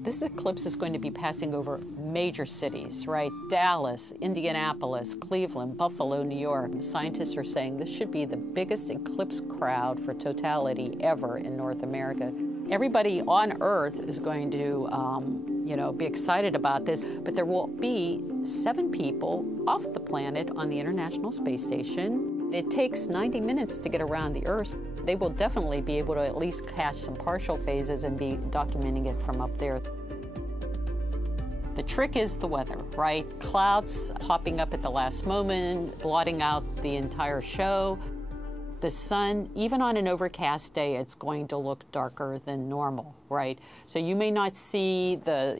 This eclipse is going to be passing over major cities, right? Dallas, Indianapolis, Cleveland, Buffalo, New York. Scientists are saying this should be the biggest eclipse crowd for totality ever in North America. Everybody on Earth is going to, be excited about this, but there will be 7 people off the planet on the International Space Station. It takes 90 minutes to get around the Earth. They will definitely be able to at least catch some partial phases and be documenting it from up there. The trick is the weather, right? Clouds popping up at the last moment, blotting out the entire show. The sun, even on an overcast day, it's going to look darker than normal, right? So you may not see the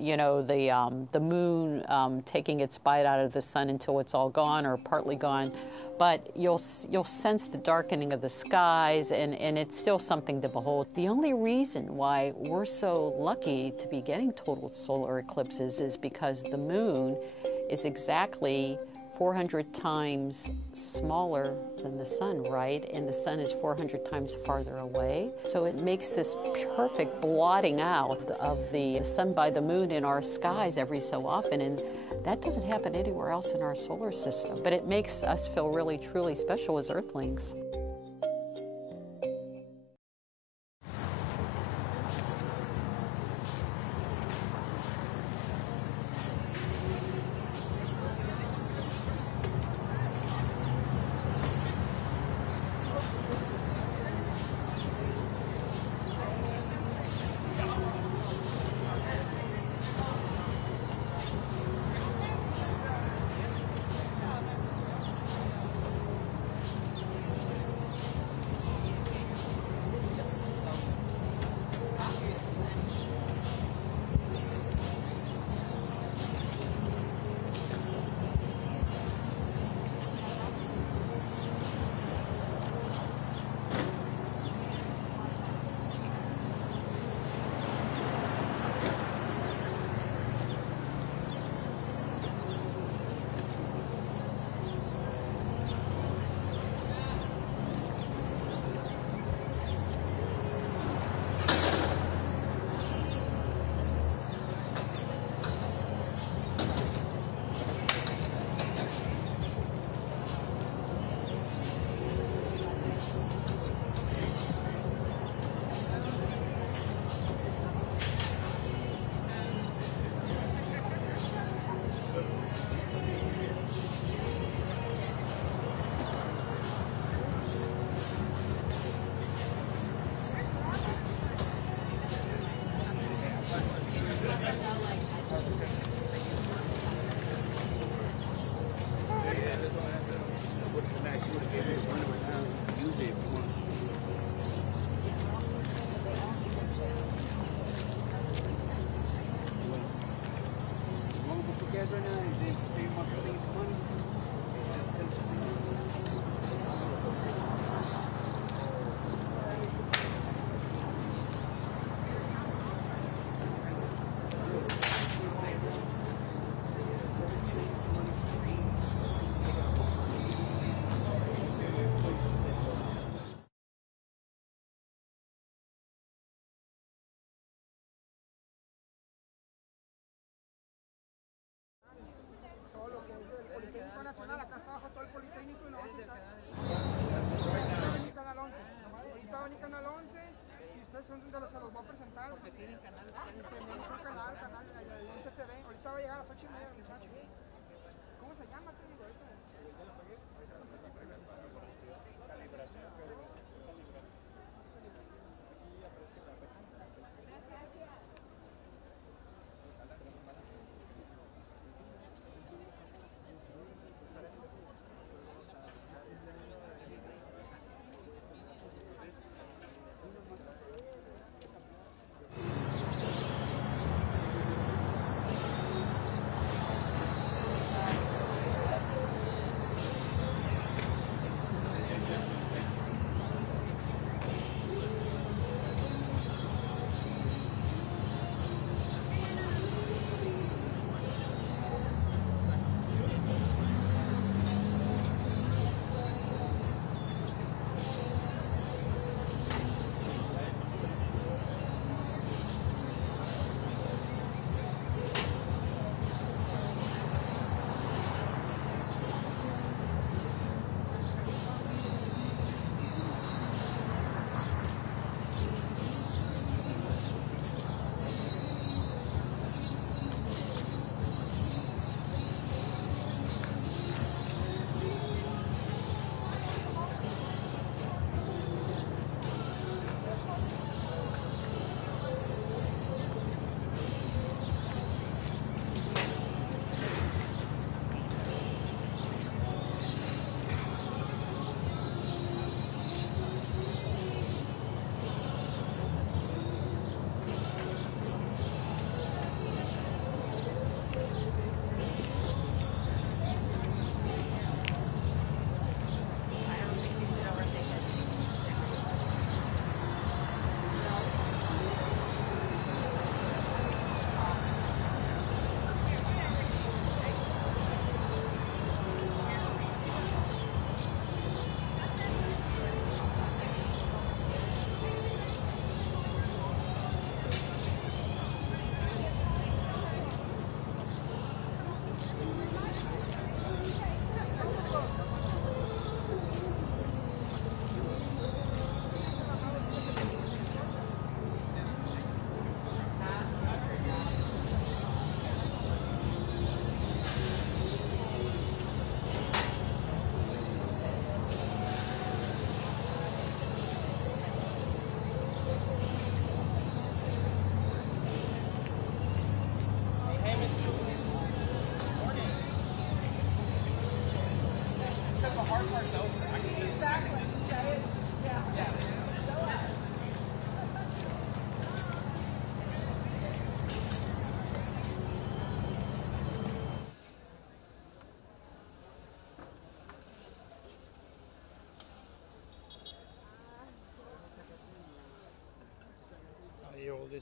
moon taking its bite out of the sun until it's all gone or partly gone, but you'll sense the darkening of the skies, and it's still something to behold. The only reason why we're so lucky to be getting total solar eclipses is because the moon is exactly 400 times smaller than the sun, right? And the sun is 400 times farther away. So it makes this perfect blotting out of the sun by the moon in our skies every so often. And that doesn't happen anywhere else in our solar system. But it makes us feel really, truly special as Earthlings. Se los voy a presentar porque tienen canal. Canal, el 11 TV. Ahorita va a llegar a las 8:30 el muchacho. ¿Cómo se llama? Te digo,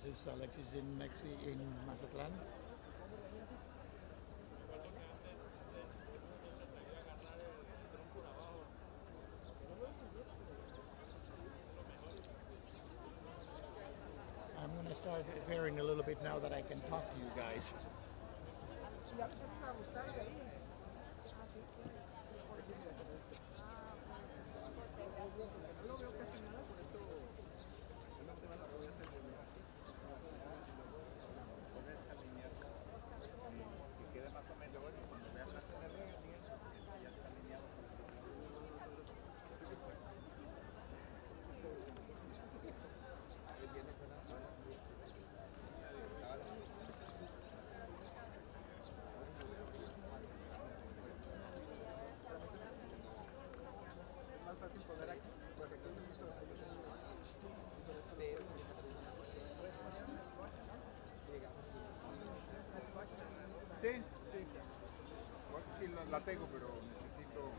this is Alexis in Mazatlan. I'm going to start preparing a little bit now that I can talk to you guys. Sí, sí. Sí, la tengo, pero necesito...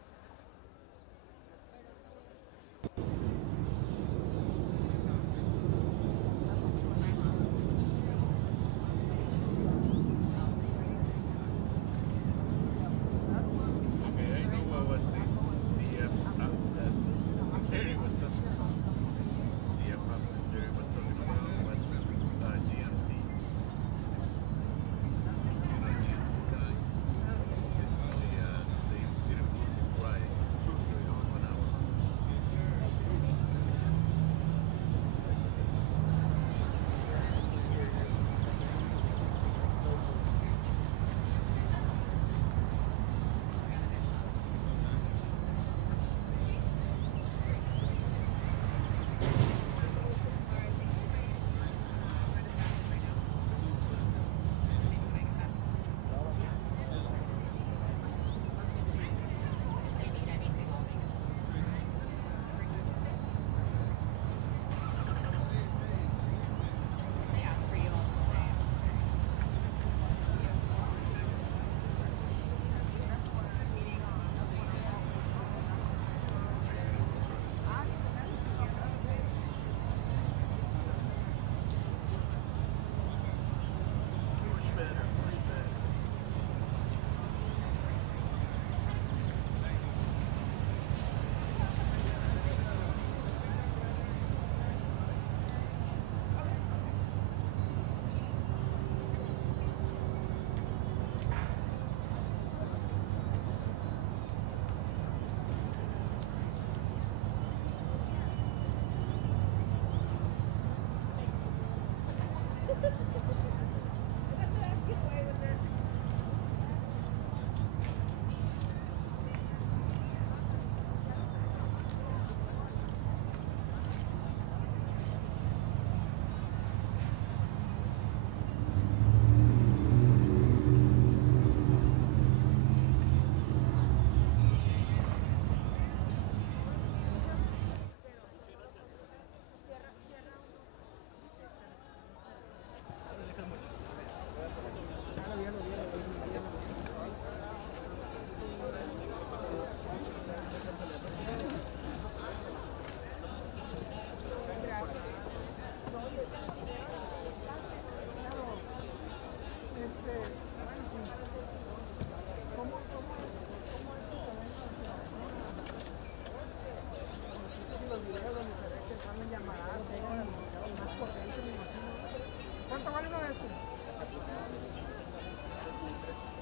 ¿Cuánto vale uno de estos?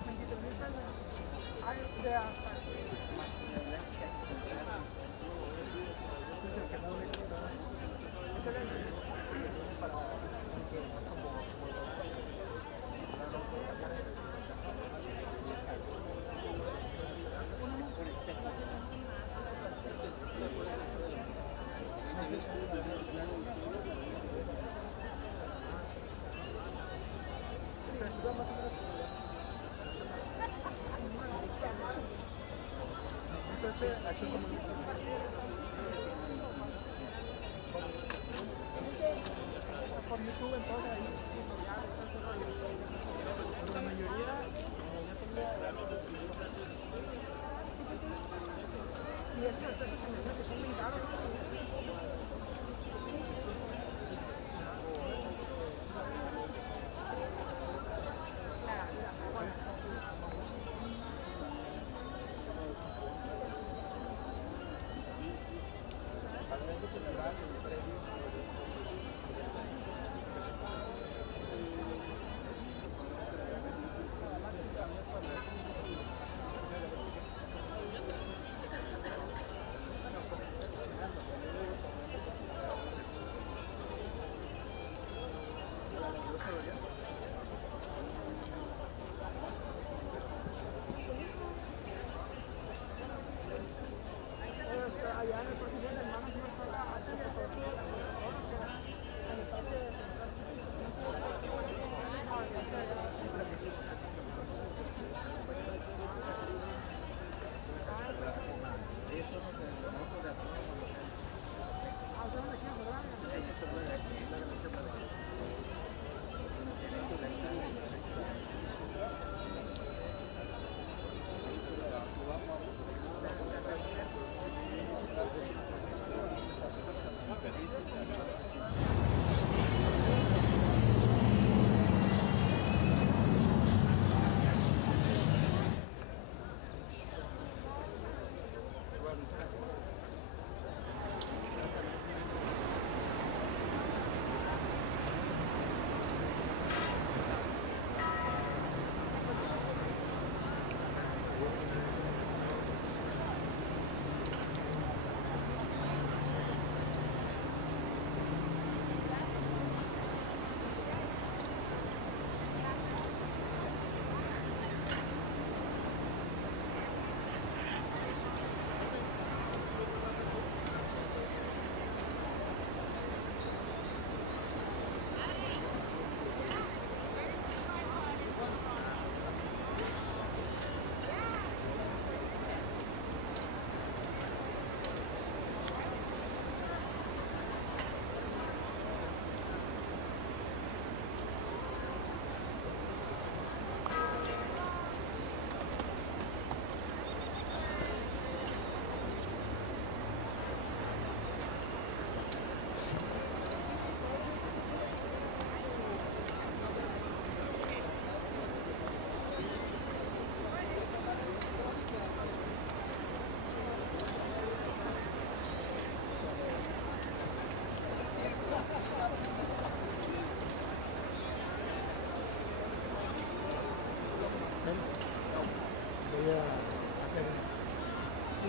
23,000 pesos. Ay, de hasta. Por YouTube, entonces ahí tutoriales, ese rollo. La mayoría y estos precios se me hacen que son bien caros, ¿no?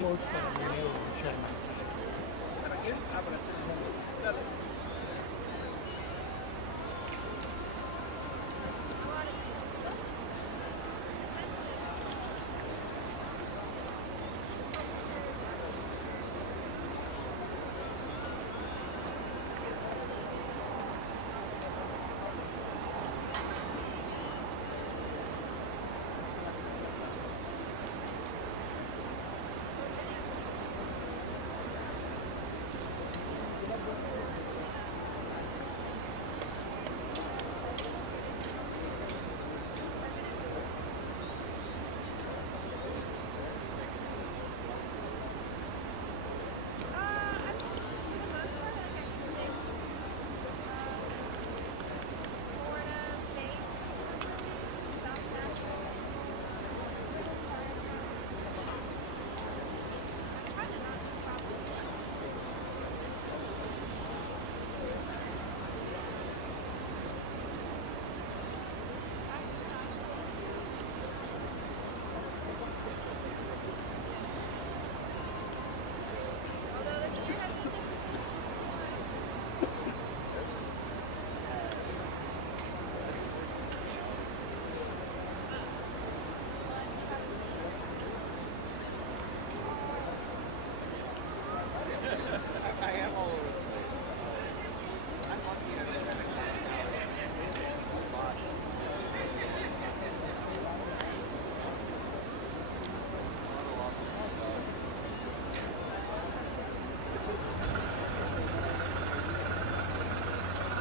quote para video channel. ¿Para quién? Ah, para Chile. Dale.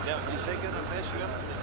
Yeah, you say good on fish, yeah.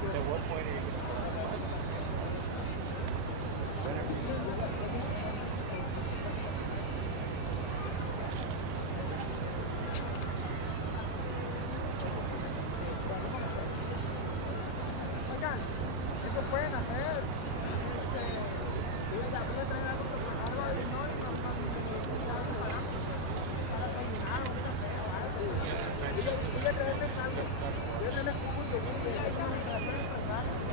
At what point are you going to Oigan, eso pueden hacer. Voy a traer algo de limón y para desayunar o un café o algo. Voy a traerles algo. Voy a traerles jugo y yogur de para ustedes que están trabajando,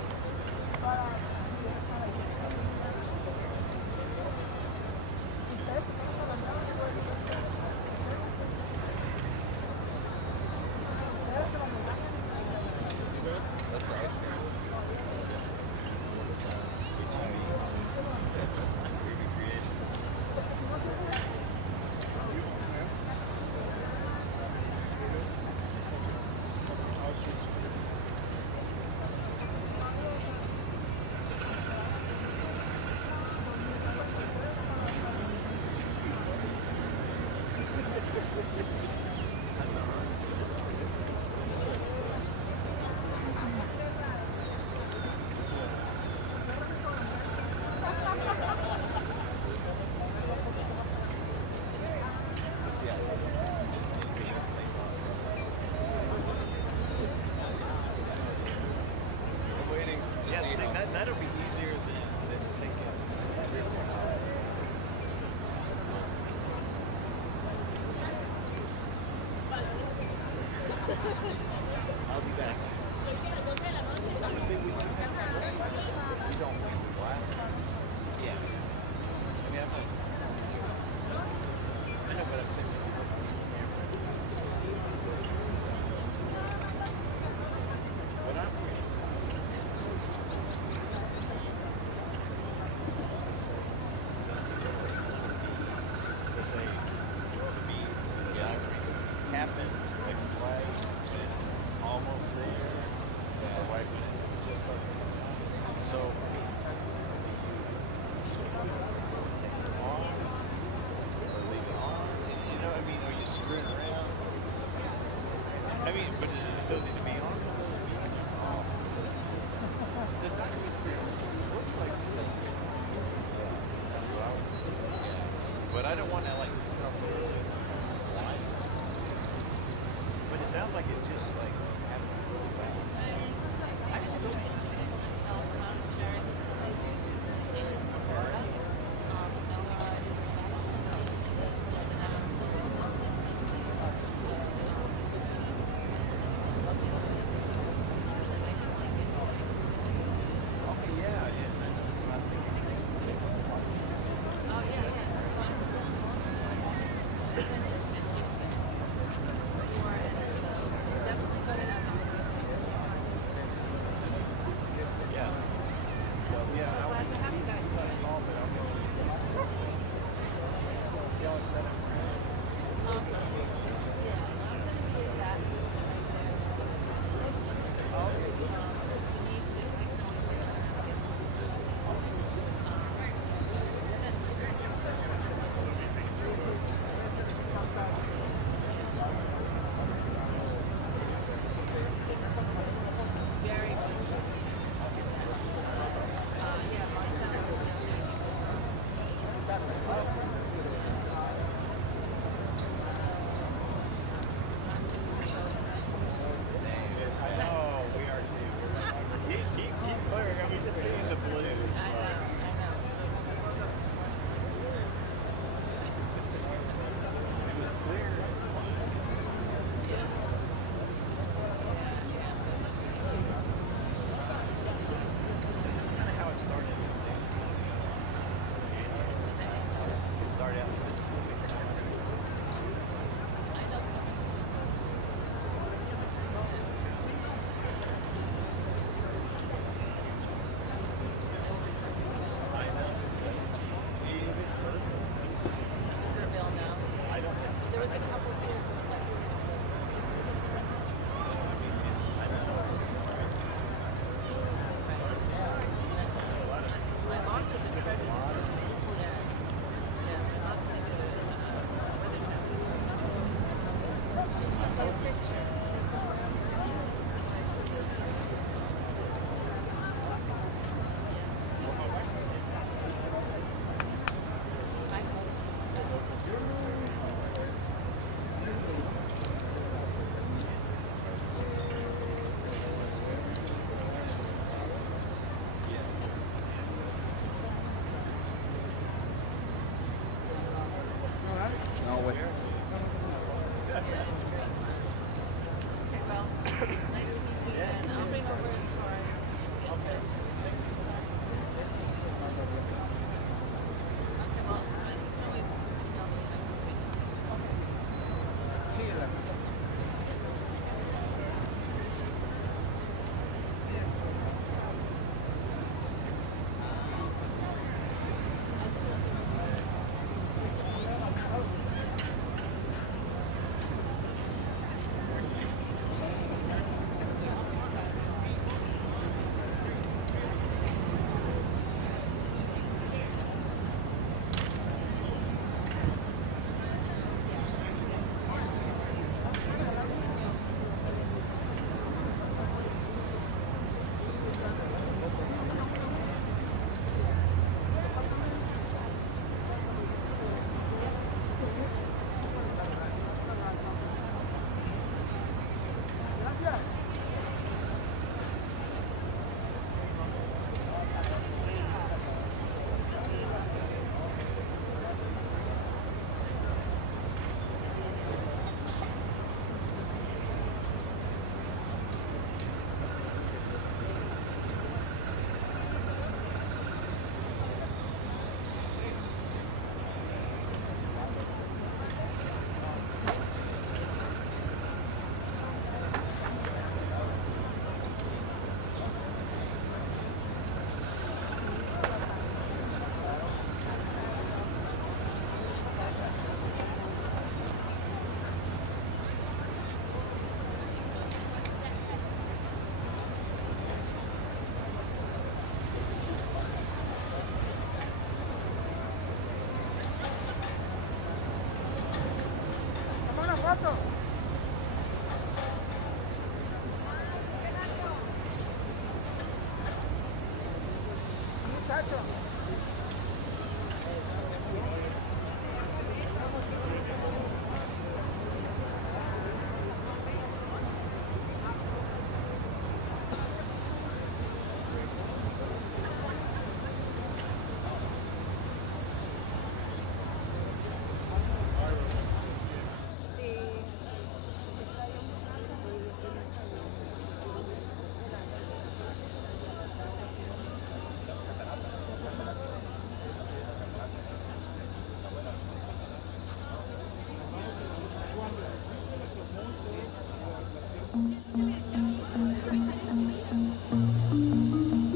That's ice cream. That'll be easier than thinking. I'll be back. You don't win the glass. Yeah. I mean, I know, but I'm thinking. But I'm happen like right when it's almost there, or right when it's just like so. On or leave it on, you know what I mean? Are you screwing around? I mean, but does it still need to be on? Looks like but I don't want to like. But it sounds like it just like happened really fast. I still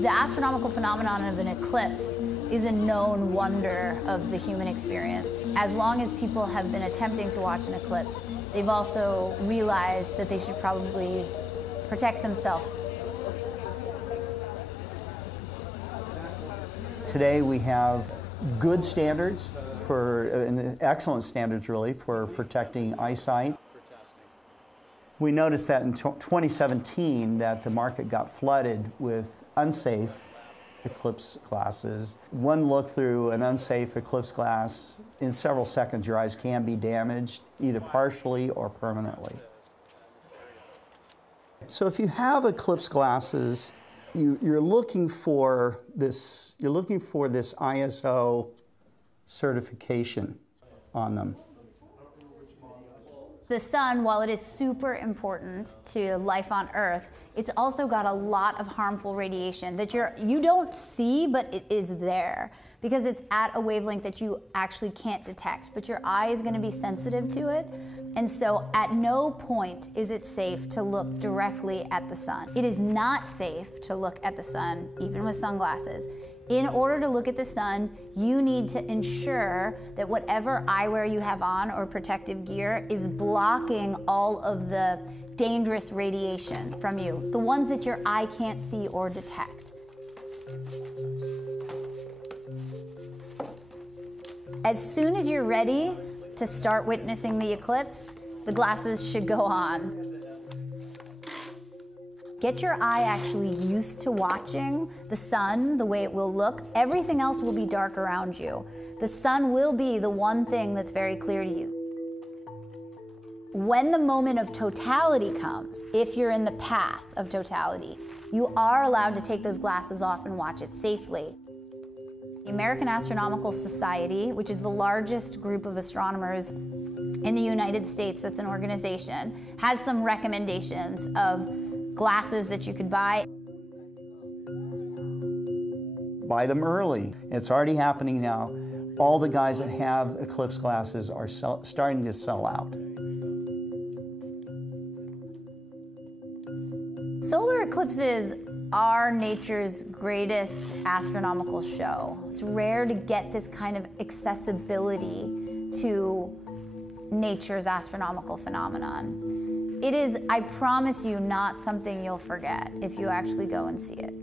The astronomical phenomenon of an eclipse is a known wonder of the human experience. As long as people have been attempting to watch an eclipse, they've also realized that they should probably protect themselves. Today we have good standards and excellent standards really for protecting eyesight. We noticed that in 2017 that the market got flooded with unsafe eclipse glasses. One look through an unsafe eclipse glass, in several seconds your eyes can be damaged, either partially or permanently. So if you have eclipse glasses, you're looking for this ISO certification on them. The sun, while it is super important to life on Earth, it's also got a lot of harmful radiation that you don't see, but it is there because it's at a wavelength that you actually can't detect, but your eye is going to be sensitive to it. And so at no point is it safe to look directly at the sun. It is not safe to look at the sun, even with sunglasses. In order to look at the sun, you need to ensure that whatever eyewear you have on or protective gear is blocking all of the dangerous radiation from you, the ones that your eye can't see or detect. As soon as you're ready to start witnessing the eclipse, the glasses should go on. Get your eye actually used to watching the sun, the way it will look. Everything else will be dark around you. The sun will be the one thing that's very clear to you. When the moment of totality comes, if you're in the path of totality, you are allowed to take those glasses off and watch it safely. The American Astronomical Society, which is the largest group of astronomers in the United States, that's an organization, has some recommendations of glasses that you could buy. Buy them early. It's already happening now. All the guys that have eclipse glasses are starting to sell out. Solar eclipses are nature's greatest astronomical show. It's rare to get this kind of accessibility to nature's astronomical phenomenon. It is, I promise you, not something you'll forget if you actually go and see it.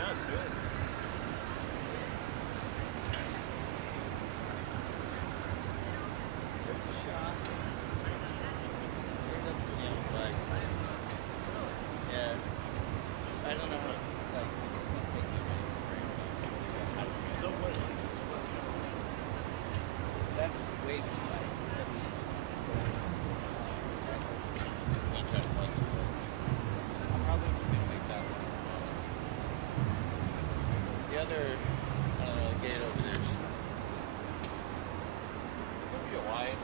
No, it's good. There's a shot. Straight up the yellow flag. Yeah. I don't know how to, like, it's gonna take me a minute to frame it. So what? That's way too tight. 70. I'll try to bust it. I'm probably gonna make that one. The other, I don't know, the gate over there. It'll be a wide.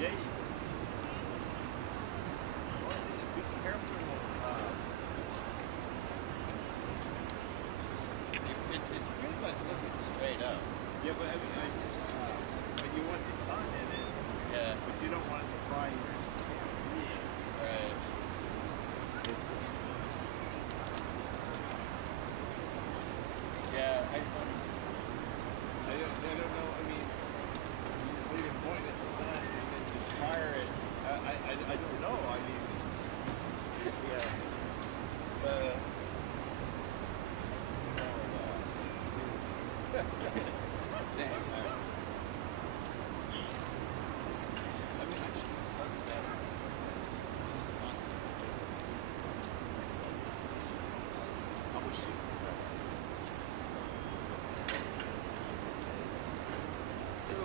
Yeah. Be careful. It's pretty much looking straight up. Yeah, but I mean, but you want the sun in it. Yeah. But you don't want it to fry your. Right. Yeah, I don't know. I mean, you can point at the sun and then just fire it. I don't know. I mean, yeah. Same. I mean, I should do something better. I wish you could. So,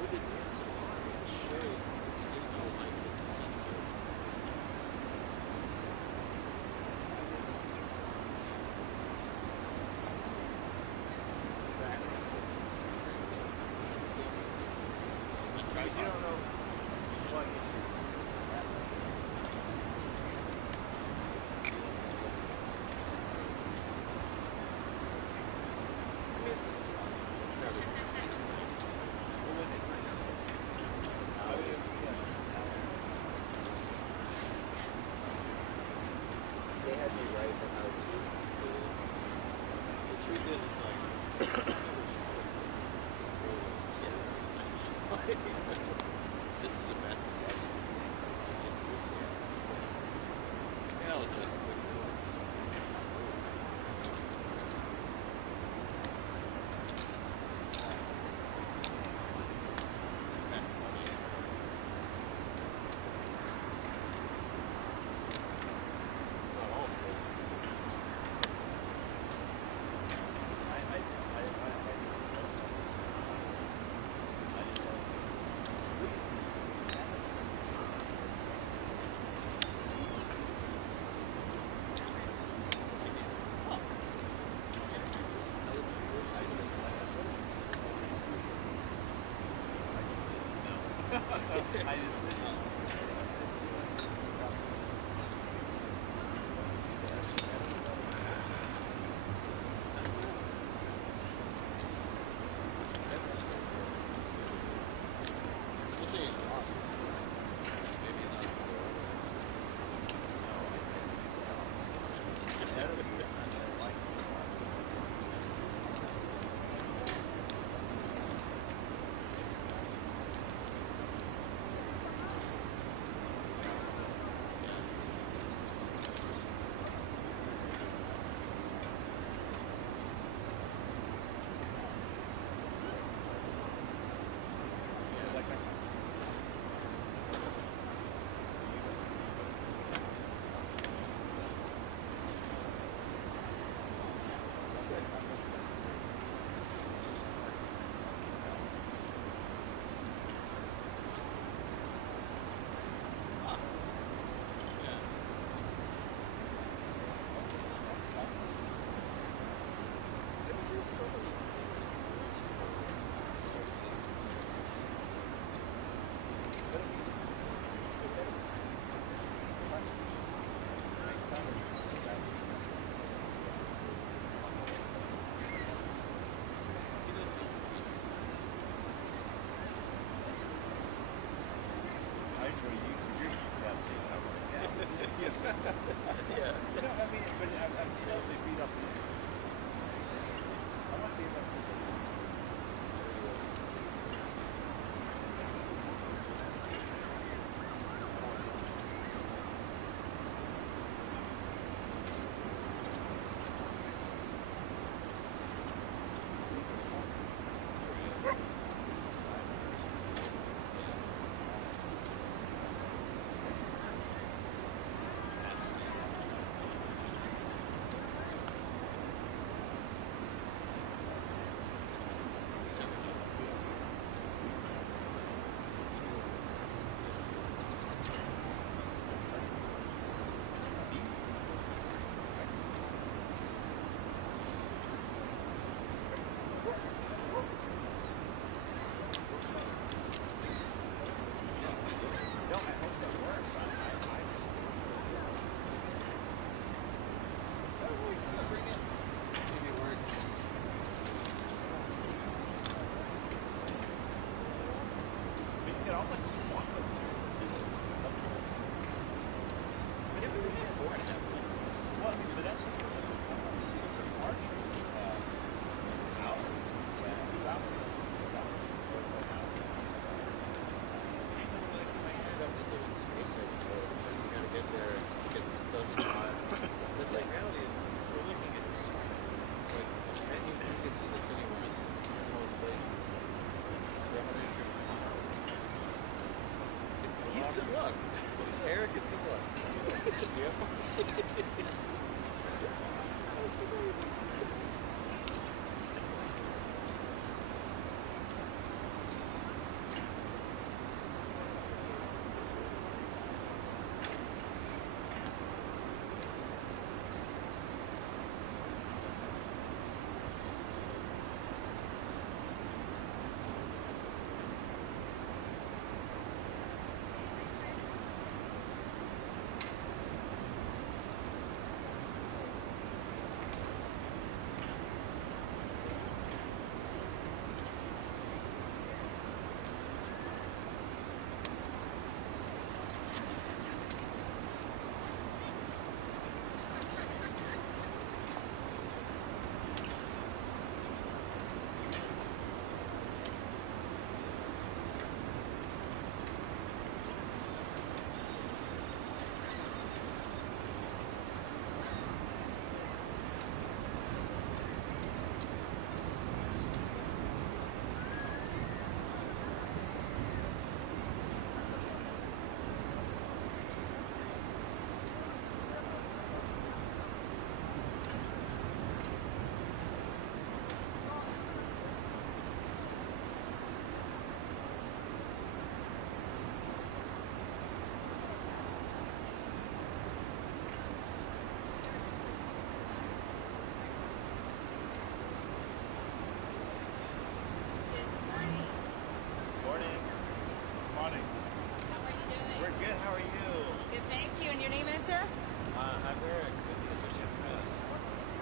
with the DSLR, it showed there's no light with the sensor. Because you don't know what you do. They had me write the how to. The truth is, it's like, this is a messy lesson. Yeah, I'll just put it on. It's kind of funny. Not all places. I just didn't know. We'll see. Maybe not.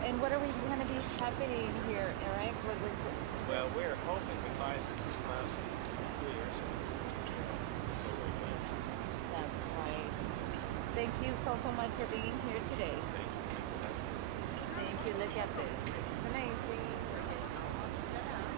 And what are we going to be happening here, Eric? Well, we're hoping to buy some last 2 years. That's right. Thank you so much for being here today. Thank you. Look at this. This is amazing. We're getting almost set up.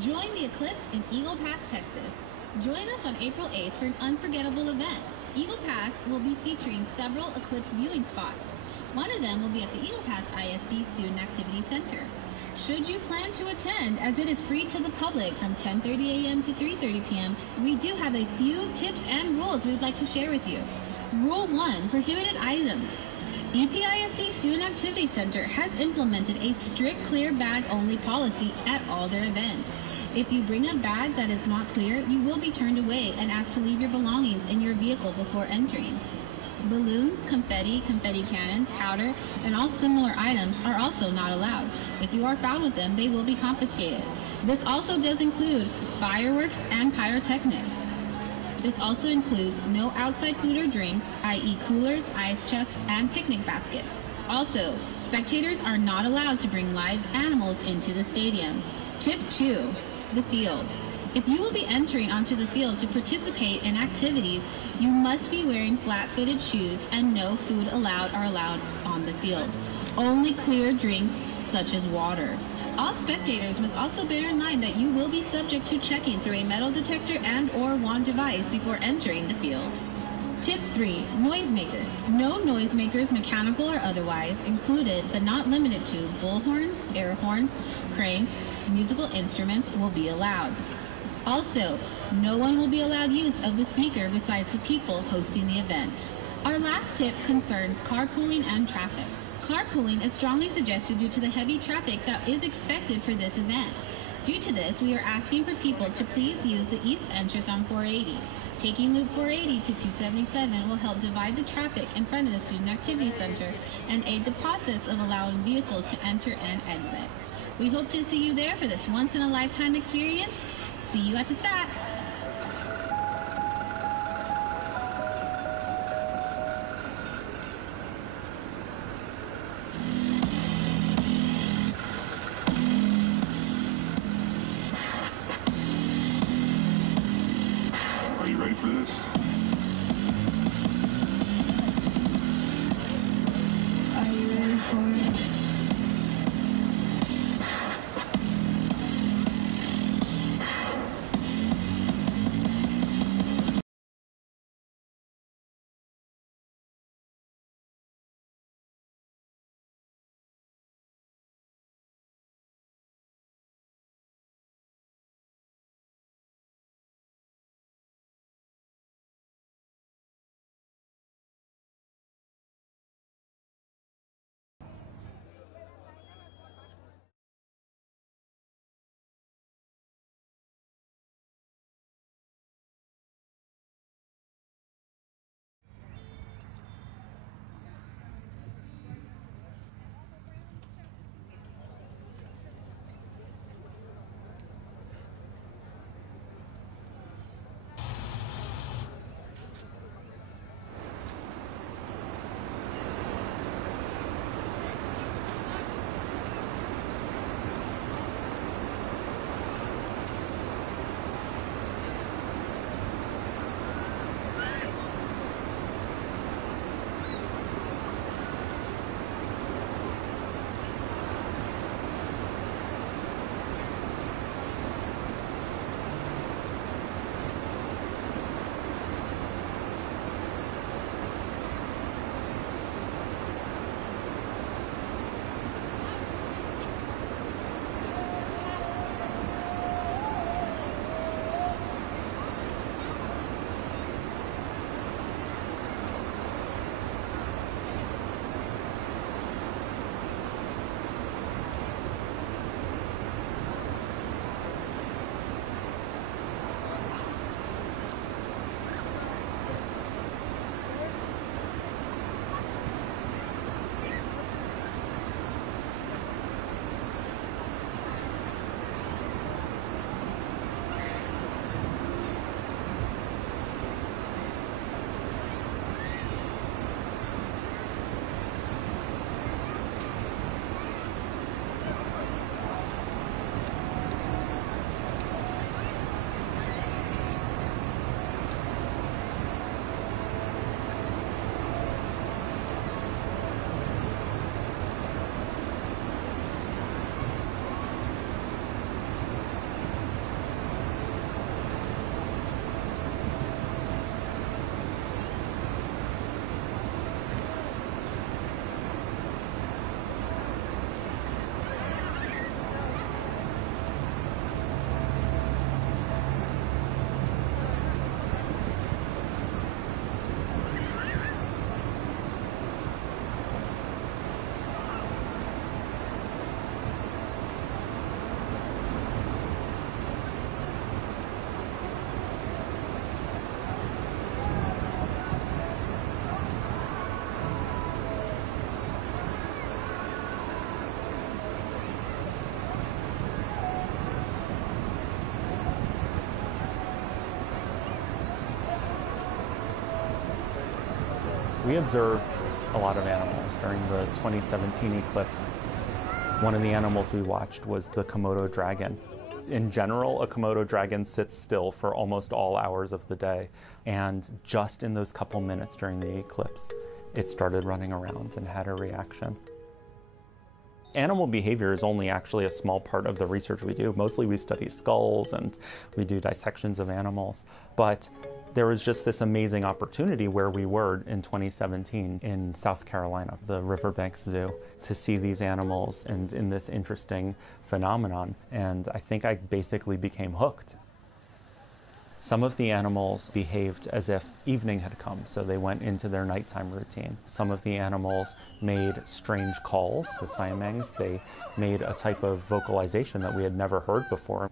Join the eclipse in Eagle Pass, Texas. Join us on April 8th for an unforgettable event. Eagle Pass will be featuring several eclipse viewing spots. One of them will be at the Eagle Pass ISD Student Activity Center. Should you plan to attend, as it is free to the public from 10:30 a.m. to 3:30 p.m., we do have a few tips and rules we would like to share with you. Rule 1, prohibited items. EPISD Student Activity Center has implemented a strict clear bag only policy at all their events. If you bring a bag that is not clear, you will be turned away and asked to leave your belongings in your vehicle before entering. Balloons, confetti, confetti cannons, powder, and all similar items are also not allowed. If you are found with them, they will be confiscated. This also does include fireworks and pyrotechnics. This also includes no outside food or drinks, i.e. coolers, ice chests, and picnic baskets. Also, spectators are not allowed to bring live animals into the stadium. Tip 2, the field. If you will be entering onto the field to participate in activities, you must be wearing flat-footed shoes and no food are allowed on the field. Only clear drinks such as water. All spectators must also bear in mind that you will be subject to checking through a metal detector and/or wand device before entering the field. Tip 3, noisemakers. No noisemakers, mechanical or otherwise, included but not limited to bullhorns, air horns, cranks, musical instruments will be allowed. Also, no one will be allowed use of the speaker besides the people hosting the event. Our last tip concerns carpooling and traffic. Carpooling is strongly suggested due to the heavy traffic that is expected for this event. Due to this, we are asking for people to please use the east entrance on 480. Taking Loop 480 to 277 will help divide the traffic in front of the Student Activity Center and aid the process of allowing vehicles to enter and exit. We hope to see you there for this once-in-a-lifetime experience. See you at the SAC! Are you ready for this? Are you ready for it? We observed a lot of animals during the 2017 eclipse. One of the animals we watched was the Komodo dragon. In general, a Komodo dragon sits still for almost all hours of the day, and just in those couple minutes during the eclipse, it started running around and had a reaction. Animal behavior is only actually a small part of the research we do. Mostly we study skulls and we do dissections of animals, but there was just this amazing opportunity where we were in 2017 in South Carolina, the Riverbanks Zoo, to see these animals and in this interesting phenomenon. And I think I basically became hooked. Some of the animals behaved as if evening had come, so they went into their nighttime routine. Some of the animals made strange calls, the siamangs. They made a type of vocalization that we had never heard before.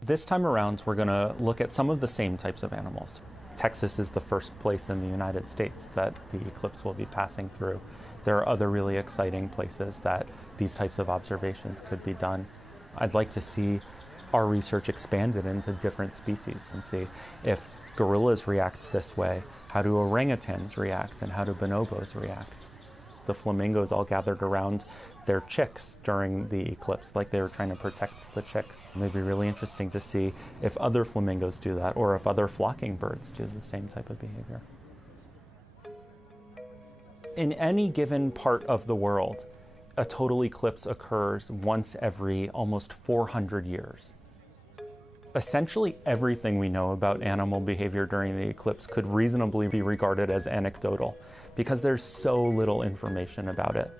This time around, we're going to look at some of the same types of animals. Texas is the first place in the United States that the eclipse will be passing through. There are other really exciting places that these types of observations could be done. I'd like to see our research expanded into different species and see if gorillas react this way, how do orangutans react, and how do bonobos react. The flamingos all gathered around their chicks during the eclipse, like they were trying to protect the chicks. It would be really interesting to see if other flamingos do that, or if other flocking birds do the same type of behavior. In any given part of the world, a total eclipse occurs once every almost 400 years. Essentially everything we know about animal behavior during the eclipse could reasonably be regarded as anecdotal, because there's so little information about it.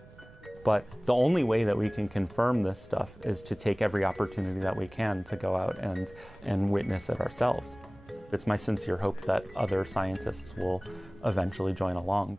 But the only way that we can confirm this stuff is to take every opportunity that we can to go out and witness it ourselves. It's my sincere hope that other scientists will eventually join along.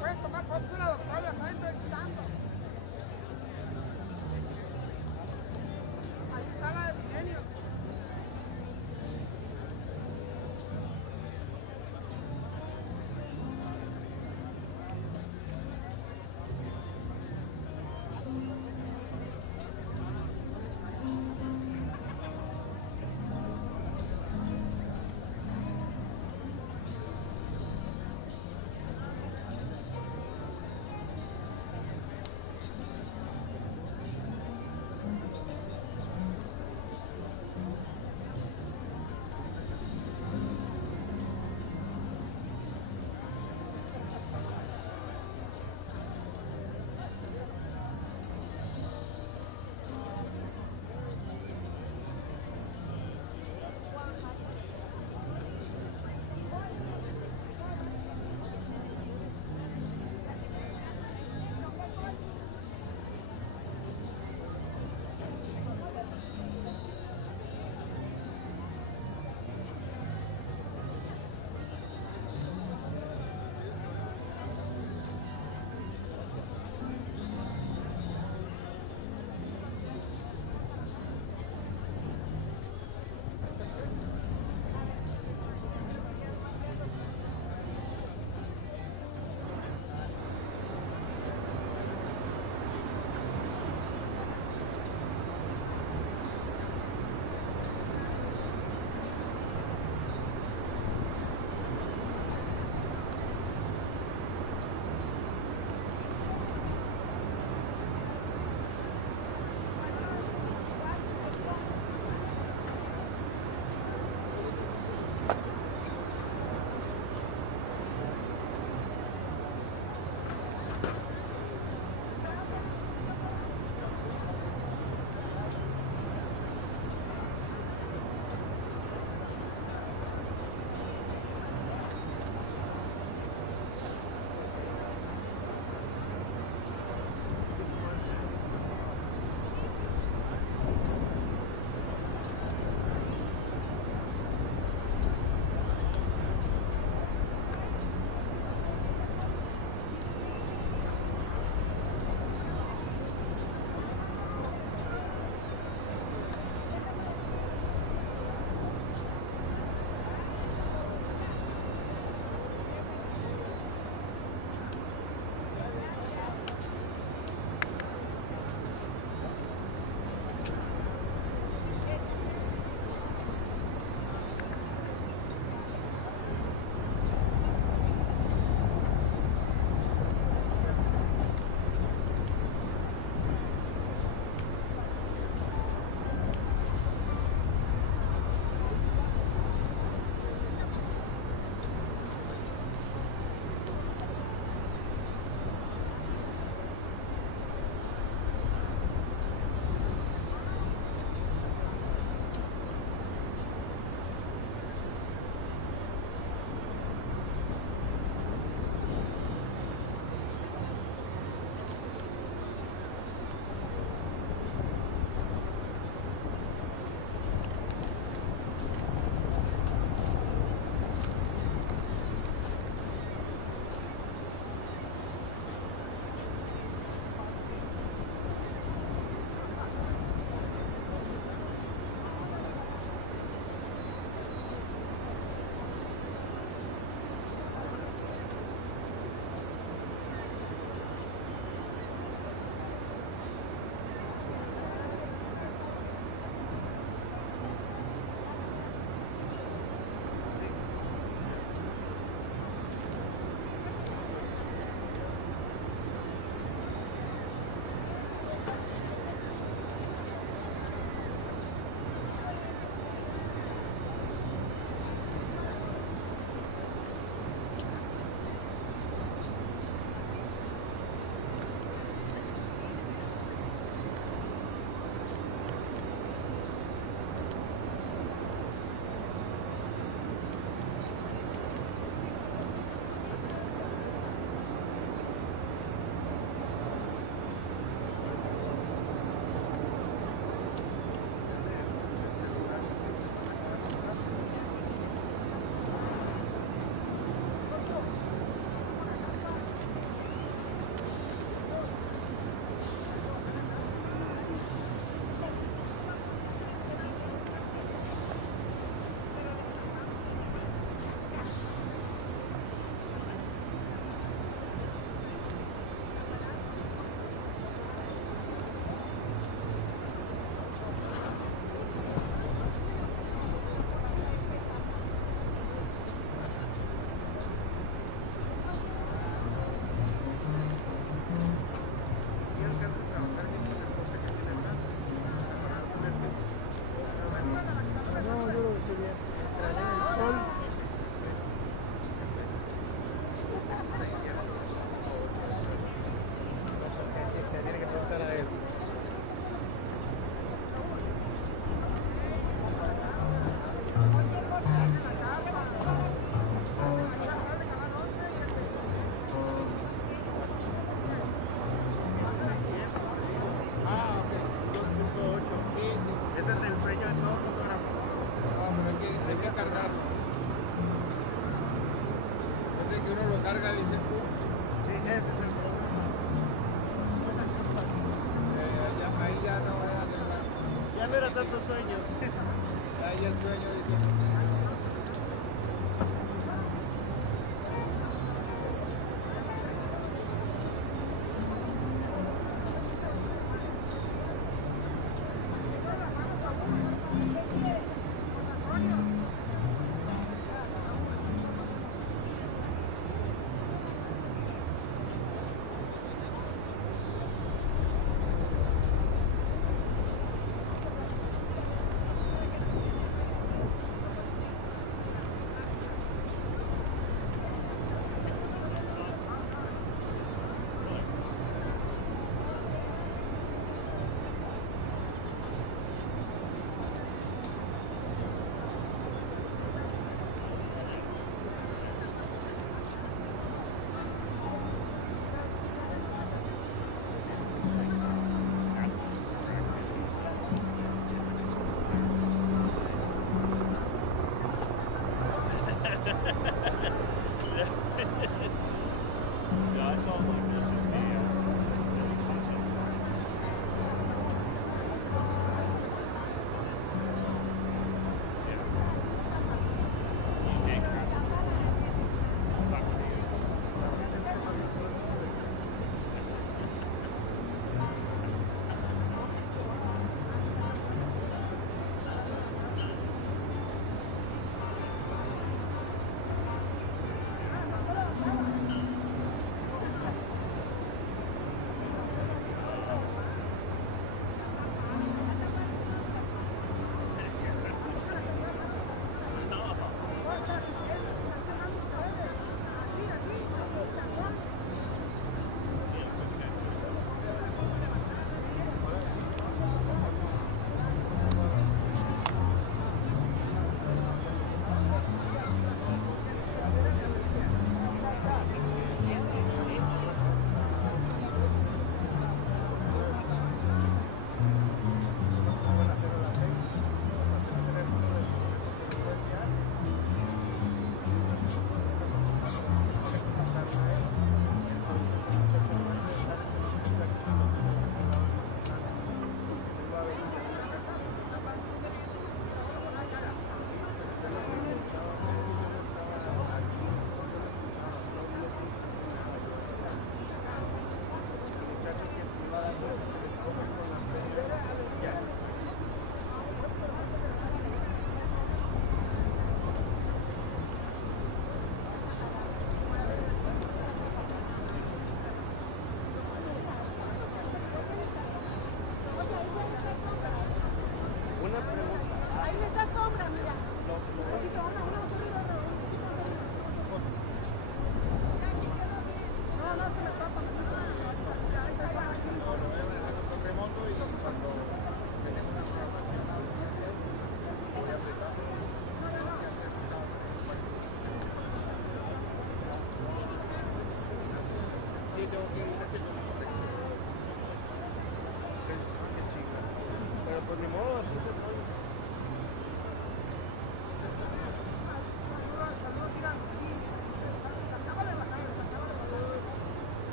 puedes tomar fotos de la doctora, está entrevistando. Ahí está la de Milenio.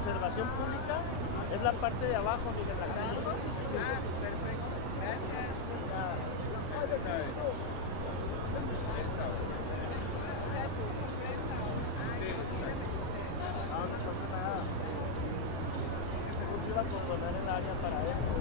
observación pública es la parte de abajo, Miguel, la calle. Perfecto. Gracias. Iba a condonar el área para esto.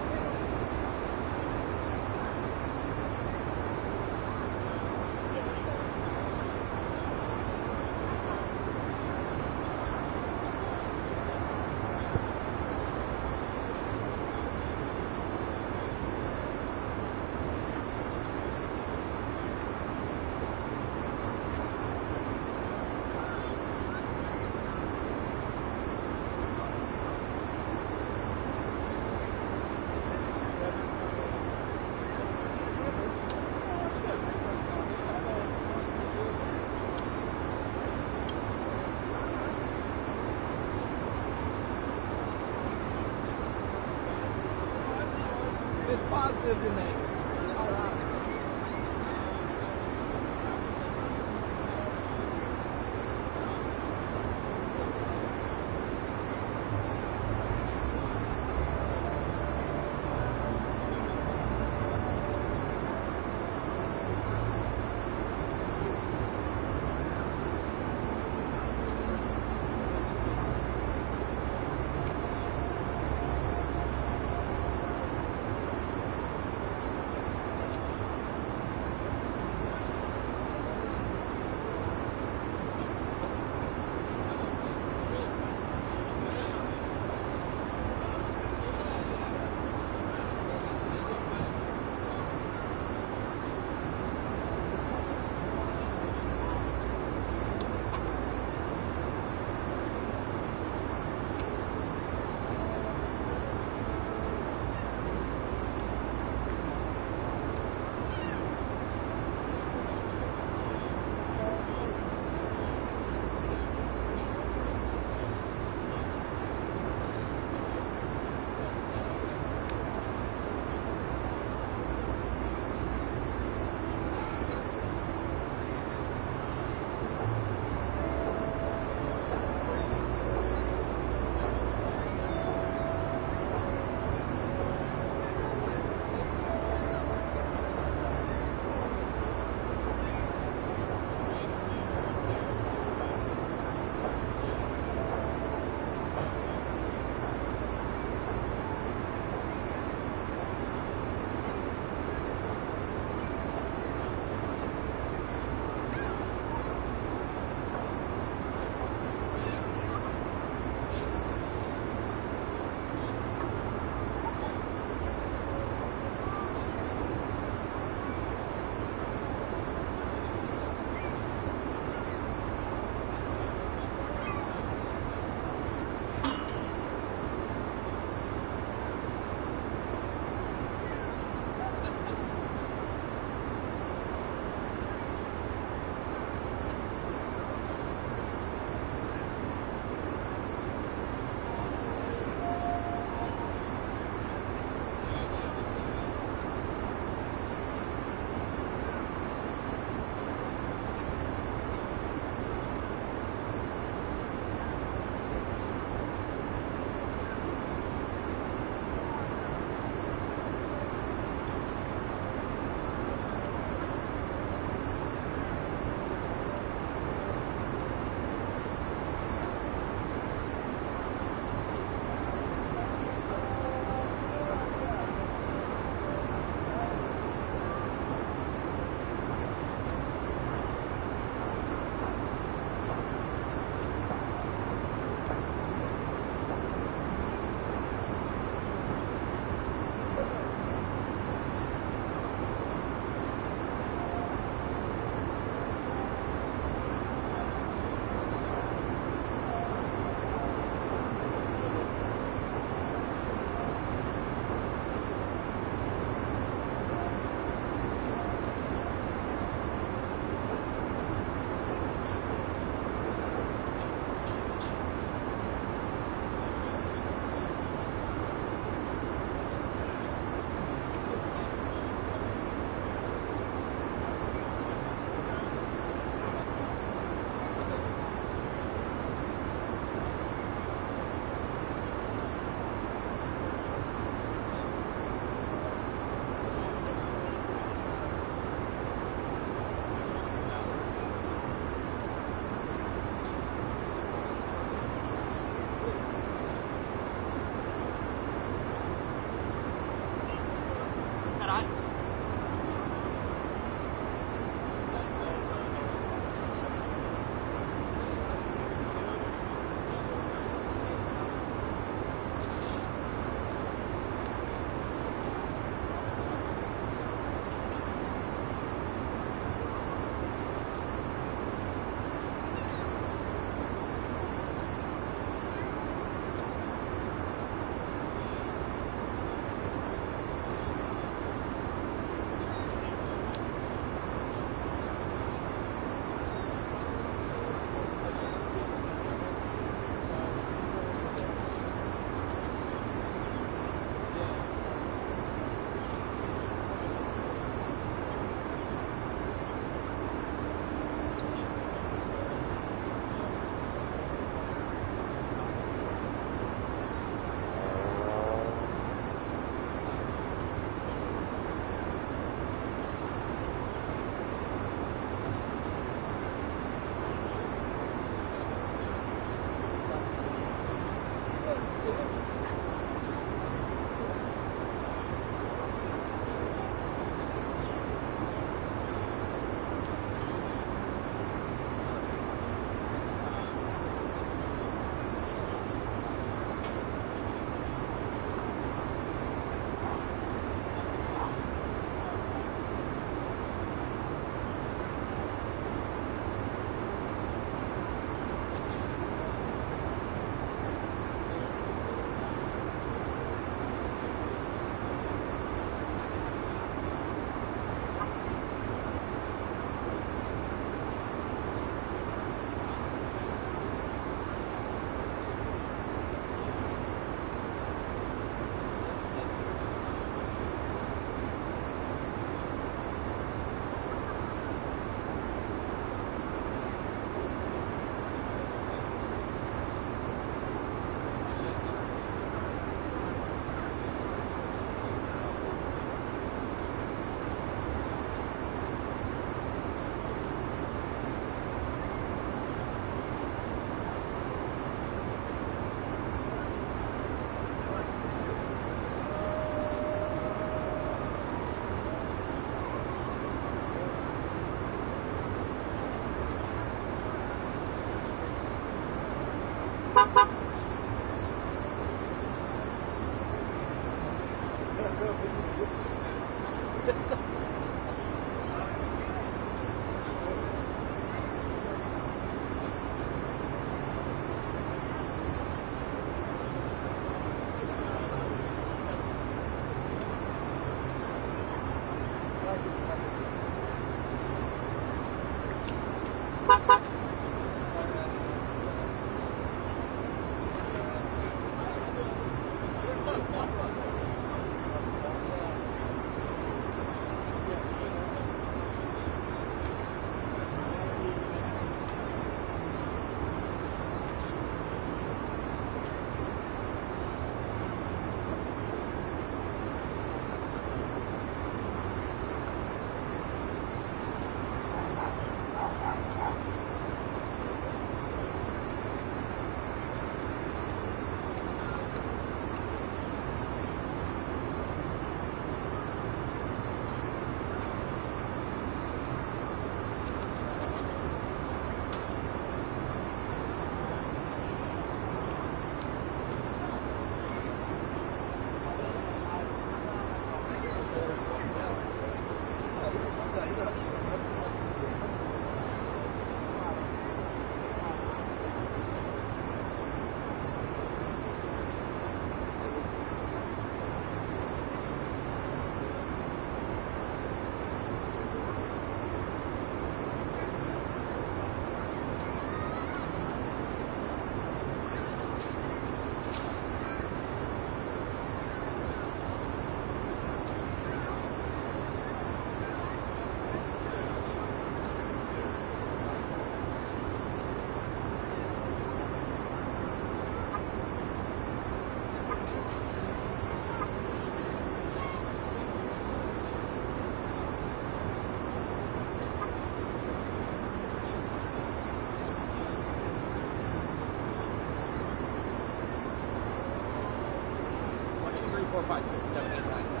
4, 5, 6, 7, 8, 9, 10.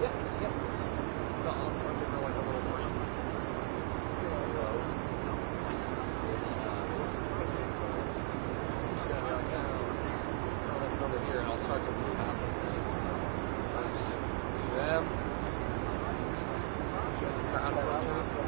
Yep. So I'll give her like a little break. Low. What's the second? She's gonna be like, yeah, let's start like over here, and I'll start to move out. I'll just do them. She has a ground filter.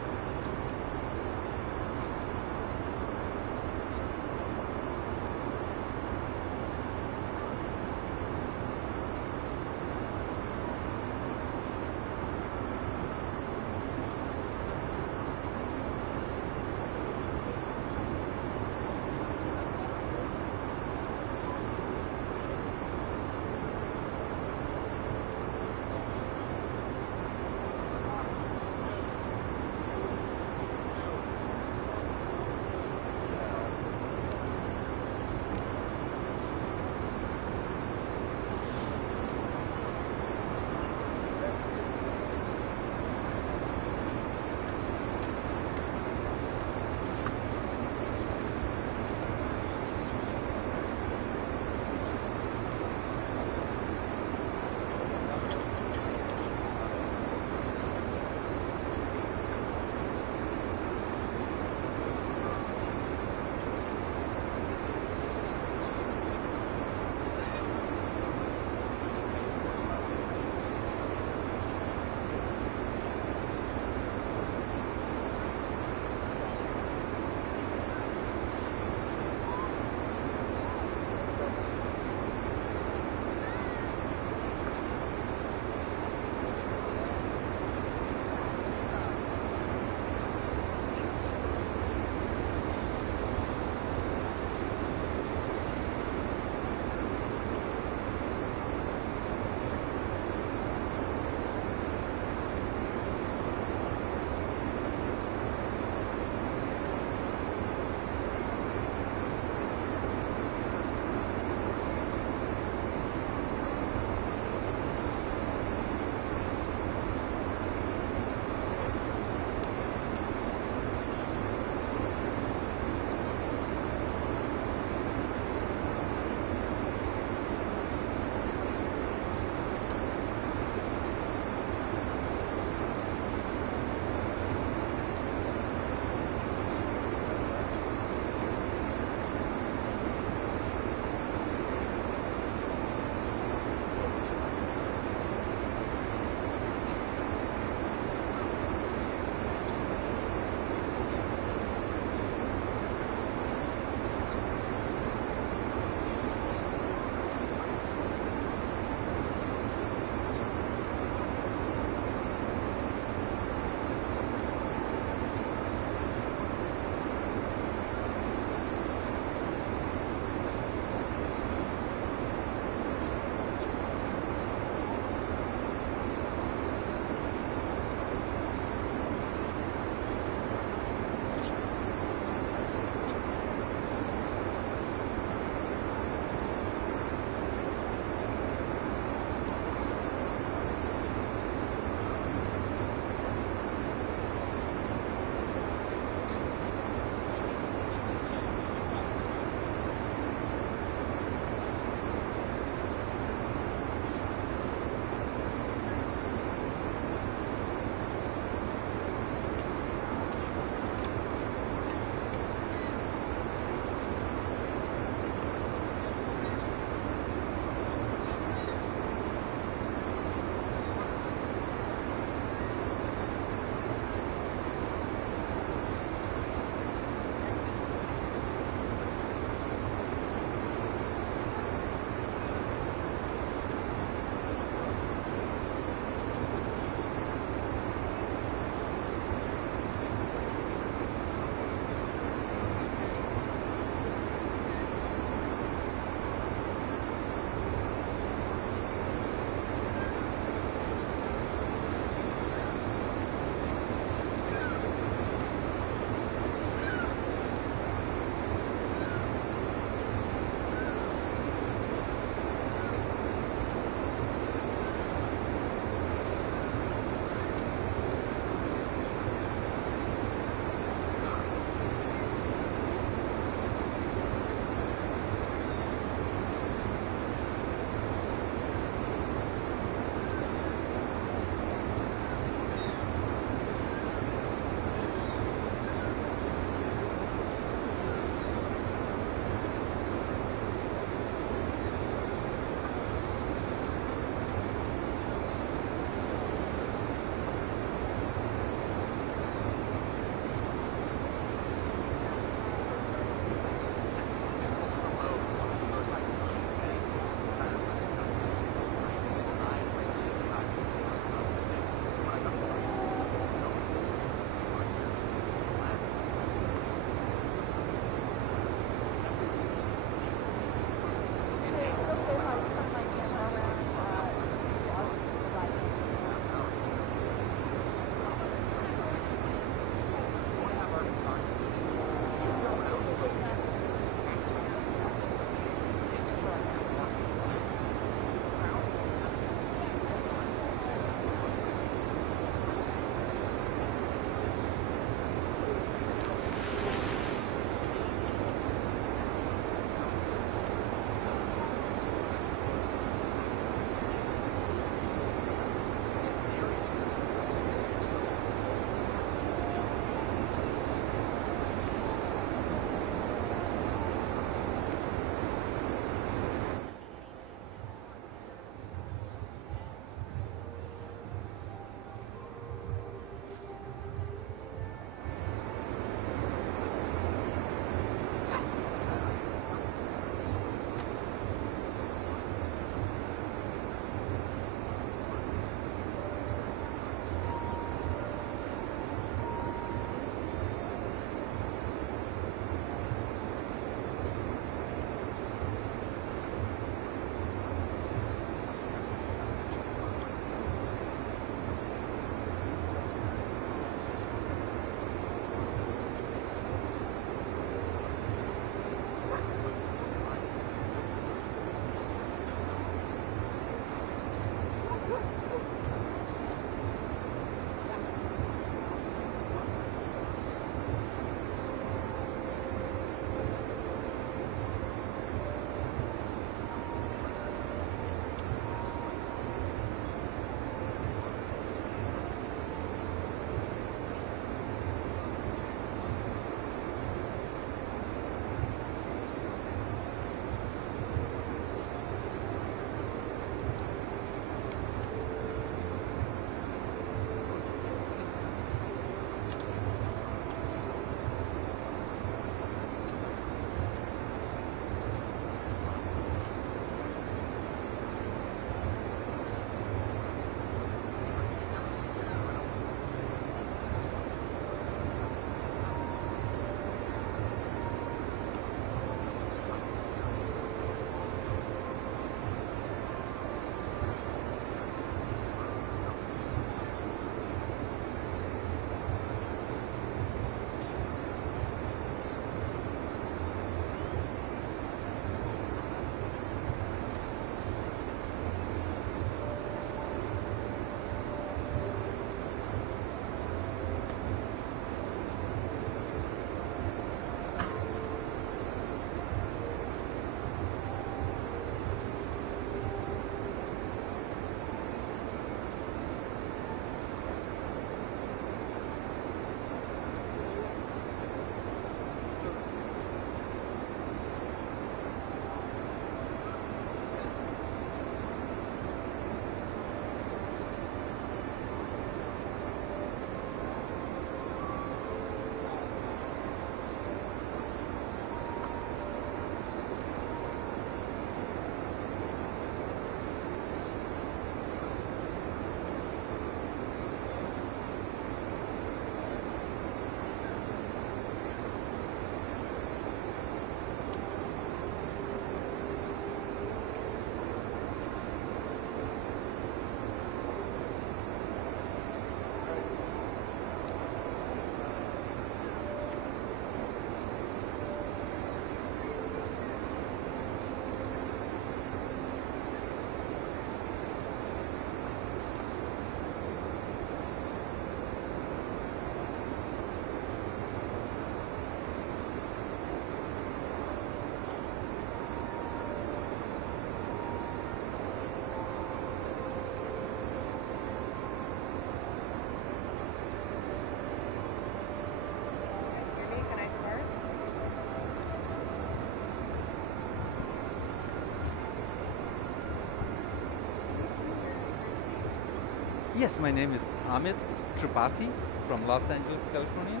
Yes, my name is Amit Tripathi from Los Angeles, California.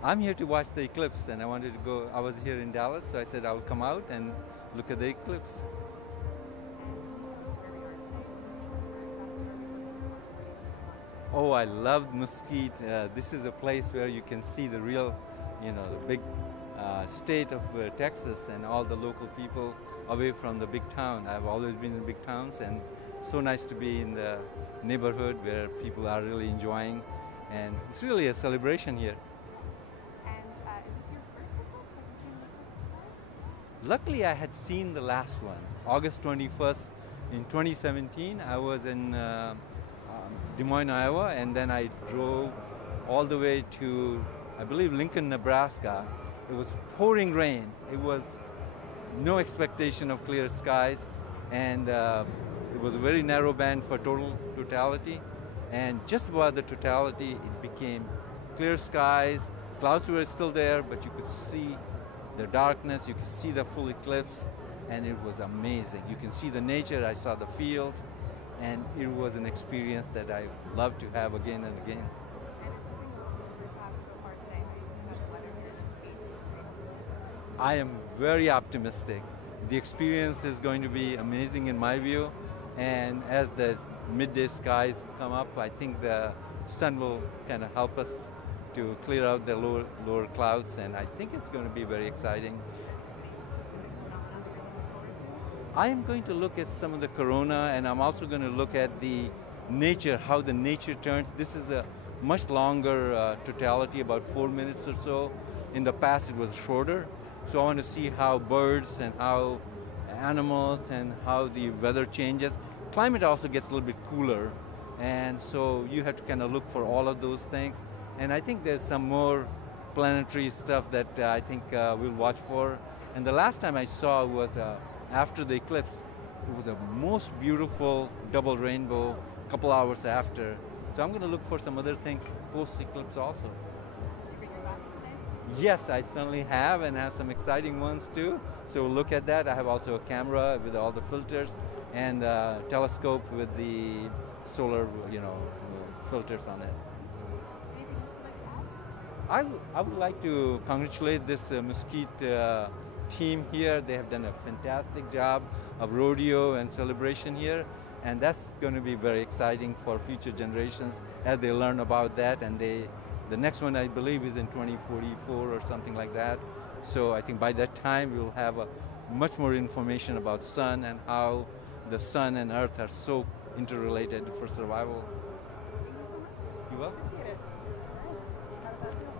I'm here to watch the eclipse, and I wanted to go. I was here in Dallas, so I said I'll come out and look at the eclipse. Oh, I loved Mesquite. This is a place where you can see the real, the big state of Texas and all the local people away from the big town. I've always been in big towns, and so nice to be in the neighborhood where people are really enjoying, and it's really a celebration here. And is this your first eclipse? Have you seen the eclipse before? Luckily, I had seen the last one, August 21st in 2017. I was in Des Moines, Iowa, and then I drove all the way to, I believe, Lincoln, Nebraska. It was pouring rain. It was no expectation of clear skies, and it was a very narrow band for totality. And just about the totality, it became clear skies. Clouds were still there, but you could see the darkness, you could see the full eclipse, and it was amazing. You can see the nature, I saw the fields, and it was an experience that I love to have again and again. I am very optimistic. The experience is going to be amazing in my view, and as the midday skies come up, I think the sun will kind of help us to clear out the lower clouds, and I think it's going to be very exciting. I am going to look at some of the corona, and I'm also going to look at the nature, how the nature turns. This is a much longer totality, about 4 minutes or so. In the past it was shorter, so I want to see how birds and how animals and how the weather changes. Climate also gets a little bit cooler, and so you have to kind of look for all of those things. And I think there's some more planetary stuff that I think we'll watch for. And the last time I saw was after the eclipse. It was the most beautiful double rainbow a couple hours after. So I'm going to look for some other things post-eclipse also. Did you bring your glasses today? Yes, I certainly have, and have some exciting ones too. So we'll look at that. I have also a camera with all the filters and a telescope with the solar, filters on it. Anything else you'd like to add? I would like to congratulate this Mesquite team here. They have done a fantastic job of rodeo and celebration here, and that's going to be very exciting for future generations as they learn about that. And the next one, I believe, is in 2044 or something like that. So I think by that time we'll have much more information about sun and how the sun and earth are so interrelated for survival. You welcome. Appreciate it. How does that feel?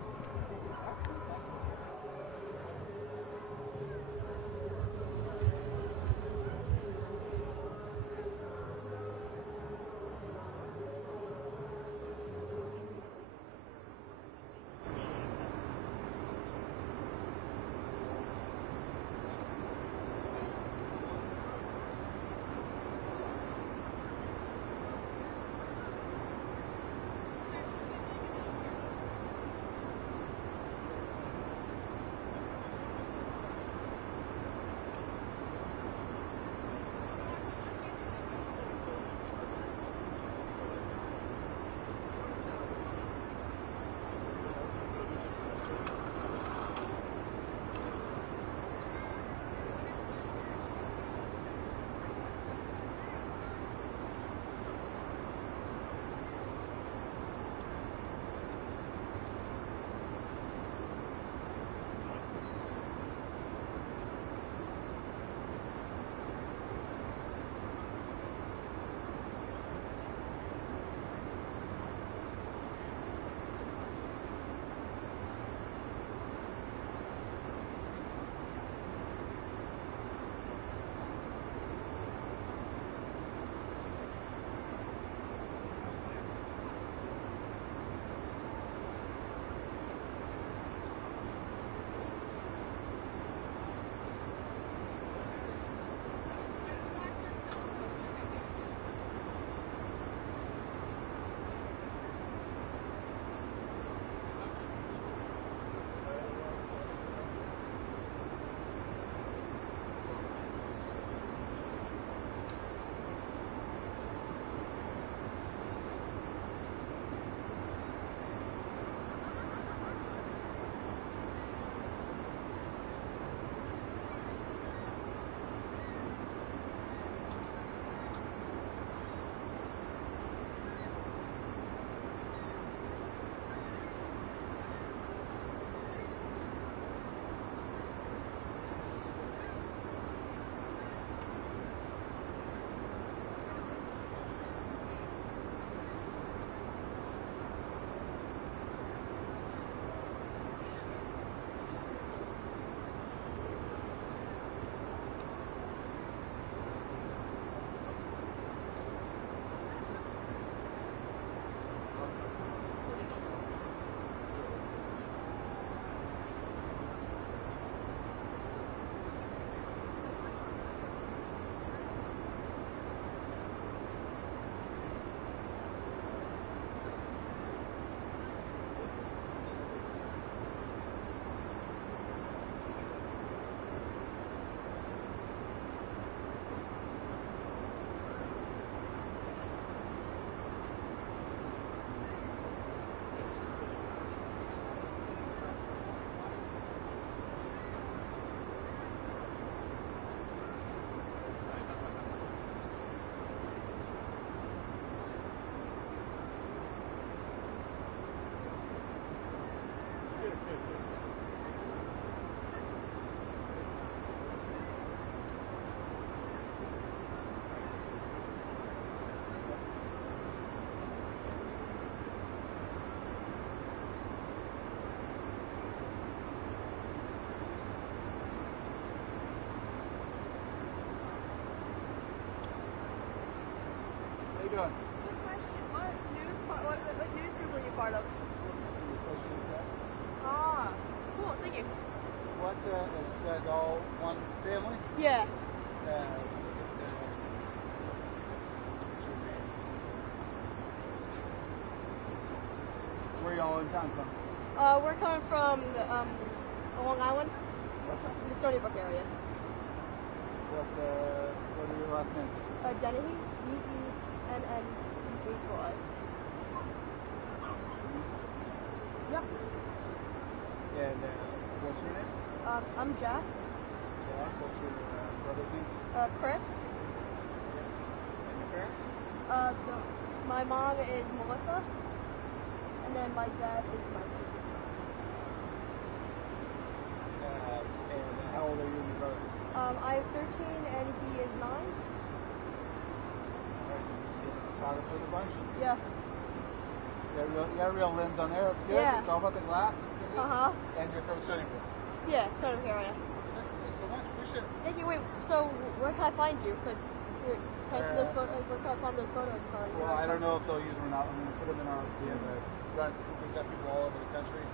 part of? The Associated Press. Ah, cool. Thank you. What, are you guys all one family? Yeah. Where y'all in town from? We're coming from Long Island, the Stony Brook area. What are your last names? Dennehy, D-E-N-N-E-H-Y. Yep. And what's your name? I'm Jack. Jack. What's your brother's name? Chris. Yes. And your parents? My mom is Melissa, and then my dad is Mike. And how old are you and your brother? I'm 13 and he is 9. Photographer the bunch? Yeah. You got a real lens on there, that's good. Yeah. It's all about the glass, that's good. Uh-huh. And you're from Stony Brook. Yeah, Stony Brook area. Thanks so much, appreciate it. Thank you. Wait, so where can I find you? Can I see those photos? Where can I find those photos? Well, I don't know if they'll use them or not. I'm going to put them in our, we've got people all over the country.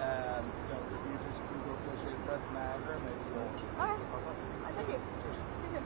So if you just Google Associated Press Niagara, maybe you'll see it pop up. Thank you. Cheers. Thank you.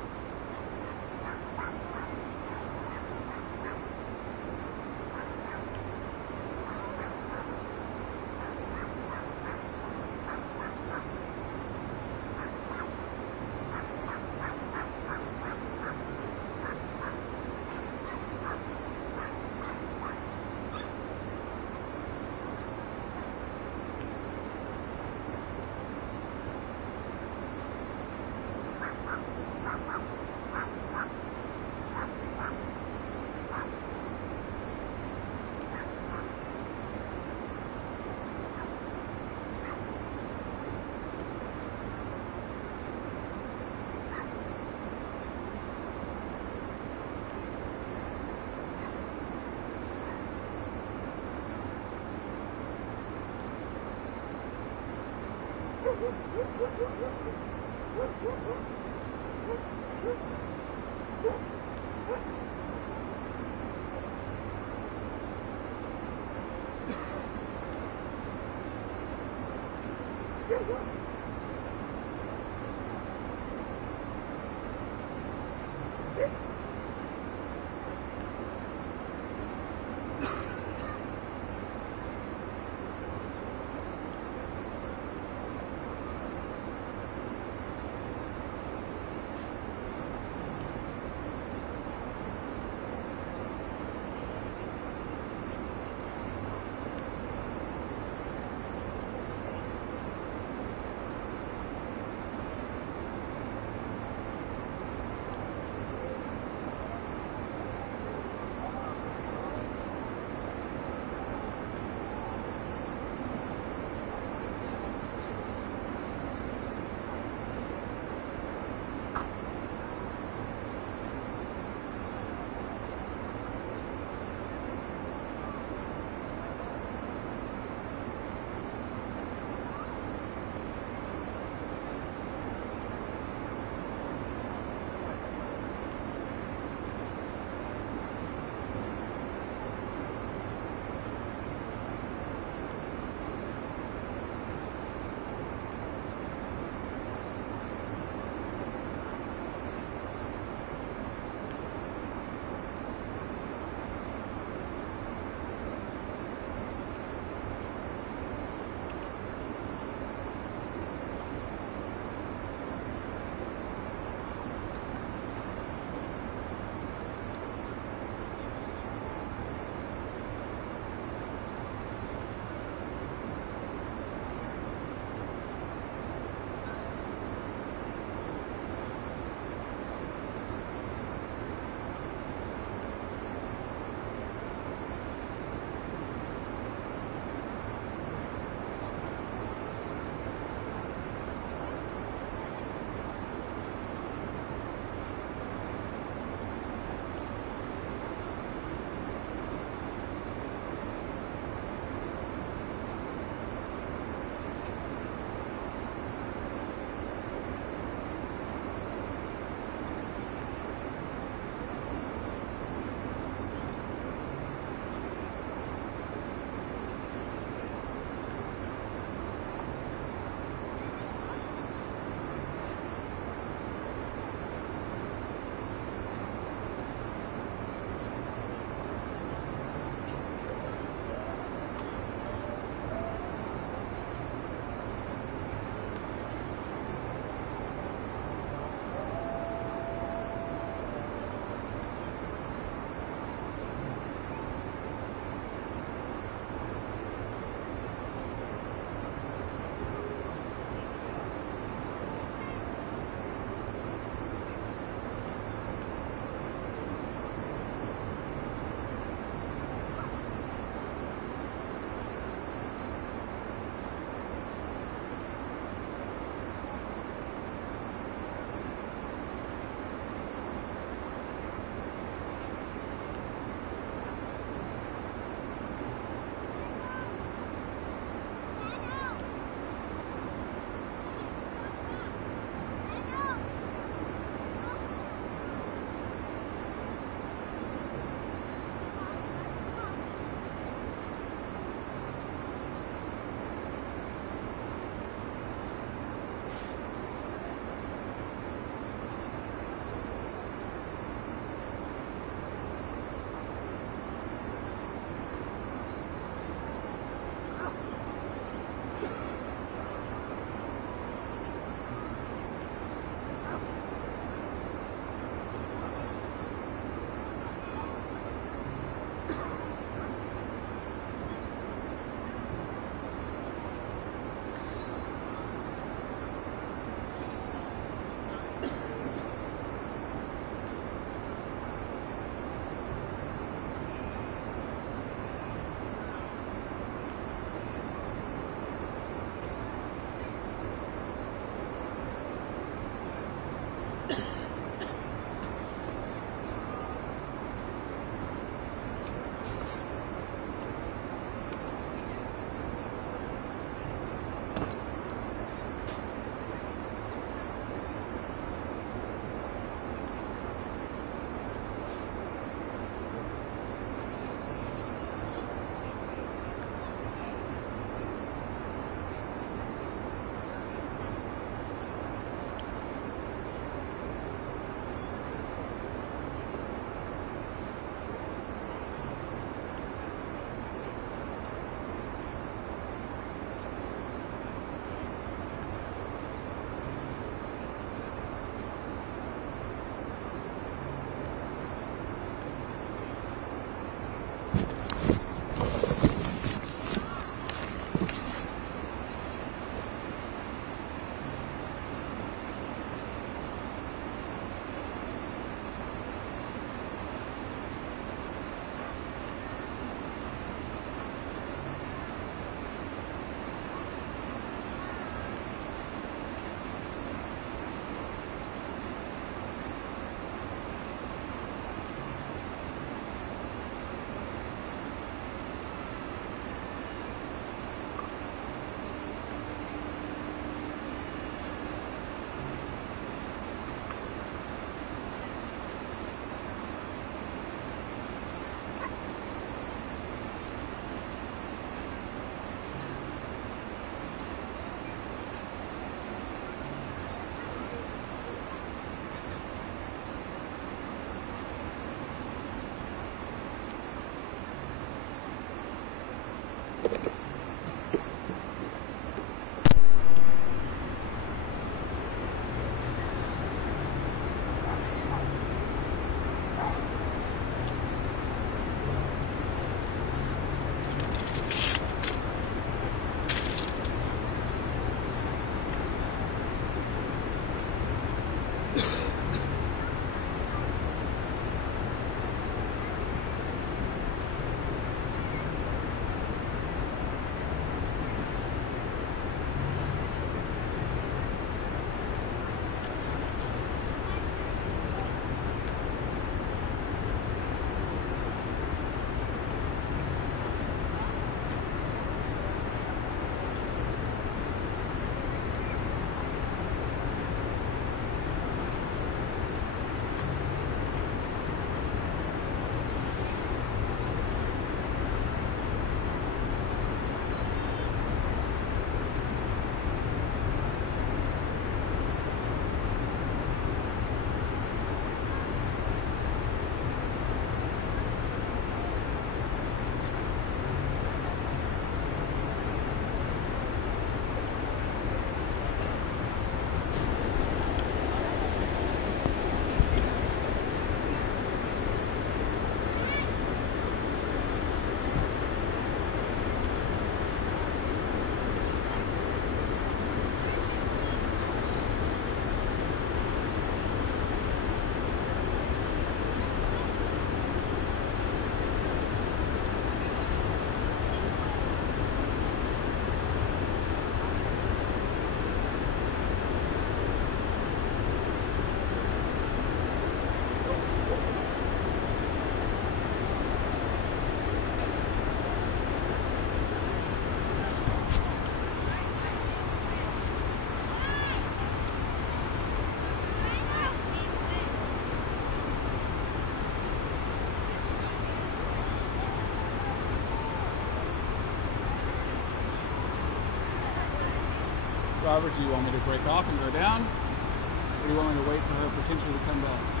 Robert, do you want me to break off and go down? Or do you want me to wait for her potentially to come to us?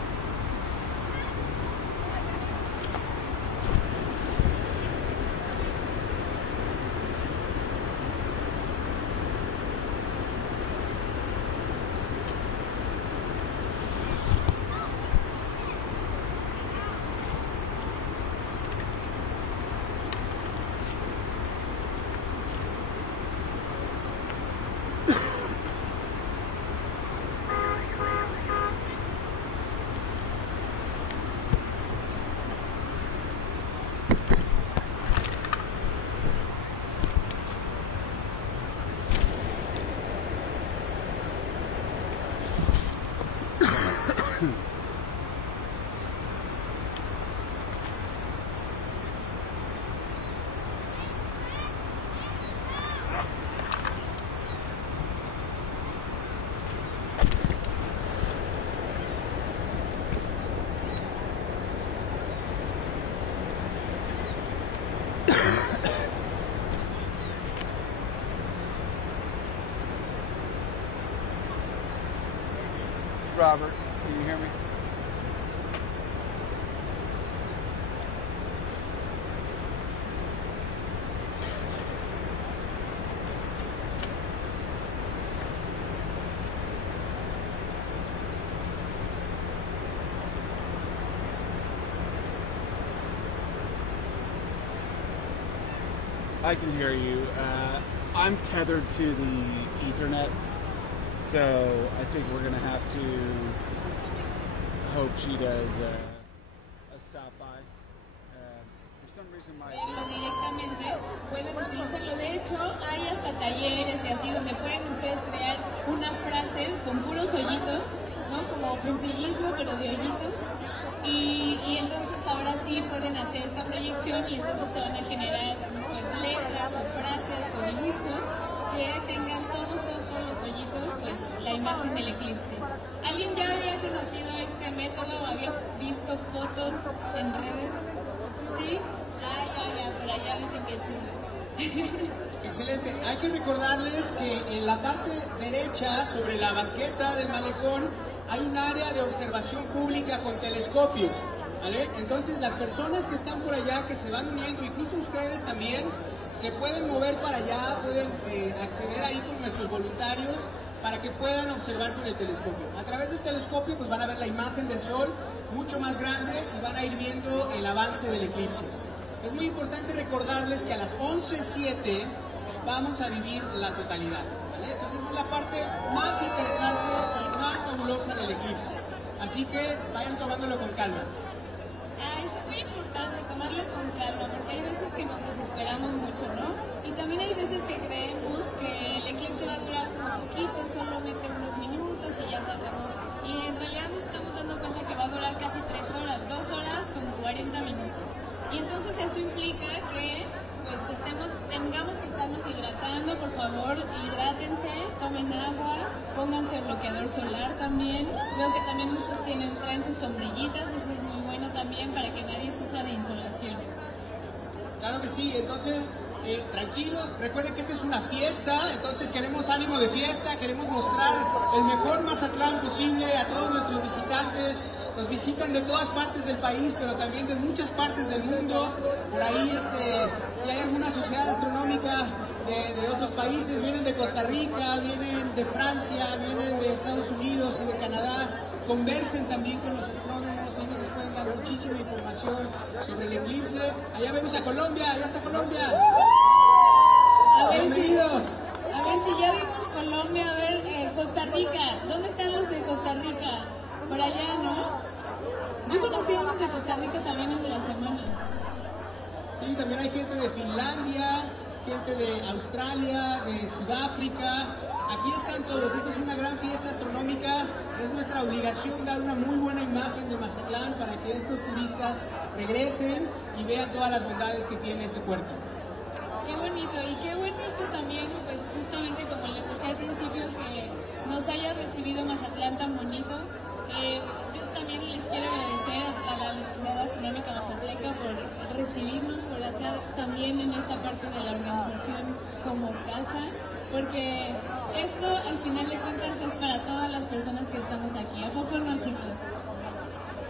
Robert, can you hear me? I can hear you. I'm tethered to the Ethernet, so I think we're gonna have to hope she does a stop by. For some reason my directamente pueden utilizarlo. De hecho, hay hasta talleres y así donde pueden ustedes crear una frase con puros hoyitos, ¿no? Como puntillismo, pero de hoyitos. Y entonces ahora sí pueden hacer esta proyección y entonces se van a generar pues letras o frases o dibujos que tengan todos los hoyitos, pues la imagen del eclipse. ¿Alguien ya había conocido este método o había visto fotos en redes? ¿Sí? Ya, por allá dicen que sí. Excelente. Hay que recordarles que en la parte derecha, sobre la banqueta del malecón, hay un área de observación pública con telescopios, ¿vale? Entonces las personas que están por allá, que se van uniendo, incluso ustedes también, se pueden mover para allá, pueden acceder ahí con nuestros voluntarios para que puedan observar con el telescopio. A través del telescopio pues van a ver la imagen del sol mucho más grande y van a ir viendo el avance del eclipse. Es muy importante recordarles que a las 11:07 vamos a vivir la totalidad, ¿vale? Entonces esa es la parte más interesante y más fabulosa del eclipse. Así que vayan tomándolo con calma. Eso es muy importante, tomarlo con calma, porque hay veces que nos desesperamos mucho, ¿no? Y también hay veces que creemos que el eclipse va a durar como poquito, solamente unos minutos y ya se acabó. Y en realidad nos estamos dando cuenta que va a durar casi 3 horas, 2 horas con 40 minutos. Y entonces eso implica que pues tengamos que estarnos hidratando. Por favor, hidrátense, tomen agua, pónganse bloqueador solar también. Veo que también muchos traen sus sombrillitas, eso es muy bueno también para que nadie sufra de insolación. Claro que sí, entonces tranquilos, recuerden que esta es una fiesta, entonces queremos ánimo de fiesta, queremos mostrar el mejor Mazatlán posible a todos nuestros visitantes. Nos visitan de todas partes del país, pero también de muchas partes del mundo. Por ahí, si hay alguna sociedad astronómica de otros países, vienen de Costa Rica, vienen de Francia, vienen de Estados Unidos y de Canadá. Conversen también con los astrónomos, ellos les pueden dar muchísima información sobre el eclipse. Allá vemos a Colombia, allá está Colombia. Bienvenidos. A ver si ya vimos Colombia, a ver, Costa Rica. ¿Dónde están los de Costa Rica? Por allá, ¿no? Yo conocí a unos de Costa Rica también en la semana. Sí, también hay gente de Finlandia, gente de Australia, de Sudáfrica. Aquí están todos. Esta es una gran fiesta astronómica. Es nuestra obligación dar una muy buena imagen de Mazatlán para que estos turistas regresen y vean todas las bondades que tiene este puerto. Qué bonito, y qué bonito también, pues justamente como les decía al principio, que nos haya recibido Mazatlán tan bonito. Yo también les quiero agradecer a la Sociedad Astronómica Mazatleca por recibirnos, por estar también en esta parte de la organización como casa, porque esto al final de cuentas es para todas las personas que estamos aquí. ¿A poco no, chicos?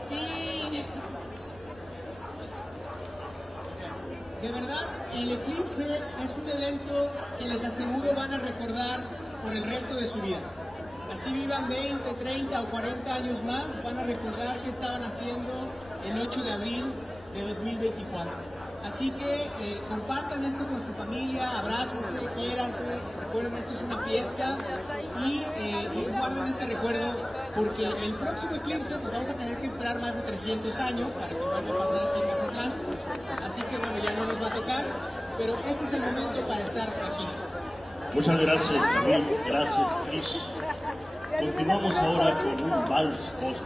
Sí. De verdad, el eclipse es un evento que les aseguro van a recordar por el resto de su vida. Así vivan 20, 30 o 40 años más, van a recordar qué estaban haciendo el 8 de abril de 2024. Así que compartan esto con su familia, abrácense, quiéranse, recuerden esto es una fiesta y guarden este recuerdo porque el próximo eclipse pues vamos a tener que esperar más de 300 años para que vuelva a pasar aquí en Mazatlán. Así que bueno, ya no nos va a tocar, pero este es el momento para estar aquí. Muchas gracias, Camil. Gracias, Trish. Continuamos ahora con un vals cósmico.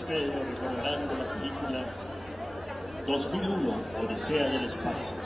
Ustedes lo recordarán de la película 2001, Odisea del Espacio.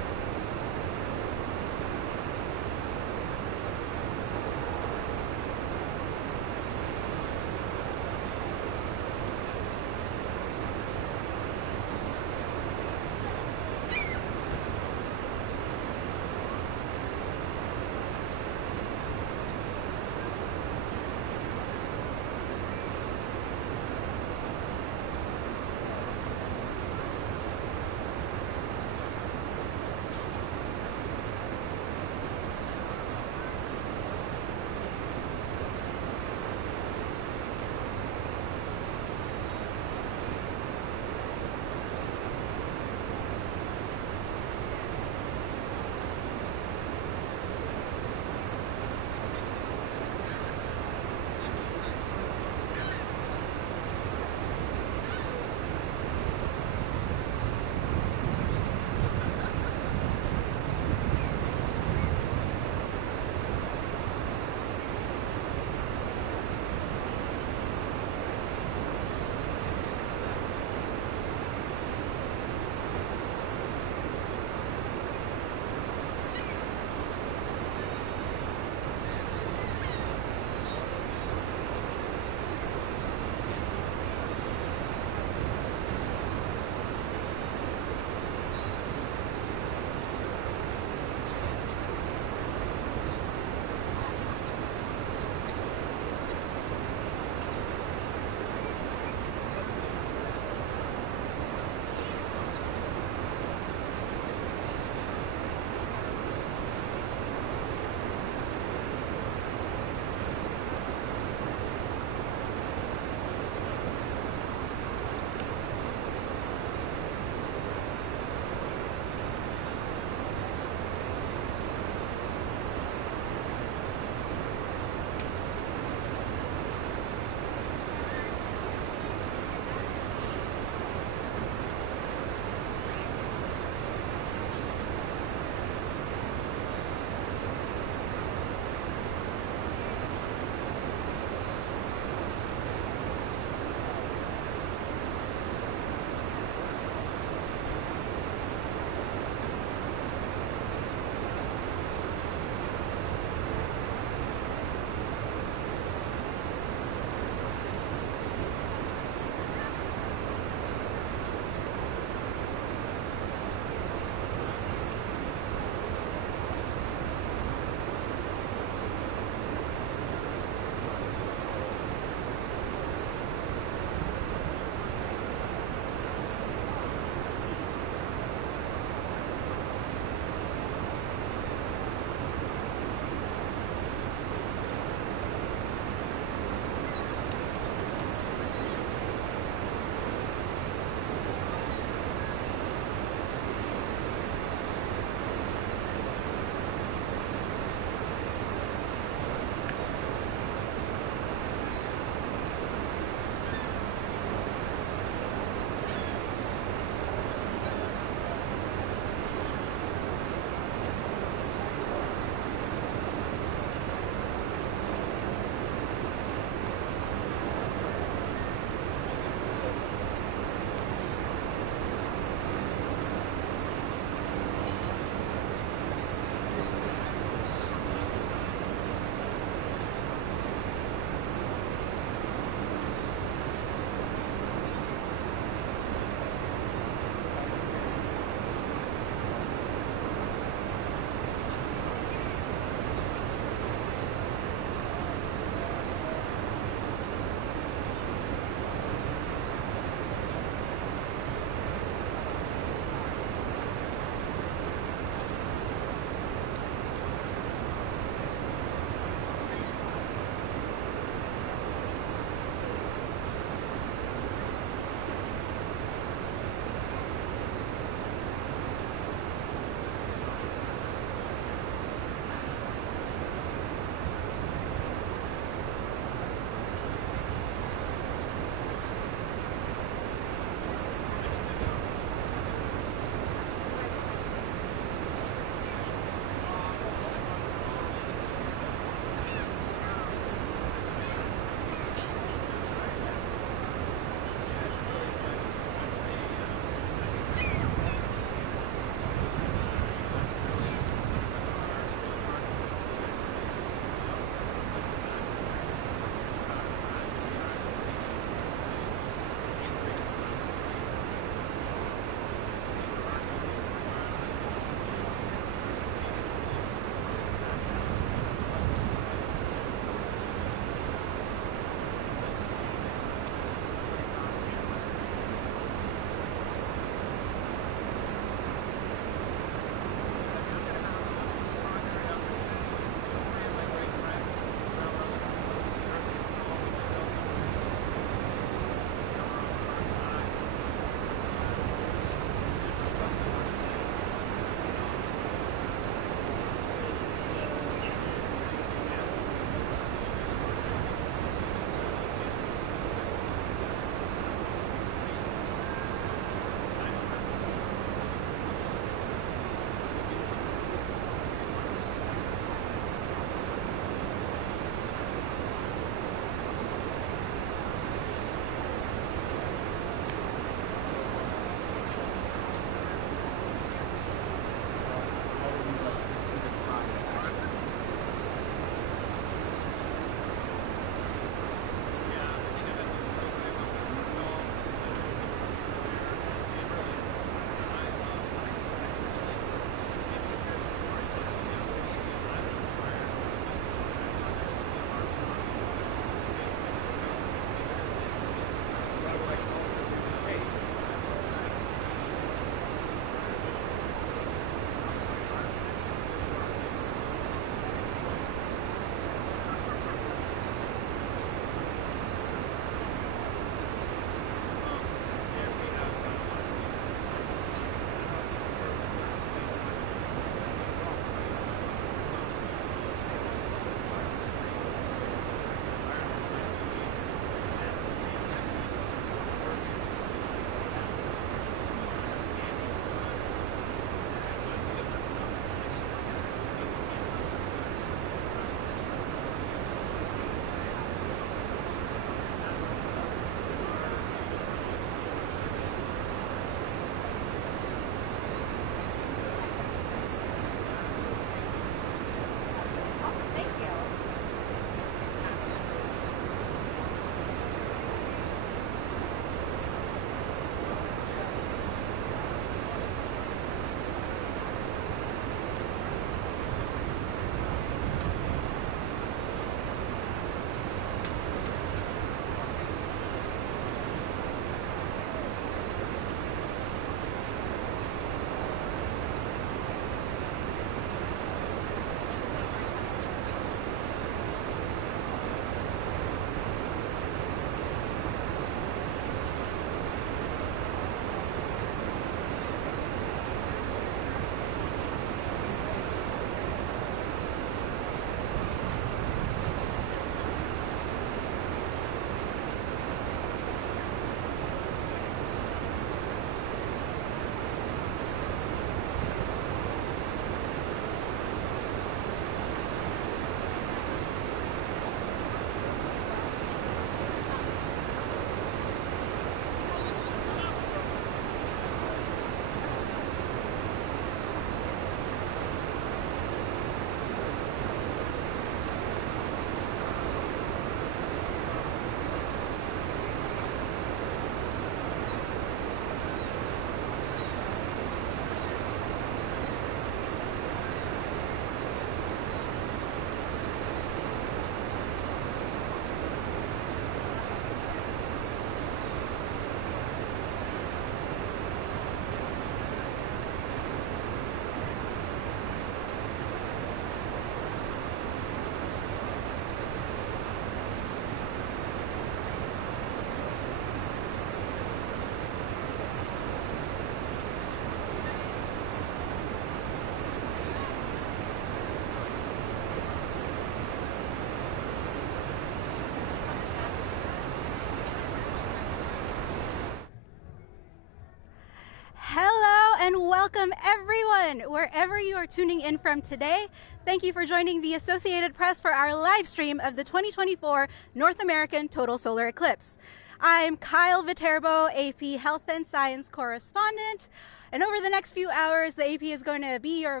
welcome everyone, wherever you are tuning in from today. Thank you for joining the Associated Press for our live stream of the 2024 North American Total Solar Eclipse. I'm Kyle Viterbo, AP Health and Science correspondent. And over the next few hours, the AP is going to be your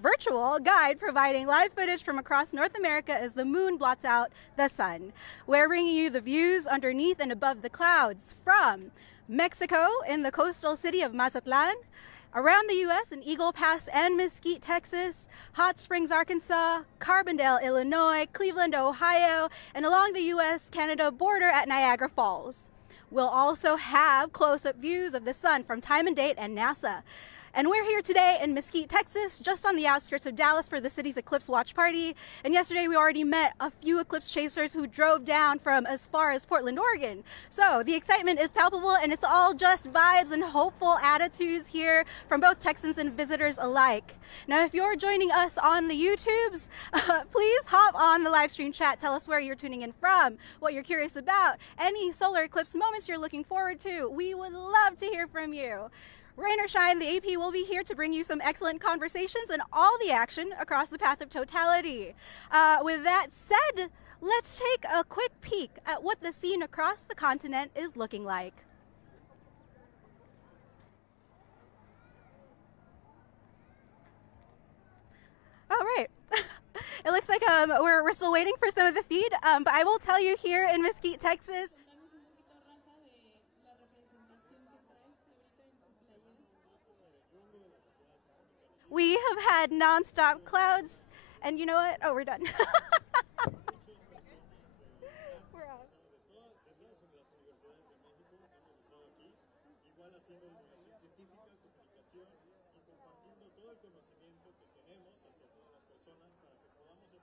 virtual guide, providing live footage from across North America as the moon blots out the sun. We're bringing you the views underneath and above the clouds from Mexico in the coastal city of Mazatlan, around the U.S. in Eagle Pass and Mesquite, Texas, Hot Springs, Arkansas, Carbondale, Illinois, Cleveland, Ohio, and along the U.S.-Canada border at Niagara Falls. We'll also have close-up views of the sun from Time and Date and NASA. And we're here today in Mesquite, Texas, just on the outskirts of Dallas for the city's Eclipse Watch Party. And yesterday we already met a few eclipse chasers who drove down from as far as Portland, Oregon. So the excitement is palpable, and it's all just vibes and hopeful attitudes here from both Texans and visitors alike. Now, if you're joining us on the YouTubes, please hop on the live stream chat. Tell us where you're tuning in from, what you're curious about, any solar eclipse moments you're looking forward to. We would love to hear from you. Rain or shine, the AP will be here to bring you some excellent conversations and all the action across the path of totality. With that said, let's take a quick peek at what the scene across the continent is looking like. All right. It looks like we're still waiting for some of the feed, but I will tell you here in Mesquite, Texas, we have had non-stop clouds, and you know what? Oh, we're done. We're out.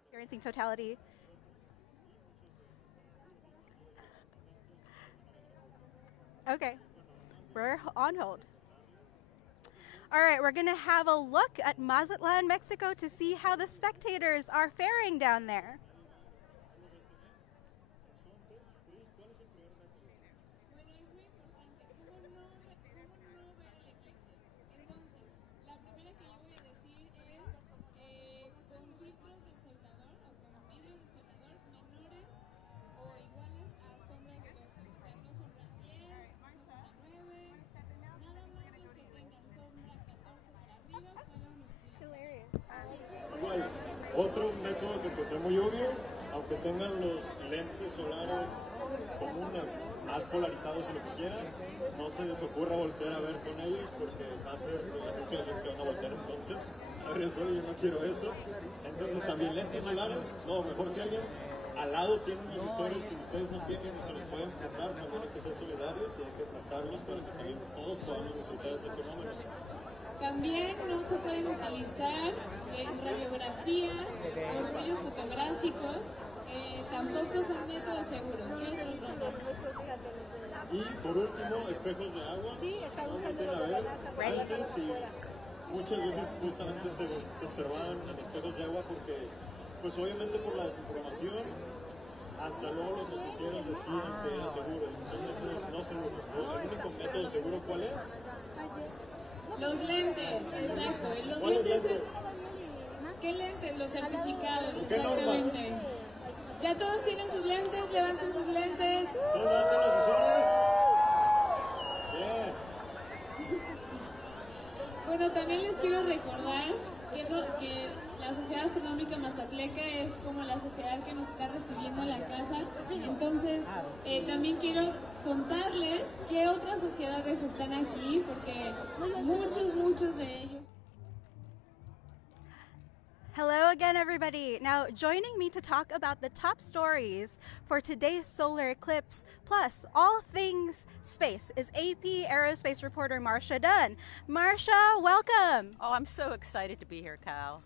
Experiencing totality. Okay, we're on hold. All right, we're gonna have a look at Mazatlan, Mexico to see how the spectators are faring down there. Otro método que empecé muy obvio, aunque tengan los lentes solares comunes más polarizados y lo que quieran, no se les ocurra voltear a ver con ellos porque va a ser de las últimas veces que van a voltear entonces a ver el sol. Yo no quiero eso. Entonces también lentes solares, no, mejor si alguien al lado tiene unos visores y ustedes no tienen y se los pueden prestar, también hay que ser solidarios y hay que prestarlos para que también todos podamos disfrutar este fenómeno. También no se pueden utilizar radiografías o rollos fotográficos, tampoco son métodos seguros. Y por último, espejos de agua. Sí, está gustando a ver antes y muchas veces justamente se observaban en espejos de agua porque, pues obviamente por la desinformación, hasta luego los noticieros decían que era seguro. Son métodos no seguros. El único método seguro, ¿cuál es? Los lentes, exacto. Y los lentes, ¿qué lentes? Los certificados, exactamente. Ya todos tienen sus lentes, levanten sus lentes. ¿Todos levantan los visores? Bien. Bueno, también les quiero recordar que la Sociedad Astronómica Mazatleca es como la sociedad que nos está recibiendo en la casa. Entonces, también quiero contarles qué otras sociedades están aquí, porque muchos de ellos. Hello again, everybody. Now, joining me to talk about the top stories for today's solar eclipse, plus all things space, is AP aerospace reporter Marcia Dunn. Marcia, welcome. Oh, I'm so excited to be here, Kyle.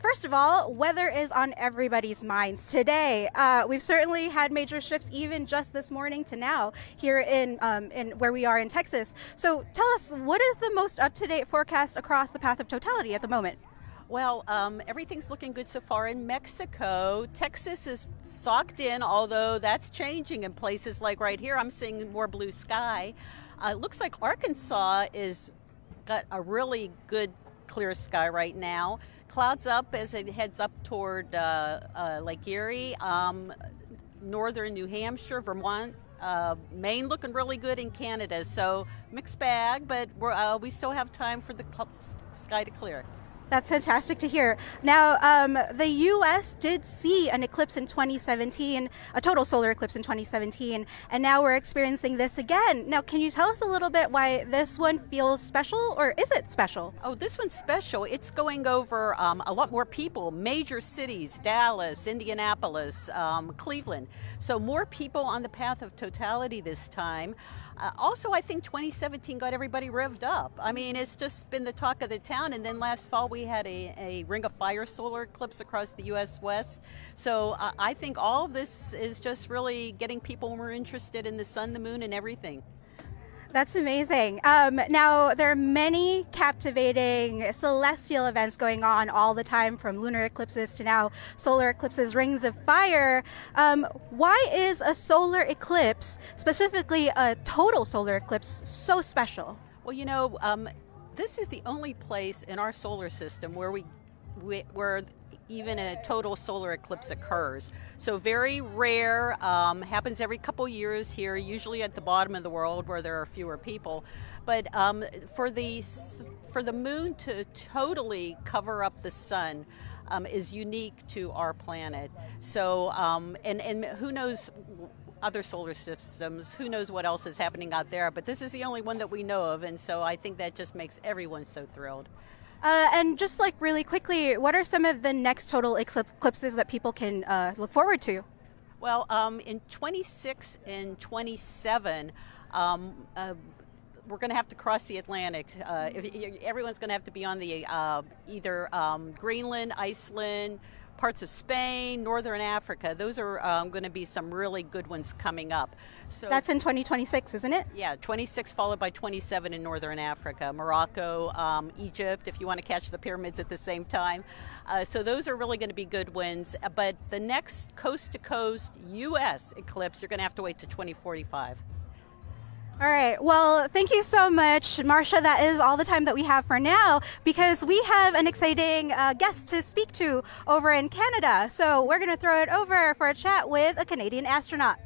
First of all, weather is on everybody's minds today. We've certainly had major shifts even just this morning to now here in where we are in Texas. So tell us, what is the most up-to-date forecast across the path of totality at the moment? Well, everything's looking good so far in Mexico. Texas is socked in, although that's changing in places like right here. I'm seeing more blue sky. It looks like Arkansas is got a really good clear sky right now. Clouds up as it heads up toward Lake Erie, northern New Hampshire, Vermont, Maine looking really good in Canada. So mixed bag, but we still have time for the sky to clear. That's fantastic to hear. Now, the U.S. did see an eclipse in 2017, a total solar eclipse in 2017, and now we're experiencing this again. Now, can you tell us a little bit why this one feels special, or is it special? Oh, this one's special. It's going over a lot more people, major cities, Dallas, Indianapolis, Cleveland. So more people on the path of totality this time. Also, I think 2017 got everybody revved up. I mean, it's just been the talk of the town. And then last fall, we had a Ring of Fire solar eclipse across the U.S. West. So I think all of this is just really getting people more interested in the sun, the moon, and everything. That's amazing. Now, there are many captivating celestial events going on all the time, from lunar eclipses to now solar eclipses, rings of fire. Why is a solar eclipse, specifically a total solar eclipse, so special? Well, you know, this is the only place in our solar system where where even a total solar eclipse occurs. So very rare, happens every couple years here, usually at the bottom of the world where there are fewer people. But for the moon to totally cover up the sun is unique to our planet. So, and who knows other solar systems, who knows what else is happening out there, but this is the only one that we know of, and so I think that just makes everyone so thrilled. And just like really quickly, what are some of the next total eclipses that people can look forward to? Well, in 26 and 27, we're going to have to cross the Atlantic. Everyone's going to have to be on the either Greenland, Iceland, parts of Spain, Northern Africa. Those are going to be some really good ones coming up. So that's in 2026, isn't it? Yeah, 26 followed by 27 in Northern Africa, Morocco, Egypt, if you want to catch the pyramids at the same time. So those are really going to be good ones. But the next coast-to-coast U.S. eclipse, you're going to have to wait to 2045. All right, well, thank you so much, Marcia. That is all the time that we have for now, because we have an exciting guest to speak to over in Canada. So we're going to throw it over for a chat with a Canadian astronaut.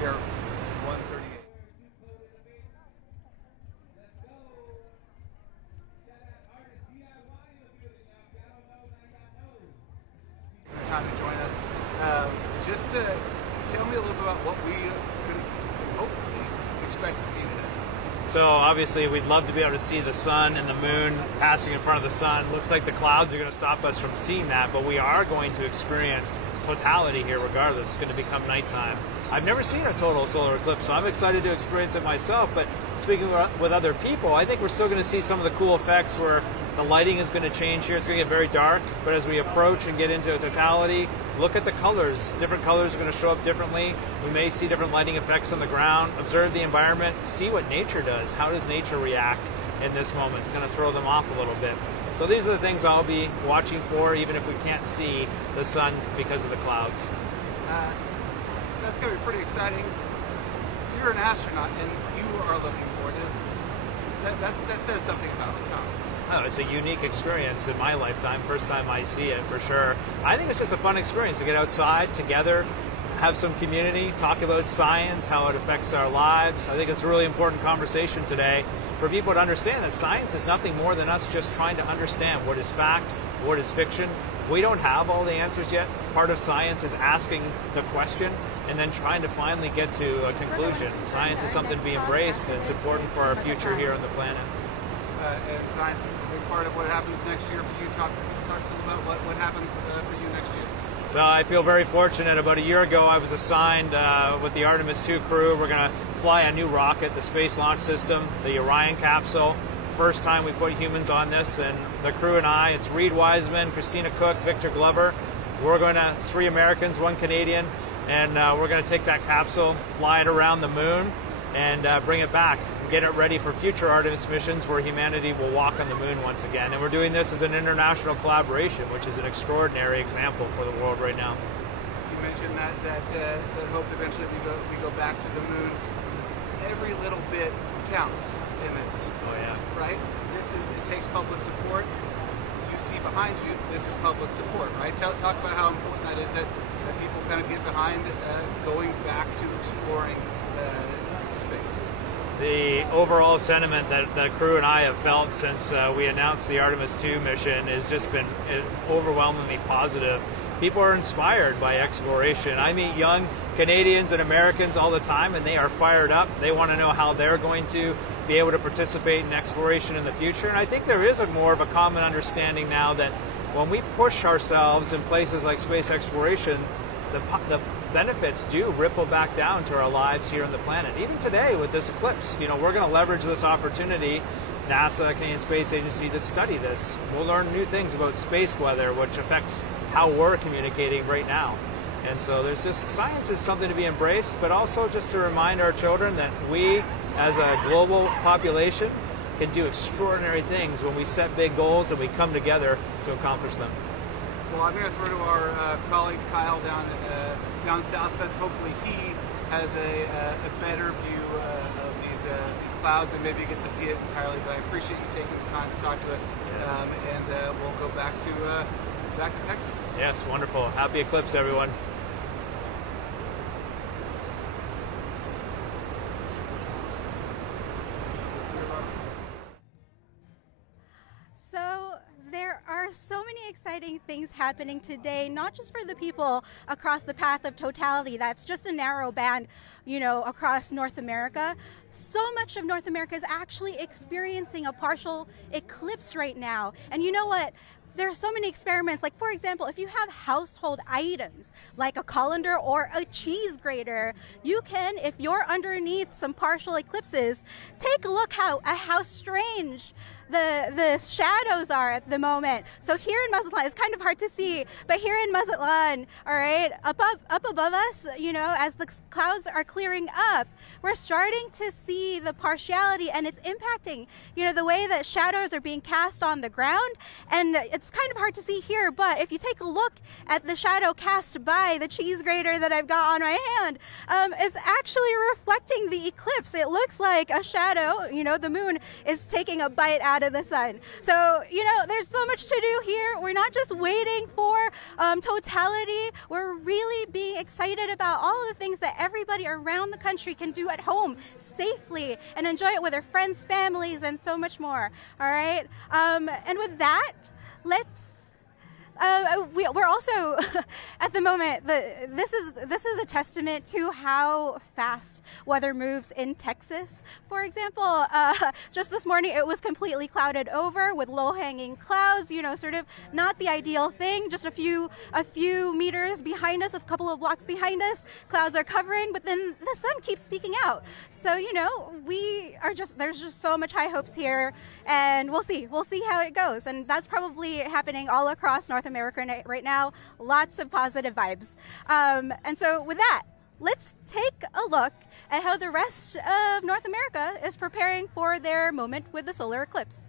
We are 138. Time to join us. Just to tell me a little bit about what we could hopefully expect to see today. So obviously we'd love to be able to see the sun and the moon passing in front of the sun. Looks like the clouds are going to stop us from seeing that, but we are going to experience totality here regardless. It's going to become nighttime. I've never seen a total solar eclipse, so I'm excited to experience it myself, but speaking with other people, I think we're still going to see some of the cool effects where the lighting is going to change here. It's going to get very dark, but as we approach and get into totality, look at the colors. Different colors are going to show up differently. We may see different lighting effects on the ground. Observe the environment. See what nature does. How does nature react in this moment? It's going to throw them off a little bit. So these are the things I'll be watching for, even if we can't see the sun because of the clouds. That's going to be pretty exciting. You're an astronaut and you are looking forward to this. That says something about us, huh? Oh, it's a unique experience in my lifetime. First time I see it, for sure. I think it's just a fun experience to get outside together, have some community, talk about science, how it affects our lives. I think it's a really important conversation today for people to understand that science is nothing more than us just trying to understand what is fact, what is fiction. We don't have all the answers yet. Part of science is asking the question and then trying to finally get to a conclusion. Science is something to be embraced, and it's important for our future here on the planet. And science is a big part of what happens next year for you. Talk to us about what happens for you next year. So I feel very fortunate. About a year ago, I was assigned with the Artemis II crew. We're going to fly a new rocket, the Space Launch System, the Orion capsule. First time we put humans on this, and the crew and I, it's Reed Wiseman, Christina Cook, Victor Glover. We're going to, 3 Americans, 1 Canadian, and we're going to take that capsule, fly it around the moon, and bring it back and get it ready for future Artemis missions where humanity will walk on the moon once again. And we're doing this as an international collaboration, which is an extraordinary example for the world right now. You mentioned that hope eventually we go back to the moon. every little bit counts in this. Oh yeah. Right? It takes public support. You see behind you, this is public support, right? Talk about how important that is, that people kind of get behind going back to exploring to space. The overall sentiment that the crew and I have felt since we announced the Artemis II mission has just been overwhelmingly positive. People are inspired by exploration. I meet young Canadians and Americans all the time, and they are fired up. They want to know how they're going to be able to participate in exploration in the future. And I think there is more of a common understanding now that when we push ourselves in places like space exploration, the benefits do ripple back down to our lives here on the planet. Even today with this eclipse, you know, we're going to leverage this opportunity, NASA, Canadian Space Agency, to study this. We'll learn new things about space weather, which affects how we're communicating right now. And so there's just, science is something to be embraced, but also just to remind our children that we, as a global population, can do extraordinary things when we set big goals and we come together to accomplish them. Well, I'm going to throw to our colleague Kyle down south, because hopefully he has a better view of these clouds, and maybe he gets to see it entirely. But I appreciate you taking the time to talk to us, and we'll go back to Texas. Yes, wonderful. Happy eclipse, everyone. There are so many exciting things happening today, not just for the people across the path of totality. That's just a narrow band, you know, across North America. So much of North America is actually experiencing a partial eclipse right now. And you know what? There are so many experiments, like for example, if you have household items like a colander or a cheese grater, you can, if you're underneath some partial eclipses, take a look how strange the shadows are at the moment. So here in Mazatlan, it's kind of hard to see, but here in Mazatlan, all right, up above us, you know, as the clouds are clearing up, we're starting to see the partiality, and it's impacting, you know, the way that shadows are being cast on the ground. And it's kind of hard to see here, but if you take a look at the shadow cast by the cheese grater that I've got on my hand, it's actually reflecting the eclipse. It looks like a shadow, you know, the moon is taking a bite out of the sun. So, you know, there's so much to do here. We're not just waiting for totality. We're really being excited about all of the things that everybody around the country can do at home safely and enjoy it with their friends, families, and so much more. All right. And with that, we're also at the moment, this is a testament to how fast weather moves in Texas. For example, just this morning it was completely clouded over with low-hanging clouds, you know, sort of not the ideal thing. Just a few meters behind us, a couple of blocks behind us, clouds are covering, but then the sun keeps peeking out. So, you know, there's just so much high hopes here, and we'll see how it goes. And that's probably happening all across North America right now. Lots of positive vibes. And so with that, let's take a look at how the rest of North America is preparing for their moment with the solar eclipse.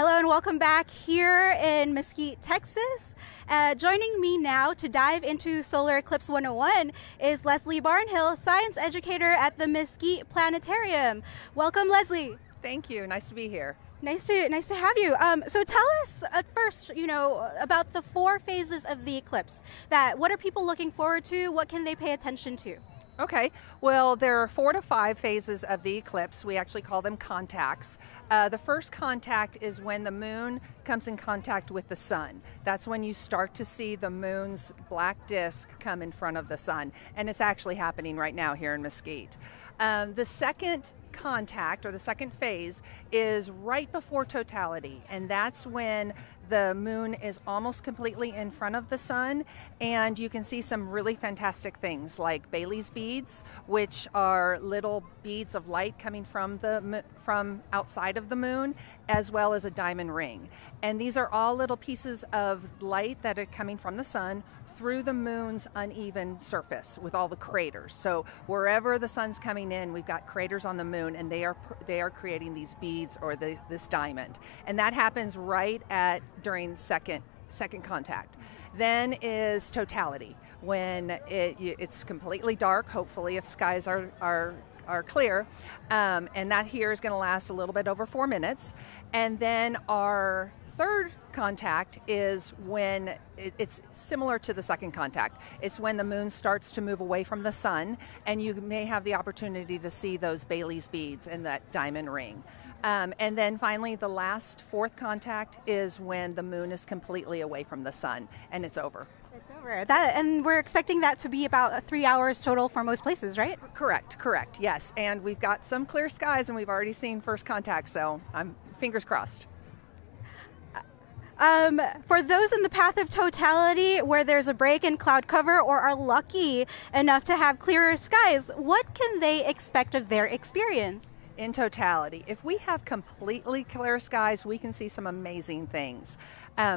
Hello and welcome back here in Mesquite, Texas. Joining me now to dive into Solar Eclipse 101 is Leslie Barnhill, science educator at the Mesquite Planetarium. Welcome, Leslie. Thank you. Nice to be here. Nice to have you. So tell us at first, about the 4 phases of the eclipse. What are people looking forward to? What can they pay attention to? Okay, well, there are 4 to 5 phases of the eclipse. We actually call them contacts. The first contact is when the moon comes in contact with the sun. That's when you start to see the moon's black disk come in front of the sun, and it's actually happening right now here in Mesquite. The second contact, or the second phase, is right before totality, and that's when the moon is almost completely in front of the sun, and you can see some really fantastic things like Bailey's beads, which are little beads of light coming from outside of the moon, as well as a diamond ring. And these are all little pieces of light that are coming from the sun through the moon's uneven surface with all the craters. So wherever the sun's coming in, we've got craters on the moon, and they are creating these beads or this diamond. And that happens right during second contact. Then is totality, when it's completely dark, hopefully if skies are clear, and that here is going to last a little bit over 4 minutes. And then our third contact is when it's similar to the second contact. It's when the moon starts to move away from the sun, and you may have the opportunity to see those Bailey's beads and that diamond ring. And then finally, the last, fourth contact is when the moon is completely away from the sun, and it's over. It's over. And we're expecting that to be about 3 hours total for most places, right? Correct, yes. And we've got some clear skies, and we've already seen first contact, so I'm fingers crossed. For those in the path of totality where there's a break in cloud cover or are lucky enough to have clearer skies, what can they expect of their experience? In totality, if we have completely clear skies, we can see some amazing things.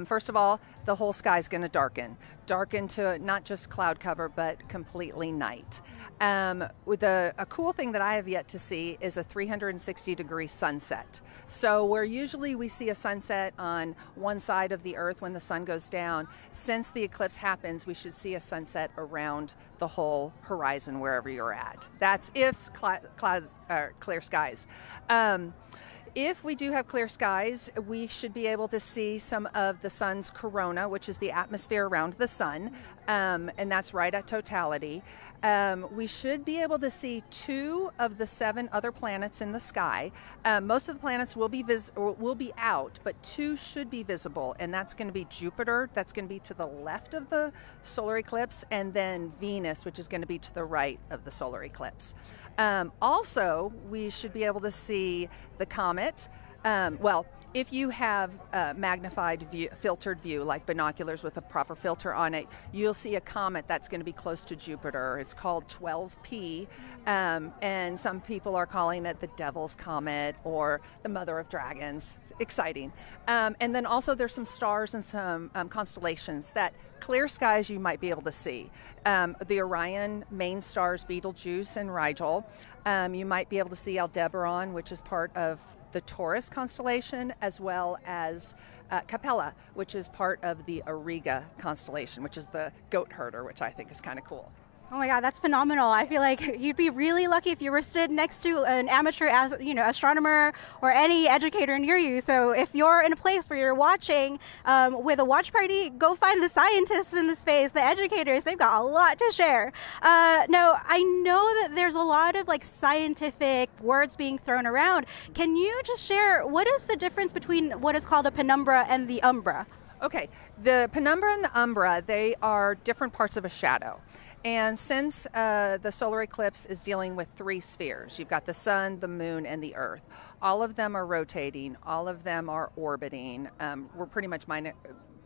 First of all, the whole sky is going to darken to not just cloud cover, but completely night. A cool thing that I have yet to see is a 360-degree sunset. So where usually we see a sunset on one side of the Earth when the sun goes down, since the eclipse happens, we should see a sunset around the whole horizon wherever you're at. That's if clear skies. If we do have clear skies, we should be able to see some of the sun's corona, which is the atmosphere around the sun, and that's right at totality. We should be able to see 2 of the 7 other planets in the sky. Most of the planets will be out, but 2 should be visible, and that's going to be Jupiter, that's going to be to the left of the solar eclipse, and then Venus, which is going to be to the right of the solar eclipse. Also, we should be able to see the comet. If you have a magnified filtered view, like binoculars with a proper filter on it, you'll see a comet that's going to be close to Jupiter. It's called 12P, and some people are calling it the Devil's Comet or the Mother of Dragons. It's exciting. And then also there's some stars and some constellations that clear skies you might be able to see. The Orion main stars, Betelgeuse and Rigel. You might be able to see Aldebaran, which is part of the Taurus constellation, as well as Capella, which is part of the Auriga constellation, which is the goat herder, which I think is kind of cool. Oh my God, that's phenomenal. I feel like you'd be really lucky if you were stood next to an amateur astronomer or any educator near you. So if you're in a place where you're watching with a watch party, go find the scientists in the space, the educators. They've got a lot to share. Now, I know that there's a lot of scientific words being thrown around. Can you just share what is the difference between what is called a penumbra and the umbra? Okay, the penumbra and the umbra, they are different parts of a shadow. And since the solar eclipse is dealing with 3 spheres, you've got the sun, the moon, and the earth. All of them are rotating. All of them are orbiting. We're pretty much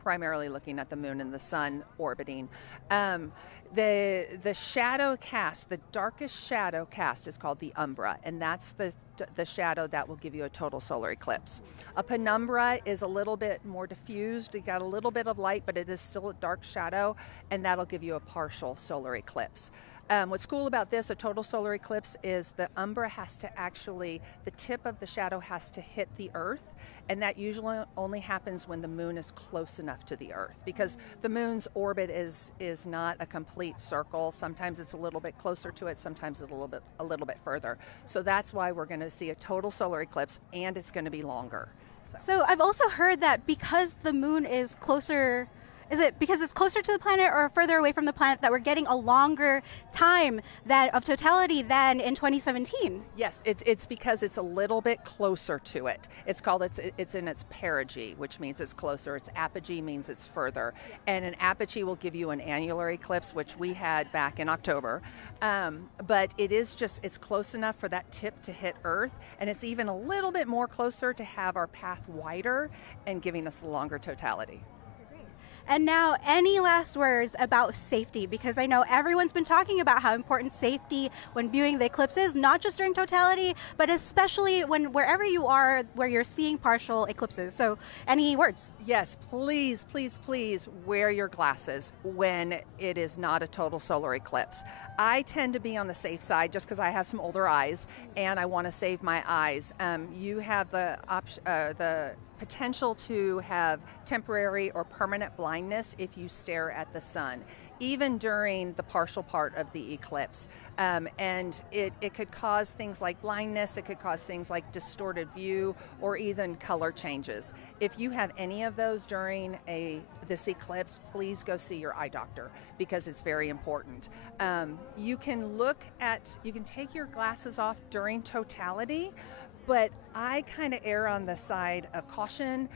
primarily looking at the moon and the sun orbiting. The shadow cast, the darkest shadow cast, is called the umbra, and that's the shadow that will give you a total solar eclipse. A penumbra is a little bit more diffused. You got a little bit of light, but it is still a dark shadow, and that'll give you a partial solar eclipse. What's cool about this, a total solar eclipse, is the umbra has to actually, the tip of the shadow has to hit the Earth, and that usually only happens when the moon is close enough to the Earth, because the moon's orbit is not a complete circle. Sometimes it's a little bit closer to it, sometimes it's a little bit further. So that's why we're going to see a total solar eclipse, and it's going to be longer. So I've also heard that because the moon is closer, is it because it's closer to the planet or further away from the planet that we're getting a longer time of totality than in 2017? Yes, it's because it's a little bit closer to it. It's called, it's in its perigee, which means it's closer. Its apogee means it's further. And an apogee will give you an annular eclipse, which we had back in October. But it is just, it's close enough for that tip to hit Earth, and it's even a little bit more closer to have our path wider and giving us the longer totality. And now, any last words about safety? Because I know everyone's been talking about how important safety when viewing the eclipse is, not just during totality, but especially wherever you are where you're seeing partial eclipses. So any words? Yes, please, please, please wear your glasses when it is not a total solar eclipse. I tend to be on the safe side just because I have some older eyes and I want to save my eyes. You have the potential to have temporary or permanent blindness if you stare at the sun, even during the partial part of the eclipse. And it could cause things like blindness, it could cause things like distorted view, or even color changes. If you have any of those during this eclipse, please go see your eye doctor, because it's very important. You can take your glasses off during totality, but I kind of err on the side of caution.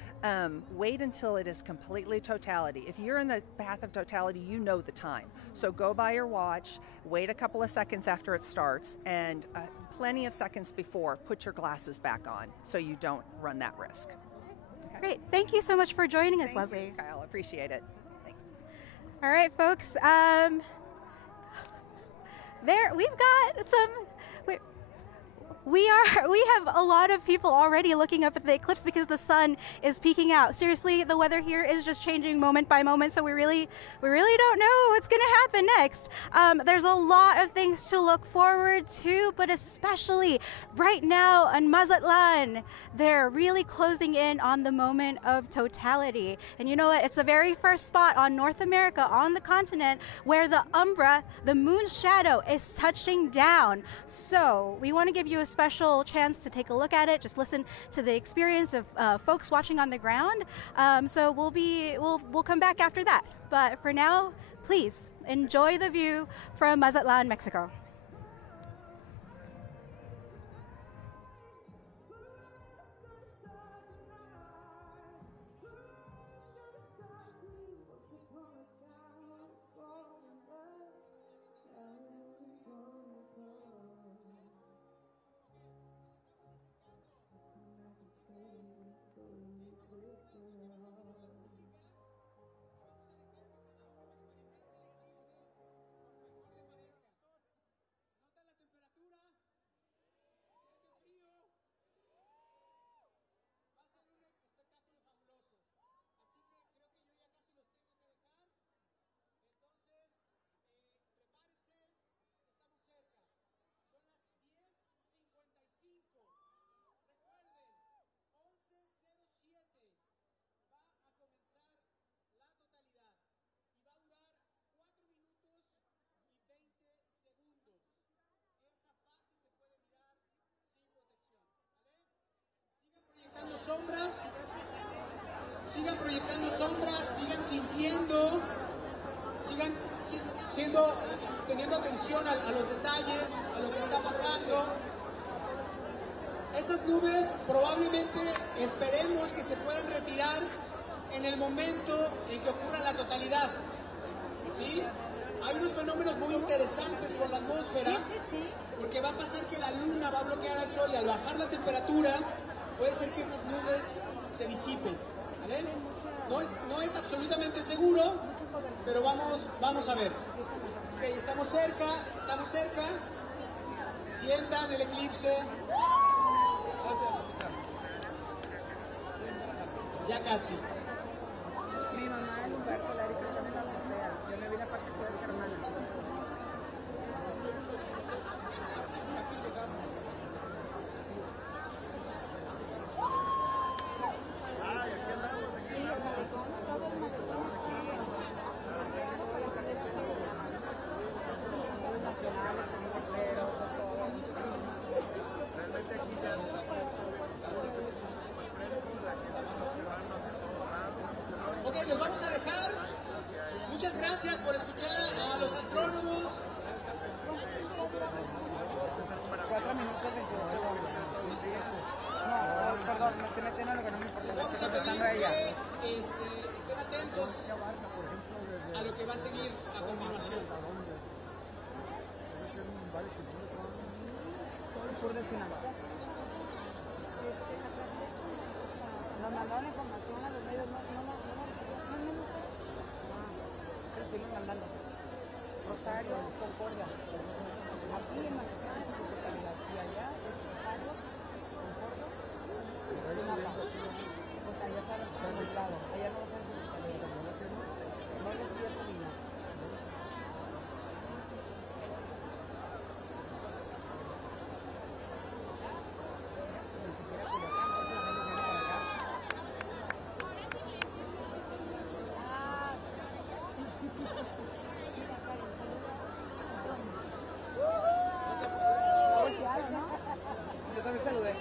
Wait until it is completely totality. If you're in the path of totality, you know the time. So go by your watch, wait a couple of seconds after it starts, and plenty of seconds before, put your glasses back on so you don't run that risk. Okay. Great. Thank you so much for joining us, Leslie. You, Kyle. Appreciate it. Thanks. All right, folks. We've got some... We have a lot of people already looking up at the eclipse because the sun is peeking out. Seriously, the weather here is just changing moment by moment, so we really don't know what's going to happen next. There's a lot of things to look forward to, but especially right now in Mazatlan, they're really closing in on the moment of totality. And you know what? It's the very first spot on North America, on the continent, where the umbra, the moon's shadow, is touching down. So we want to give you a special chance to take a look at it. Just listen to the experience of folks watching on the ground. So we'll come back after that. But for now, please enjoy the view from Mazatlan, Mexico. Sigan proyectando sombras, sigan sintiendo, sigan teniendo atención a los detalles, a lo que está pasando. Esas nubes probablemente esperemos que se puedan retirar en el momento en que ocurra la totalidad. ¿Sí? Hay unos fenómenos muy interesantes con la atmósfera, porque va a pasar que la luna va a bloquear al sol y al bajar la temperatura puede ser que esas nubes se disipen. ¿Vale? No es absolutamente seguro, pero vamos a ver. Okay, estamos cerca. Sientan el eclipse. Ya casi. Mi mamá en Humberto, la habitación en la azotea. Yo le vi la parte de su hermana. estén atentos a lo que va a seguir a continuación. Todo el sur de Sinaloa. Nos mandaron información a los medios, no, pero siguen mandando. Rosario, Concordia. Aquí en Mazatlán, en su totalidad. Y allá es Rosario, Concordia, Sinaloa. Pues allá saben, por el lado. Allá no va a ser su totalidad. No es cierto ni nada. Yo también saludé.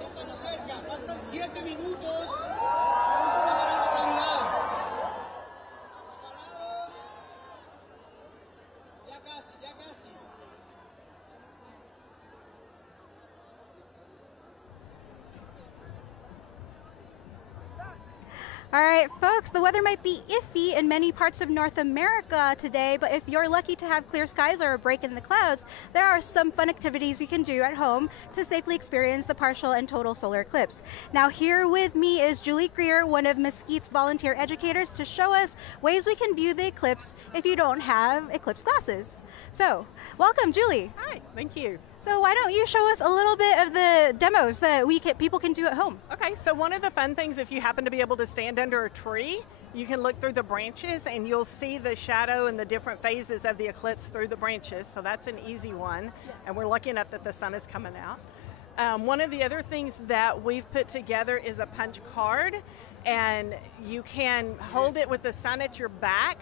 Estamos cerca, faltan 7 minutos para la totalidad. ¿Preparados? Ya casi, ya casi. All right, folks, the weather might be iffy in many parts of North America today, but if you're lucky to have clear skies or a break in the clouds, there are some fun activities you can do at home to safely experience the partial and total solar eclipse. Now, here with me is Julie Greer, one of Mesquite's volunteer educators, to show us ways we can view the eclipse if you don't have eclipse glasses. So, welcome, Julie. Hi, thank you. So why don't you show us a little bit of the demos that people can do at home? Okay, so one of the fun things, if you happen to be able to stand under a tree, you can look through the branches and you'll see the shadow and the different phases of the eclipse through the branches. So that's an easy one. And we're lucky enough that the sun is coming out. One of the other things that we've put together is a punch card, and you can hold it with the sun at your back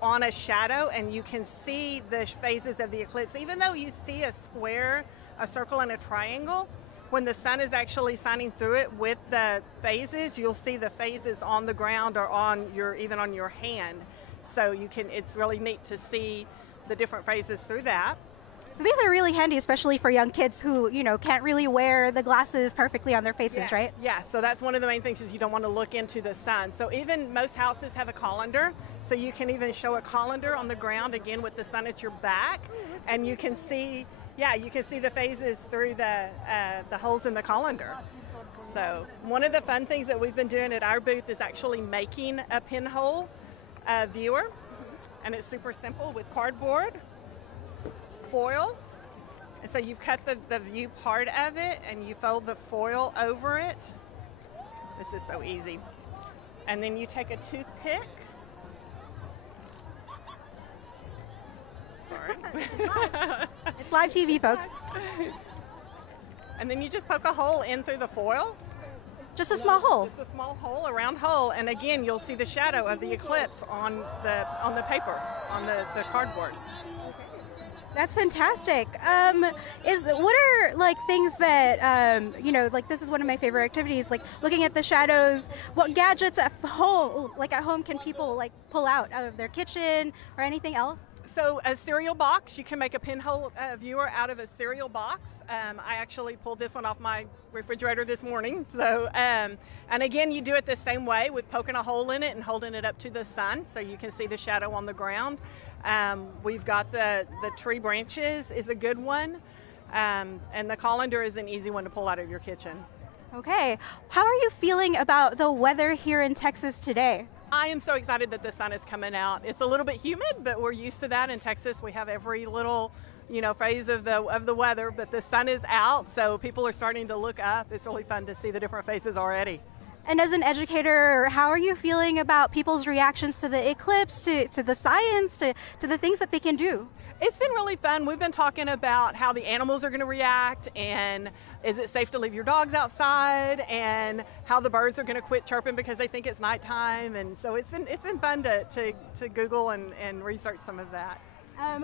on a shadow, and you can see the phases of the eclipse. Even though you see a square, a circle, and a triangle, when the sun is actually shining through it with the phases, you'll see the phases on the ground or on even on your hand. So it's really neat to see the different phases through that. So these are really handy, especially for young kids who, can't really wear the glasses perfectly on their faces, right? Yeah, so that's one of the main things, is you don't want to look into the sun. So even most houses have a colander, so you can even show a colander on the ground, again with the sun at your back, and you can see, the phases through the holes in the colander. So one of the fun things that we've been doing at our booth is actually making a pinhole viewer, and it's super simple with cardboard, foil, and so you've cut the view part of it and you fold the foil over it. This is so easy. And then you take a toothpick. Sorry. It's live TV, folks. And then you just poke a hole in through the foil. Just a small hole. Just a small hole, a round hole, and again you'll see the shadow of the eclipse on the paper, on the cardboard. That's fantastic. What are like things that like this is one of my favorite activities, like looking at the shadows. What gadgets at home, can people like pull out of their kitchen or anything else? So a cereal box, you can make a pinhole viewer out of a cereal box. I actually pulled this one off my refrigerator this morning. So, and again, you do it the same way with poking a hole in it and holding it up to the sun so you can see the shadow on the ground. We've got the tree branches is a good one, and the colander is an easy one to pull out of your kitchen. Okay, how are you feeling about the weather here in Texas today? I am so excited that the sun is coming out. It's a little bit humid, but we're used to that in Texas. We have every little, phase of the weather, but the sun is out, so people are starting to look up. It's really fun to see the different faces already. And as an educator, how are you feeling about people's reactions to the eclipse, to the science, to the things that they can do? It's been really fun. We've been talking about how the animals are going to react, and is it safe to leave your dogs outside, and how the birds are going to quit chirping because they think it's nighttime. And so it's been fun to Google and research some of that.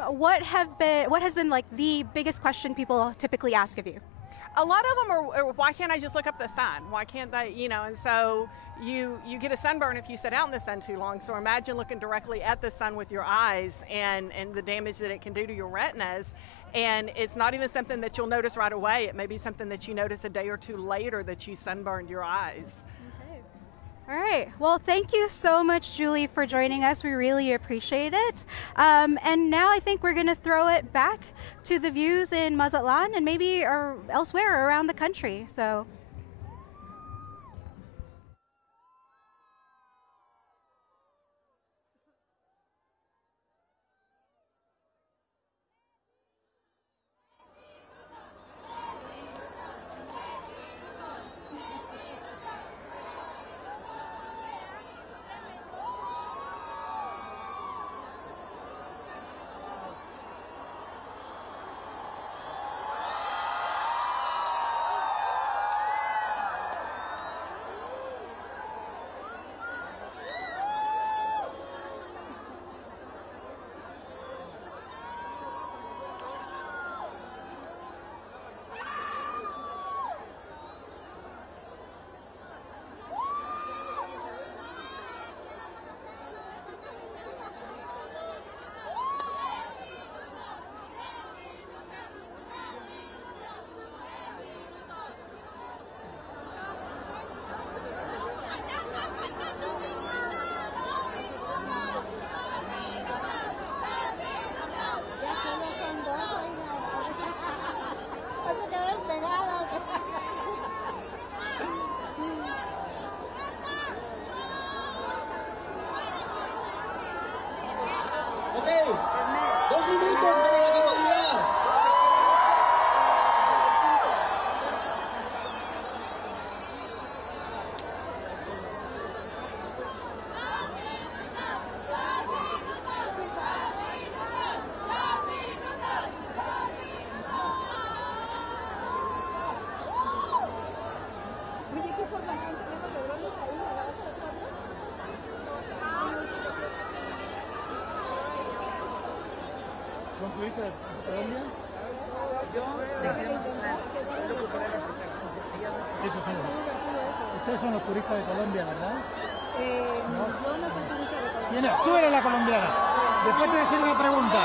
What has been like the biggest question people typically ask of you? A lot of them are, why can't I just look up the sun? Why can't they, and so you get a sunburn if you sit out in the sun too long. So imagine looking directly at the sun with your eyes and the damage that it can do to your retinas. And it's not even something that you'll notice right away. It may be something that you notice a day or two later that you sunburned your eyes. All right. Well, thank you so much, Julie, for joining us. We really appreciate it. And now I think we're going to throw it back to the views in Mazatlan and maybe or elsewhere around the country. So. ¿Concluiste de Colombia? Yo de Mazatlán, soy locutora de Ustedes son los turistas de Colombia, ¿verdad? No. Yo no soy turista de Colombia. Tú eres la colombiana. Después te voy a hacer una pregunta.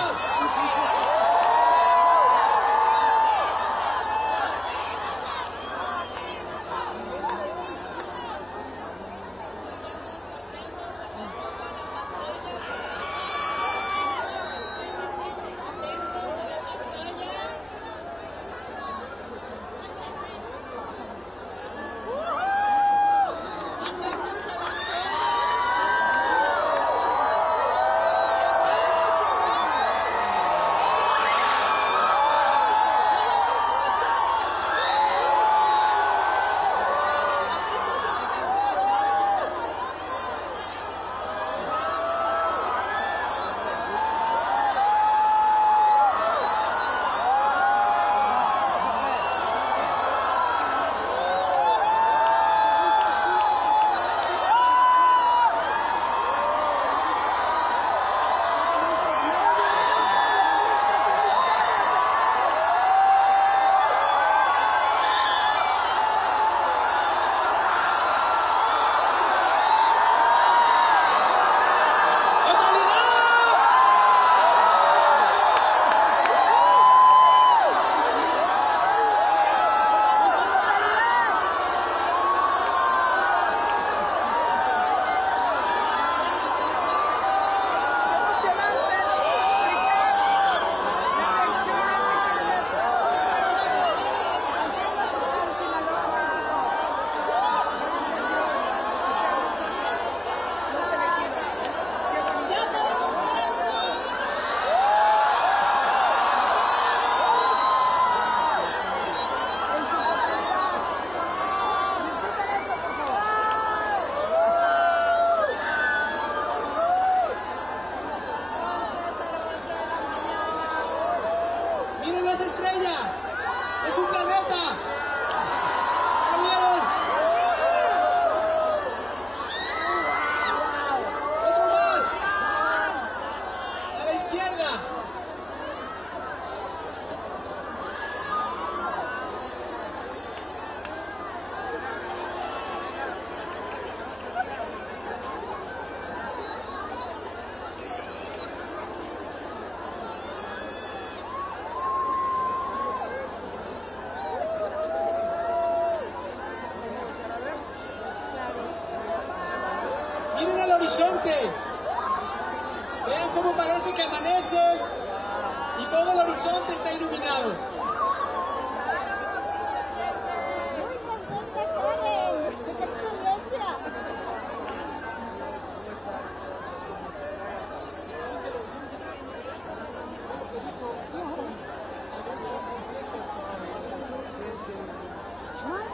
Vean el horizonte. Vean cómo parece que amanece y todo el horizonte está iluminado. Bueno,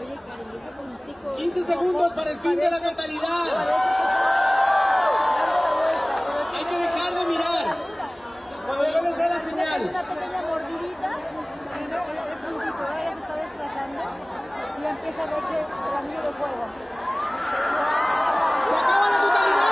Oye, Karen, ese puntico... 15 segundos para el fin de la totalidad. Hay que dejar de mirar cuando yo les dé la señal. Una pequeña mordidita, el puntito ya se está desplazando y empieza a verse el anillo de fuego. ¡Se acaba la totalidad!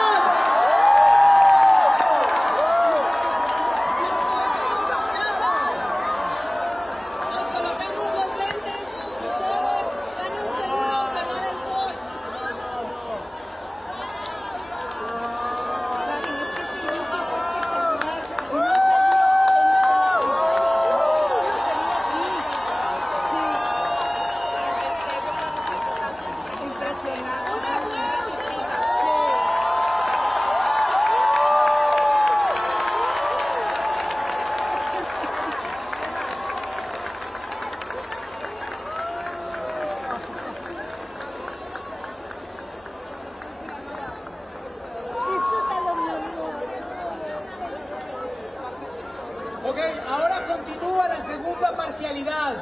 Ok, ahora continúa la segunda parcialidad.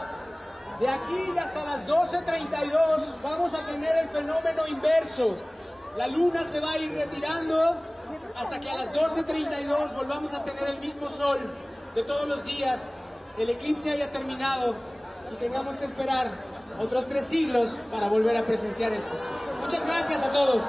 De aquí y hasta las 12:32 vamos a tener el fenómeno inverso. La luna se va a ir retirando hasta que a las 12:32 volvamos a tener el mismo sol de todos los días, el eclipse haya terminado y tengamos que esperar otros 3 siglos para volver a presenciar esto. Muchas gracias a todos.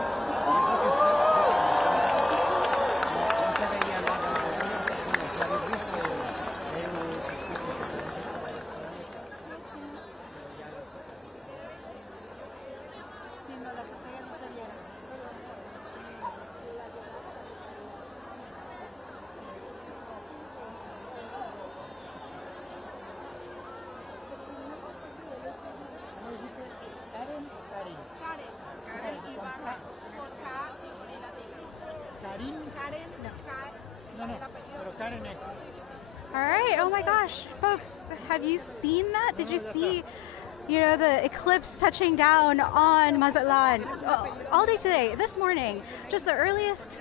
All right. Oh my gosh, folks, have you seen that? Did you see, the eclipse touching down on Mazatlan all day today, this morning? Just the earliest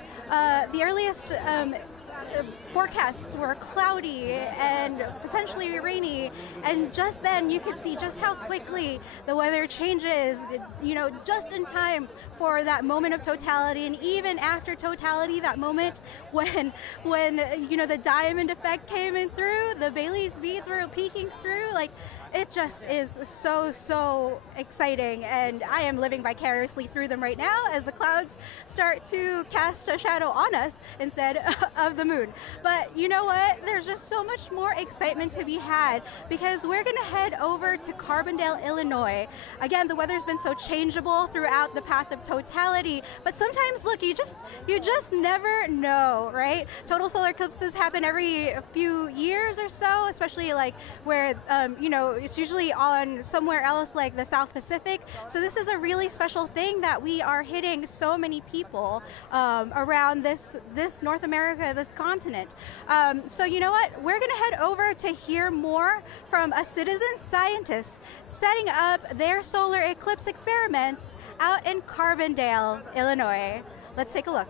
forecasts were cloudy and potentially rainy, and just then you could see just how quickly the weather changes, you know, just in time for that moment of totality. And even after totality, that moment when you know, the diamond effect came in through, the Bailey's beads were peeking through, like, it just is so exciting, and I am living vicariously through them right now as the clouds start to cast a shadow on us instead of the moon. But you know what? There's just so much more excitement to be had, because we're gonna head over to Carbondale, Illinois. Again, the weather's been so changeable throughout the path of totality, but sometimes, look, you just never know, right? Total solar eclipses happen every few years or so, especially like where you know, it's usually on somewhere else like the South Pacific. So this is a really special thing that we are hitting so many people around this North America, this continent. So you know what? We're gonna head over to hear more from a citizen scientist setting up their solar eclipse experiments out in Carbondale, Illinois. Let's take a look.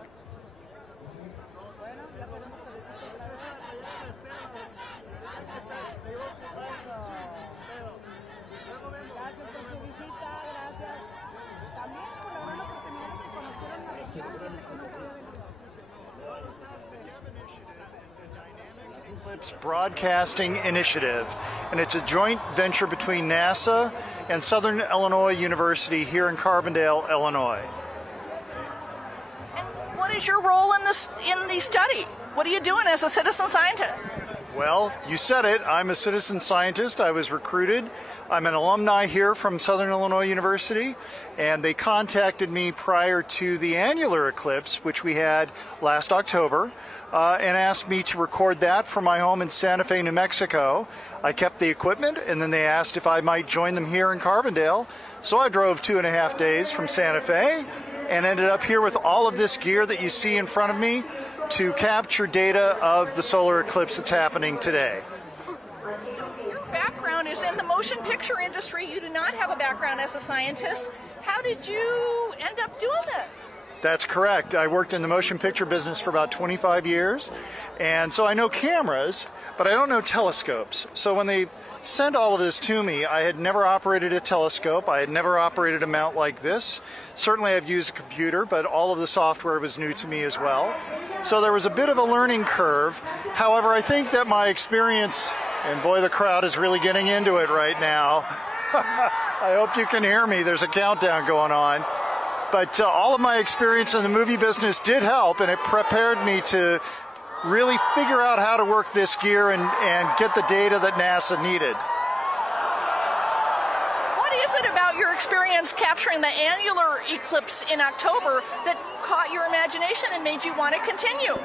Eclipse Broadcasting Initiative, and it's a joint venture between NASA and Southern Illinois University here in Carbondale, Illinois. And what is your role in the study? What are you doing as a citizen scientist? Well, you said it. I'm a citizen scientist. I was recruited. I'm an alumni here from Southern Illinois University, and they contacted me prior to the annular eclipse, which we had last October, and asked me to record that from my home in Santa Fe, New Mexico. I kept the equipment, and then they asked if I might join them here in Carbondale. So I drove 2.5 days from Santa Fe and ended up here with all of this gear that you see in front of me to capture data of the solar eclipse that's happening today. Your background is in the motion picture industry. You do not have a background as a scientist. How did you end up doing this? That's correct. I worked in the motion picture business for about 25 years, and so I know cameras, but I don't know telescopes. So when they sent all of this to me, I had never operated a telescope. I had never operated a mount like this. Certainly I've used a computer, but all of the software was new to me as well. So there was a bit of a learning curve. However, I think that my experience, and boy, the crowd is really getting into it right now. I hope you can hear me. There's a countdown going on. But all of my experience in the movie business did help, and it prepared me to really figure out how to work this gear and get the data that NASA needed. What is it about your experience capturing the annular eclipse in October that caught your imagination and made you want to continue?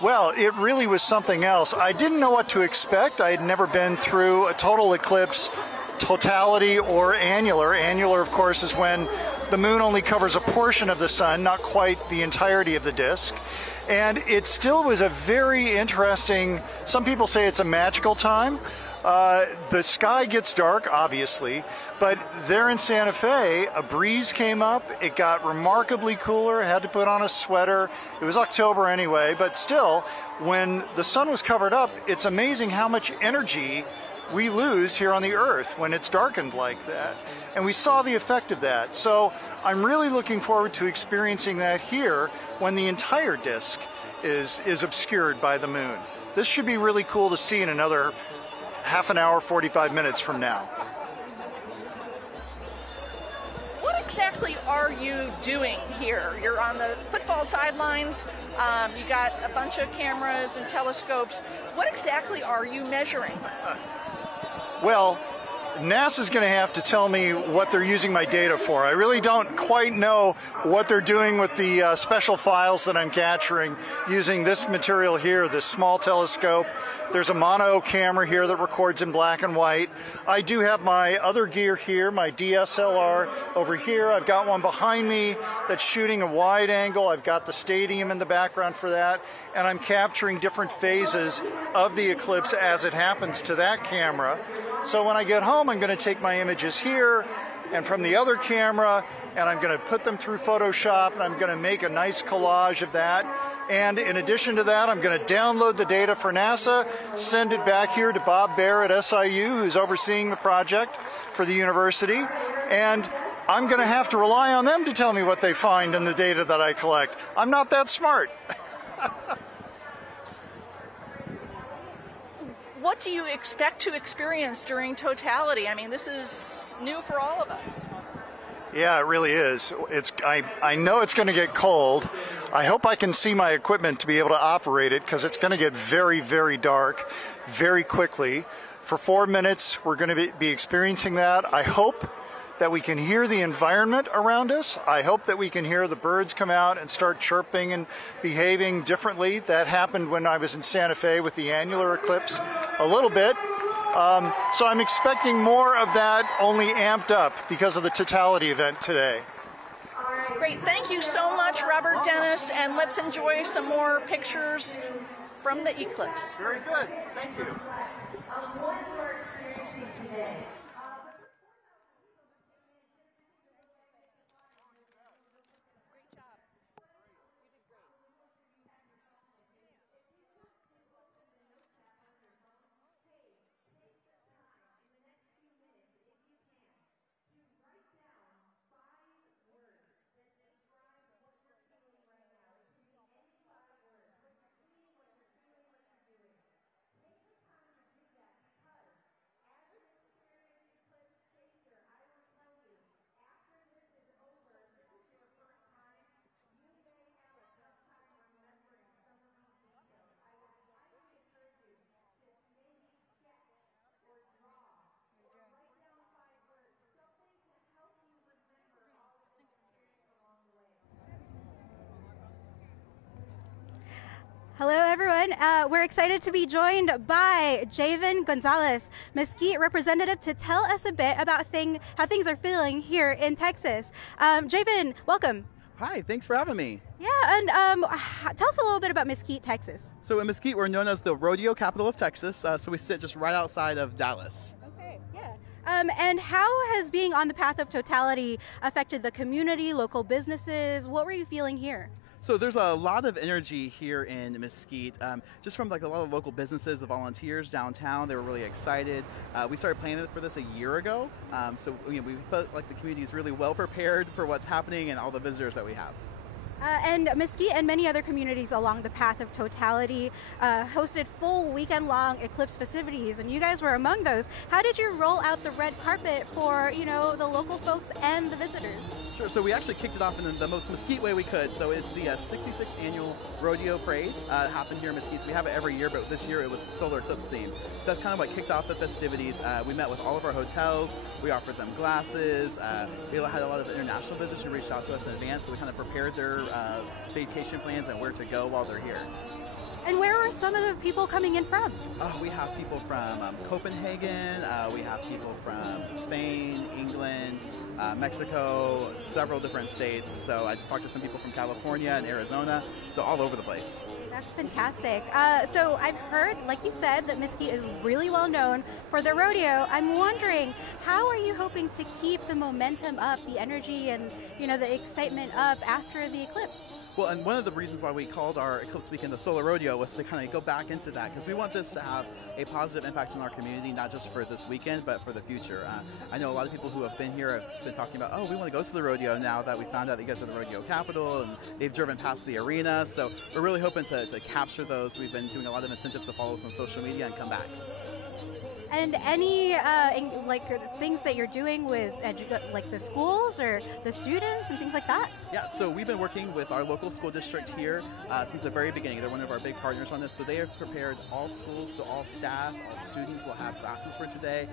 Well, it really was something else. I didn't know what to expect. I had never been through a total eclipse, totality, or annular. Annular, of course, is when the moon only covers a portion of the sun, not quite the entirety of the disk. And it still was a very interesting, some people say it's a magical time. The sky gets dark, obviously, but there in Santa Fe, a breeze came up. It got remarkably cooler. I had to put on a sweater. It was October anyway, but still, when the sun was covered up, it's amazing how much energy we lose here on the Earth when it's darkened like that. And we saw the effect of that. So I'm really looking forward to experiencing that here when the entire disk is obscured by the moon. This should be really cool to see in another half an hour, 45 minutes from now. What exactly are you doing here? You're on the football sidelines. You got a bunch of cameras and telescopes. What exactly are you measuring? Well, NASA's going to have to tell me what they're using my data for. I really don't quite know what they're doing with the special files that I'm capturing using this material here, this small telescope. There's a mono camera here that records in black and white. I do have my other gear here, my DSLR over here. I've got one behind me that's shooting a wide angle. I've got the stadium in the background for that, and I'm capturing different phases of the eclipse as it happens to that camera. So when I get home, I'm going to take my images here, and from the other camera, and I'm going to put them through Photoshop, and I'm going to make a nice collage of that. And in addition to that, I'm going to download the data for NASA, send it back here to Bob Baer at SIU, who's overseeing the project for the university, and I'm going to have to rely on them to tell me what they find in the data that I collect. I'm not that smart. What do you expect to experience during totality? I mean, this is new for all of us. Yeah, it really is. I know it's going to get cold. I hope I can see my equipment to be able to operate it, because it's going to get very, very dark very quickly. For 4 minutes, we're going to be experiencing that. I hope that we can hear the environment around us. I hope that we can hear the birds come out and start chirping and behaving differently. That happened when I was in Santa Fe with the annular eclipse a little bit. So I'm expecting more of that, only amped up because of the totality event today. Great, thank you so much, Robert Dennis, and let's enjoy some more pictures from the eclipse. Very good, thank you. Hello, everyone. We're excited to be joined by Javen Gonzalez, Mesquite representative, to tell us a bit about how things are feeling here in Texas. Javen, welcome. Hi, thanks for having me. Yeah, and tell us a little bit about Mesquite, Texas. So in Mesquite, we're known as the rodeo capital of Texas, so we sit just right outside of Dallas. Okay, yeah. And how has being on the path of totality affected the community, local businesses? What were you feeling here? So there's a lot of energy here in Mesquite, just from like a lot of local businesses, the volunteers downtown. They were really excited. We started planning for this a year ago, so we felt like the community is really well prepared for what's happening and all the visitors that we have. And Mesquite and many other communities along the path of totality hosted full weekend-long eclipse festivities, and you guys were among those. How did you roll out the red carpet for, the local folks and the visitors? Sure, so we actually kicked it off in the most Mesquite way we could. So it's the 66th annual rodeo parade. Happened here in Mesquite. So we have it every year, but this year it was solar eclipse themed. So that's kind of what kicked off the festivities. We met with all of our hotels. We offered them glasses. We had a lot of international visitors who reached out to us in advance, so we kind of prepared their vacation plans and where to go while they're here. And where are some of the people coming in from? We have people from Copenhagen, we have people from Spain, England, Mexico, several different states. So I just talked to some people from California and Arizona, so all over the place. That's fantastic. So I've heard, like you said, that Mesquite is really well known for the rodeo. I'm wondering, how are you hoping to keep the momentum up, the energy and, the excitement up after the eclipse? Well, and one of the reasons why we called our Eclipse Weekend the Solar Rodeo was to kind of go back into that, because we want this to have a positive impact on our community, not just for this weekend, but for the future. I know a lot of people who have been here have been talking about, we want to go to the rodeo now that we found out that you guys are the rodeo capital, and they've driven past the arena. So we're really hoping to capture those. We've been doing a lot of incentives to follow us on social media and come back. And any things that you're doing with the schools or the students and things like that? Yeah, so we've been working with our local school district here since the very beginning. They're one of our big partners on this. So they have prepared all schools, so all staff, all students will have classes for today.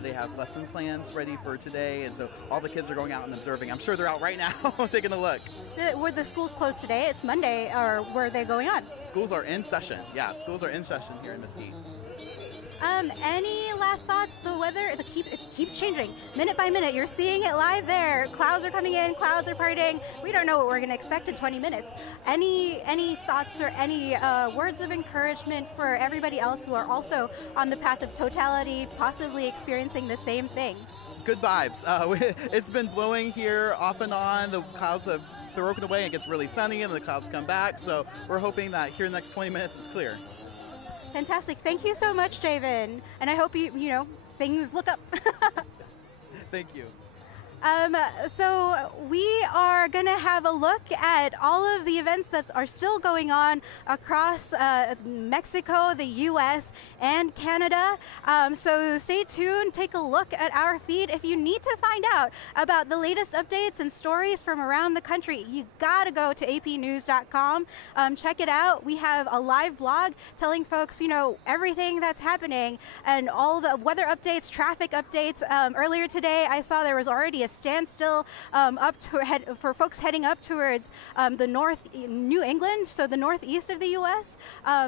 They have lesson plans ready for today, and so all the kids are going out and observing. I'm sure they're out right now taking a look. Were the schools closed today? It's Monday, or were they going on? Schools are in session. Yeah, schools are in session here in Mesquite. Any last thoughts? The weather, it keeps changing minute by minute. You're seeing it live there. Clouds are coming in, clouds are parting. We don't know what we're going to expect in 20 minutes. Any thoughts or any words of encouragement for everybody else who are also on the path of totality, possibly experiencing the same thing? Good vibes. It's been blowing here off and on. The clouds have broken away and it gets really sunny and the clouds come back. So we're hoping that here in the next 20 minutes it's clear. Fantastic. Thank you so much, Javen. And I hope you know, things look up. Thank you. So we are going to have a look at all of the events that are still going on across Mexico, the U.S., and Canada. So stay tuned, take a look at our feed. If you need to find out about the latest updates and stories from around the country, you gotta go to apnews.com. Check it out. We have a live blog telling folks, you know, everything that's happening and all the weather updates, traffic updates. Earlier today, I saw there was already a standstill for folks heading up towards New England, so the northeast of the U.S.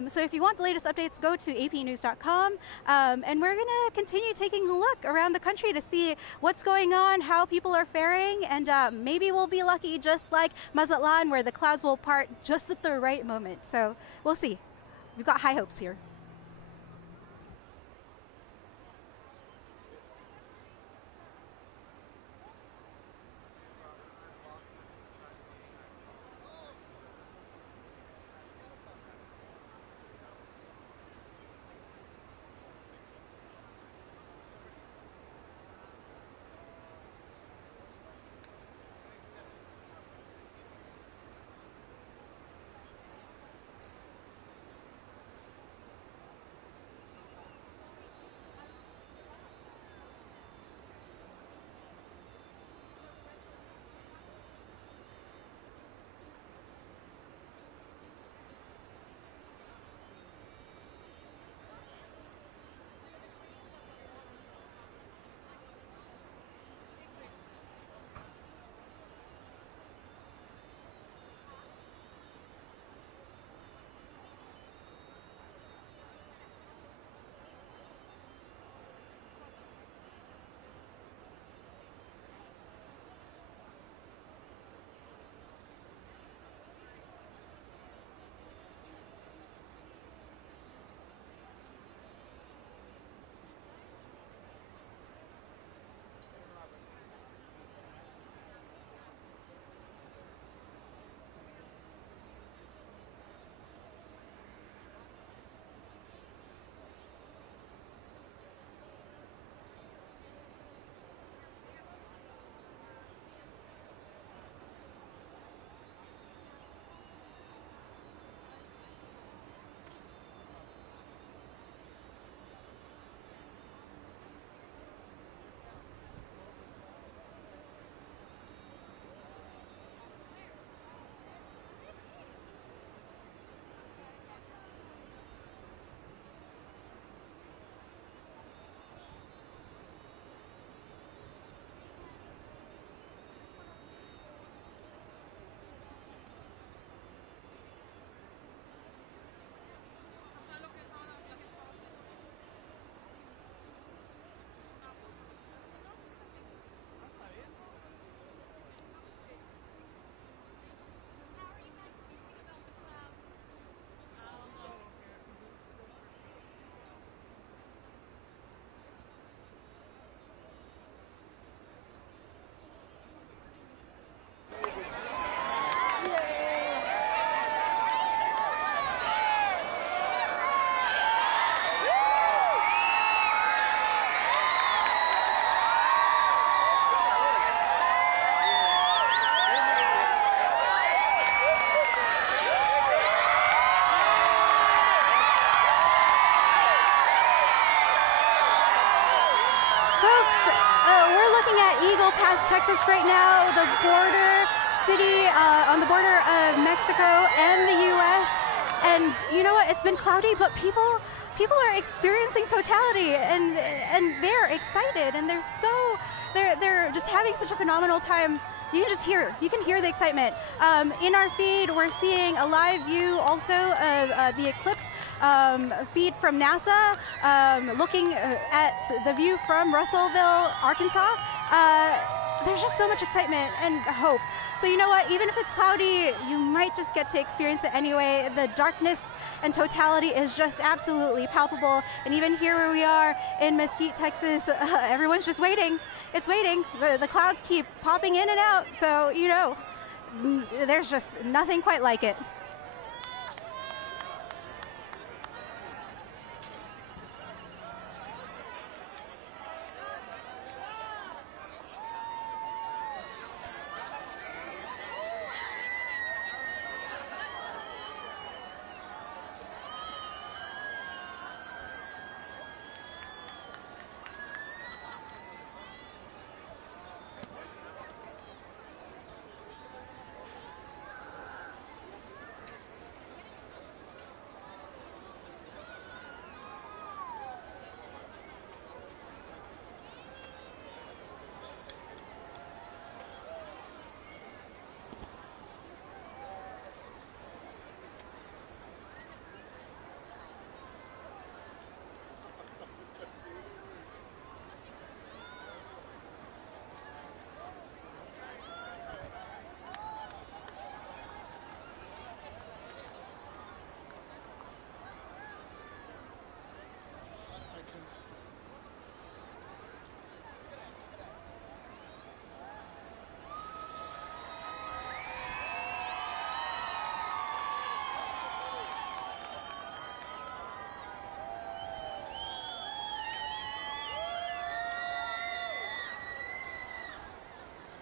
So if you want the latest updates, go to apnews.com, and we're going to continue taking a look around the country to see what's going on, how people are faring, and maybe we'll be lucky, just like Mazatlan, where the clouds will part just at the right moment. So we'll see. We've got high hopes here. Pass, Texas right now, the border city on the border of Mexico and the U.S. And you know what? It's been cloudy, but people are experiencing totality, and they're excited, and they're just having such a phenomenal time you can just hear, you can hear the excitement. In our feed, we're seeing a live view also of the eclipse feed from NASA, looking at the view from Russellville, Arkansas. There's just so much excitement and hope. So you know what, even if it's cloudy, you might just get to experience it anyway. The darkness and totality is just absolutely palpable. And even here where we are in Mesquite, Texas, everyone's just waiting. It's waiting. The clouds keep popping in and out. So, you know, there's just nothing quite like it.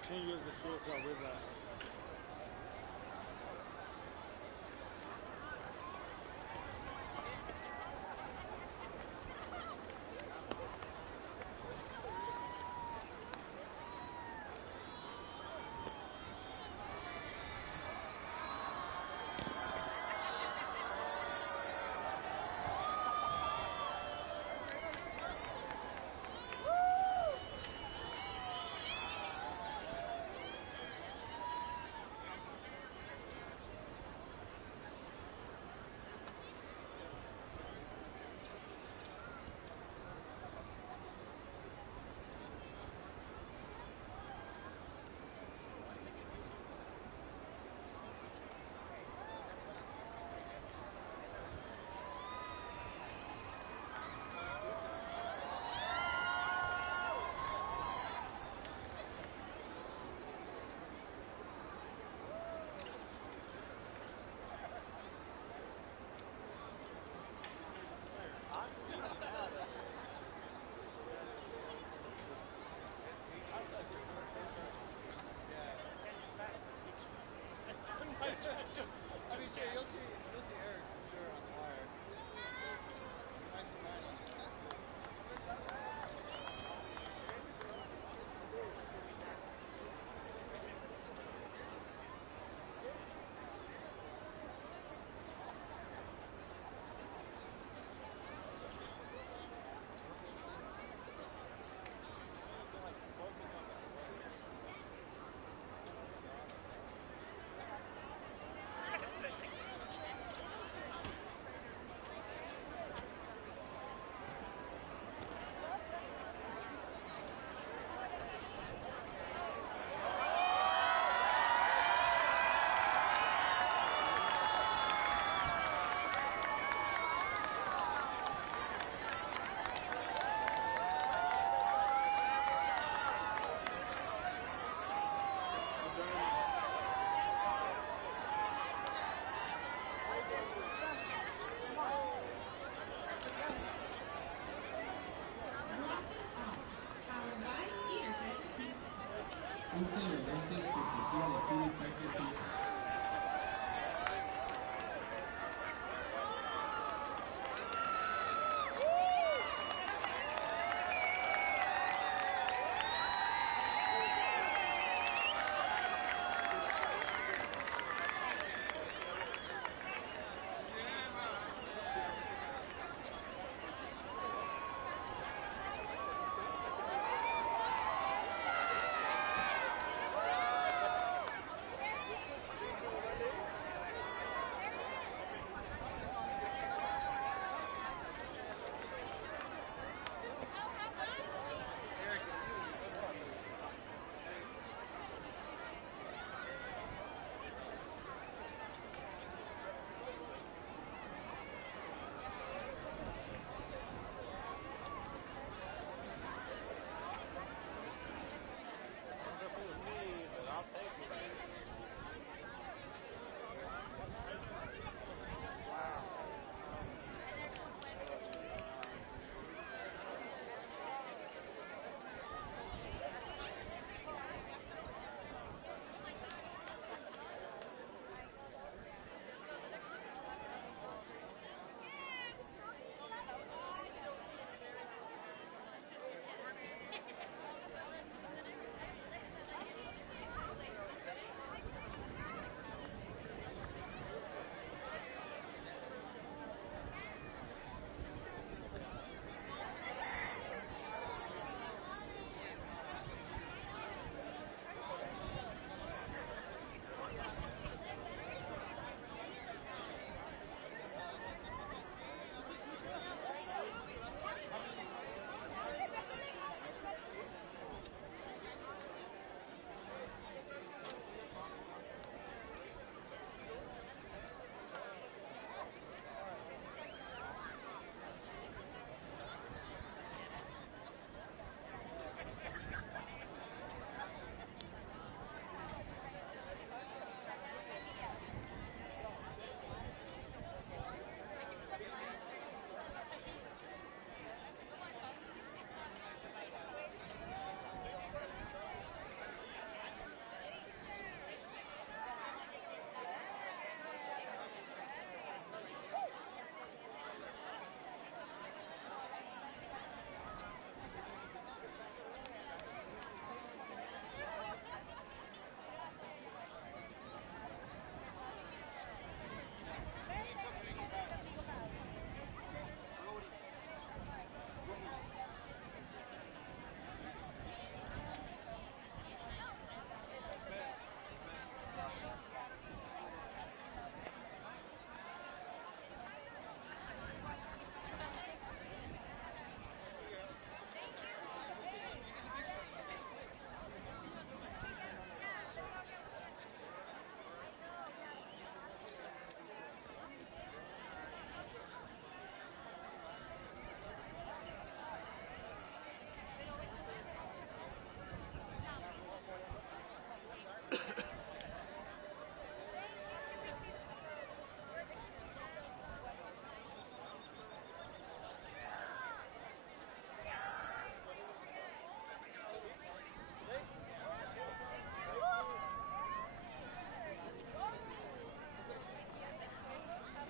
Can't use the filter with that. To be fair, you'll see Eric for sure on the wire. Nice and tiny.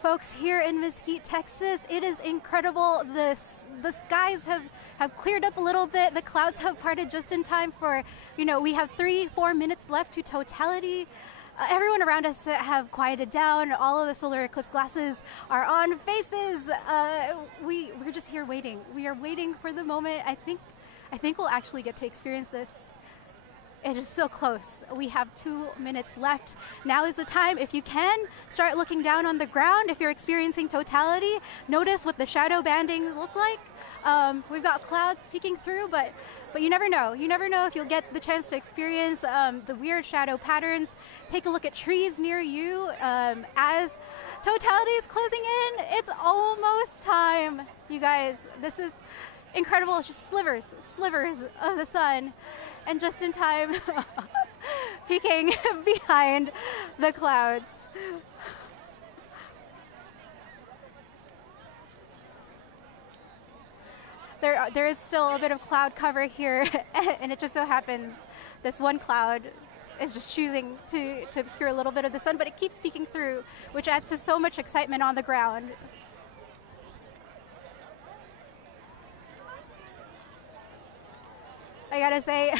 folks, here in Mesquite, Texas. It is incredible. The skies have cleared up a little bit. The clouds have parted just in time for, we have 3-4 minutes left to totality. Everyone around us have quieted down. All of the solar eclipse glasses are on faces. We're just here waiting. We are waiting for the moment. I think we'll actually get to experience this. It is so close. We have 2 minutes left. Now is the time. If you can, start looking down on the ground. If you're experiencing totality, notice what the shadow bandings look like. We've got clouds peeking through, but you never know. You never know if you'll get the chance to experience the weird shadow patterns. Take a look at trees near you. As totality is closing in, it's almost time. You guys, this is incredible. It's just slivers of the sun. And just in time, peeking behind the clouds. There is still a bit of cloud cover here, and it just so happens this one cloud is just choosing to obscure a little bit of the sun, but it keeps peeking through, which adds to so much excitement on the ground. I gotta say,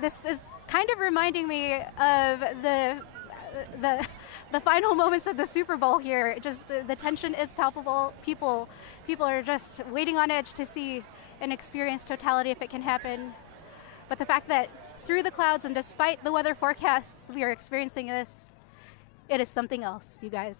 this is kind of reminding me of the final moments of the Super Bowl here. Just the tension is palpable. People are just waiting on edge to see and experience totality if it can happen. But the fact that through the clouds and despite the weather forecasts, we are experiencing this, it is something else, you guys.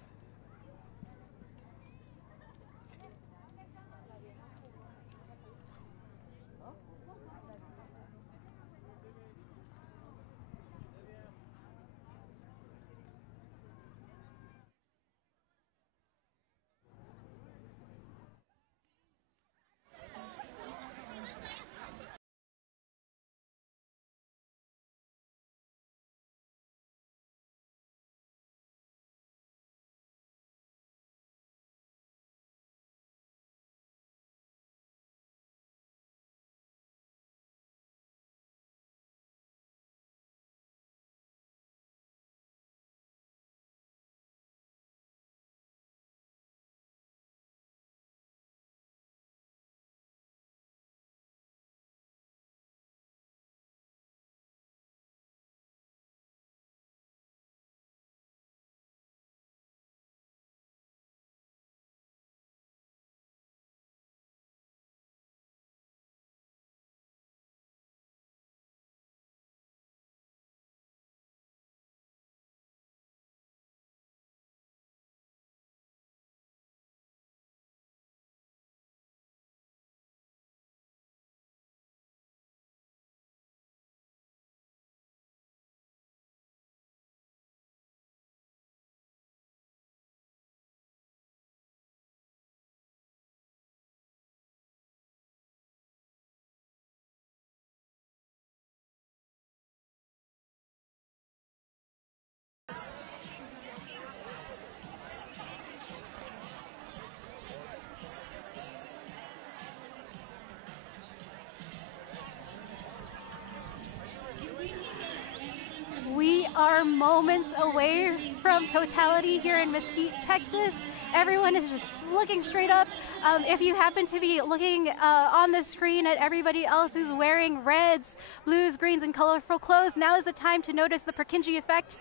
We are moments away from totality here in Mesquite, Texas. Everyone is just looking straight up. If you happen to be looking on the screen at everybody else who's wearing reds, blues, greens, and colorful clothes, now is the time to notice the Purkinje effect.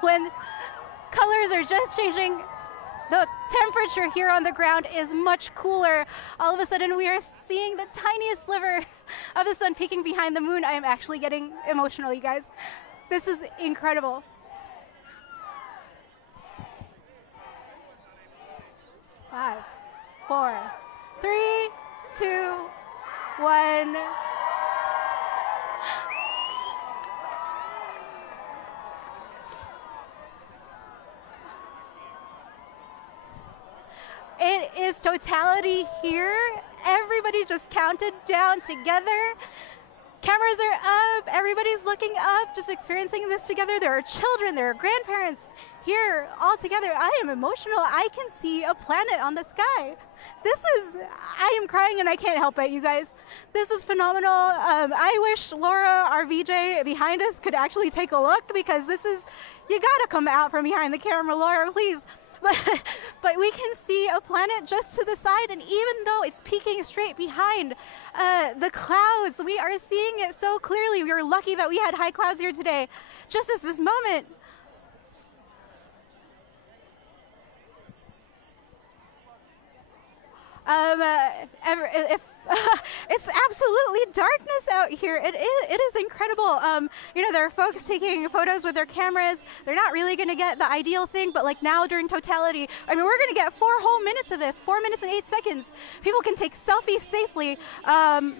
When colors are just changing, the temperature here on the ground is much cooler. All of a sudden, we are seeing the tiniest sliver of the sun peeking behind the moon. I am actually getting emotional, you guys. This is incredible. Five, 4, 3, 2, 1. It is totality here. Everybody just counted down together. Cameras are up, everybody's looking up, just experiencing this together. There are children, there are grandparents here all together. I am emotional. I can see a planet on the sky. I am crying and I can't help it, you guys. This is phenomenal. I wish Laura, our VJ behind us, could actually take a look, because you gotta come out from behind the camera, Laura, please. But we can see a planet just to the side, and even though it's peeking straight behind the clouds, we are seeing it so clearly. We are lucky that we had high clouds here today. Just as this moment, it's absolutely darkness out here. It is incredible. There are folks taking photos with their cameras. They're not really going to get the ideal thing, but like now during totality, we're going to get 4 whole minutes of this, 4 minutes and 8 seconds. People can take selfies safely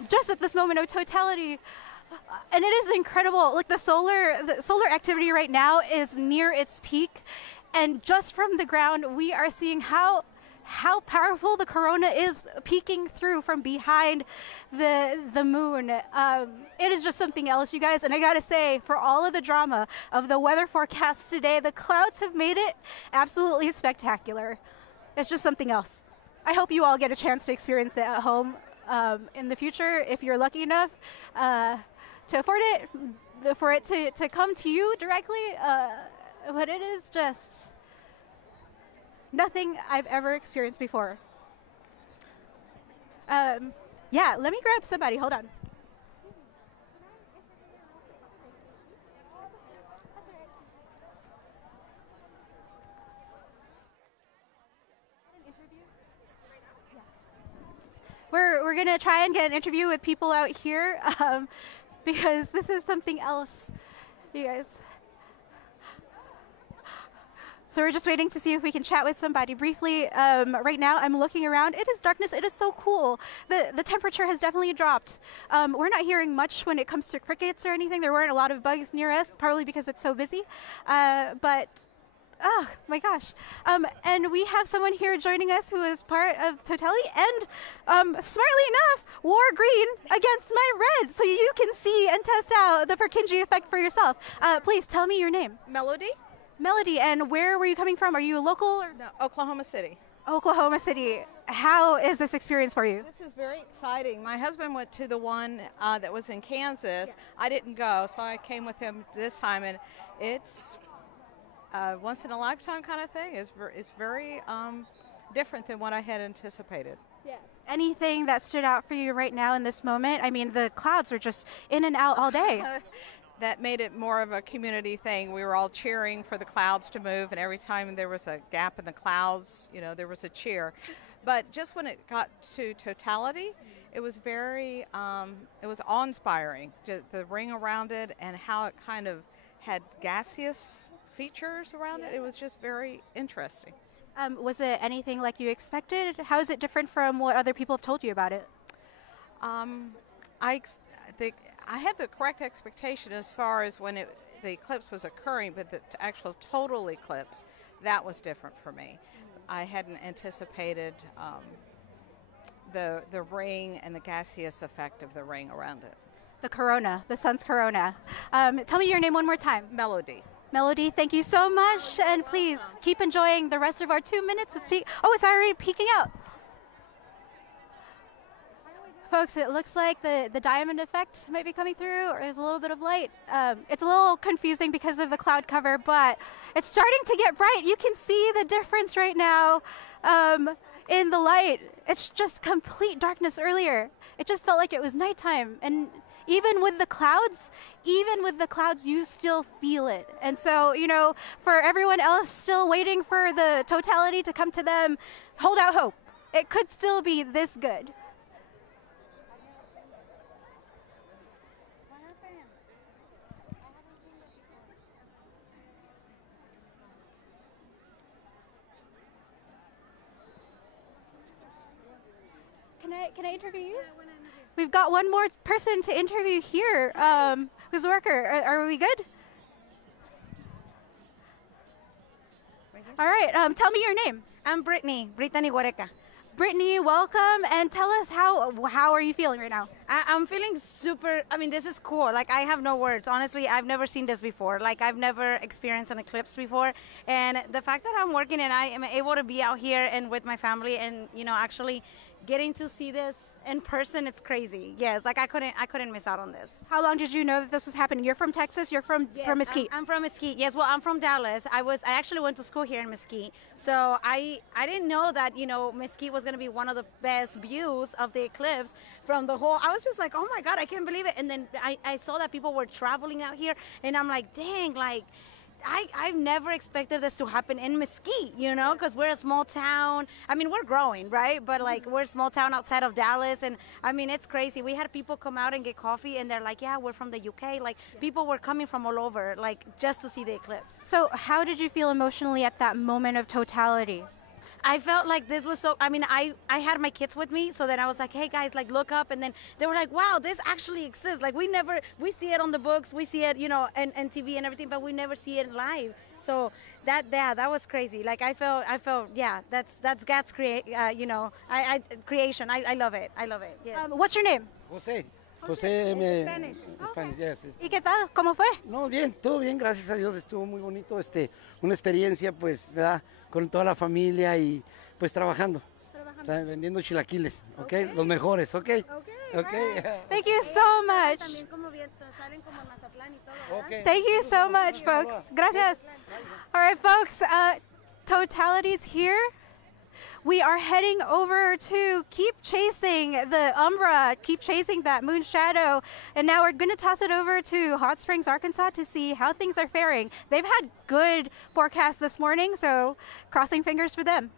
just at this moment of totality. And it is incredible. Like the solar activity right now is near its peak, and just from the ground, we are seeing how powerful the corona is peeking through from behind the moon. It is just something else, you guys. And I gotta say, for all of the drama of the weather forecast today, the clouds have made it absolutely spectacular. It's just something else. I hope you all get a chance to experience it at home in the future, if you're lucky enough to afford it, for it to come to you directly. But it is just nothing I've ever experienced before. Yeah, let me grab somebody. Hold on. We're gonna try and get an interview with people out here because this is something else, you guys. So we're just waiting to see if we can chat with somebody briefly. Right now, I'm looking around. It is darkness. It is so cool. The temperature has definitely dropped. We're not hearing much when it comes to crickets or anything. There weren't a lot of bugs near us, probably because it's so busy. But oh my gosh. And we have someone here joining us who is part of Totality, and smartly enough, wore green against my red, so you can see and test out the Purkinje effect for yourself. Please tell me your name. Melody. Melody, and where were you coming from? Are you a local? Or? No, Oklahoma City. Oklahoma City. How is this experience for you? This is very exciting. My husband went to the one that was in Kansas. Yeah. I didn't go, so I came with him this time, and it's once in a lifetime kind of thing. It's very different than what I had anticipated. Yeah. Anything that stood out for you right now in this moment? I mean, the clouds are just in and out all day. That made it more of a community thing. We were all cheering for the clouds to move, and every time there was a gap in the clouds, there was a cheer. But just when it got to totality, it was very, it was awe-inspiring. Just the ring around it and how it kind of had gaseous features around it. It was just very interesting. Was it anything like you expected? How is it different from what other people have told you about it? I think I had the correct expectation as far as when the eclipse was occurring, but the actual total eclipse, that was different for me. I hadn't anticipated the ring and the gaseous effect of the ring around it. The corona, the sun's corona. Tell me your name one more time. Melody. Melody, thank you so much, and please keep enjoying the rest of our 2 minutes. It's already peeking out. Folks, it looks like the diamond effect might be coming through, or there's a little bit of light. It's a little confusing because of the cloud cover, but it's starting to get bright. You can see the difference right now in the light. It's just complete darkness earlier. It just felt like it was nighttime. And even with the clouds, you still feel it. And so, for everyone else still waiting for the totality to come to them, hold out hope. It could still be this good. Can I interview you? We've got one more person to interview here. Who's a worker? Are we good? All right. Tell me your name. I'm Brittany Guareca. Brittany, welcome, and tell us how are you feeling right now? I'm feeling super, I mean, this is cool. Like, I have no words. Honestly, I've never seen this before. Like, I've never experienced an eclipse before. And the fact that I'm working and I am able to be out here and with my family and, you know, actually getting to see this in person, it's crazy. Yes, like I couldn't miss out on this. How long did you know that this was happening? You're from Texas, you're from Mesquite. I'm from Mesquite. Yes, well, I'm from Dallas. I actually went to school here in Mesquite. So I didn't know that, you know, Mesquite was going to be one of the best views of the eclipse from the whole. I was just like, "Oh my God, I can't believe it." And then I saw that people were traveling out here and I'm like, "Dang, like I've never expected this to happen in Mesquite, you know, because we're a small town. I mean, we're growing, right? But like, we're a small town outside of Dallas. And I mean, it's crazy. We had people come out and get coffee and they're like, yeah, we're from the UK. Like, people were coming from all over, like, just to see the eclipse. So how did you feel emotionally at that moment of totality? I felt like this was so, I mean, I had my kids with me, so then I was like, hey guys, like, look up, and then they were like, wow, this actually exists. Like, we see it on the books, we see it, you know, and TV and everything, but we never see it live. So that was crazy. Like, I felt, yeah, that's God's creation. I love it. Yes. What's your name? José. Spanish. Spanish, yes. ¿Y qué tal? ¿Cómo fue? No, bien, todo bien, gracias a Dios, estuvo muy bonito, una experiencia, pues, ¿verdad? Con toda la familia y, pues, trabajando. Vendiendo chilaquiles, okay? Los mejores, okay? Okay. Thank you so much. Thank you so much, folks. Gracias. All right, folks, totality's here. We are heading over to keep chasing the umbra, keep chasing that moon shadow. And now we're going to toss it over to Hot Springs, Arkansas to see how things are faring. They've had good forecasts this morning, so crossing fingers for them.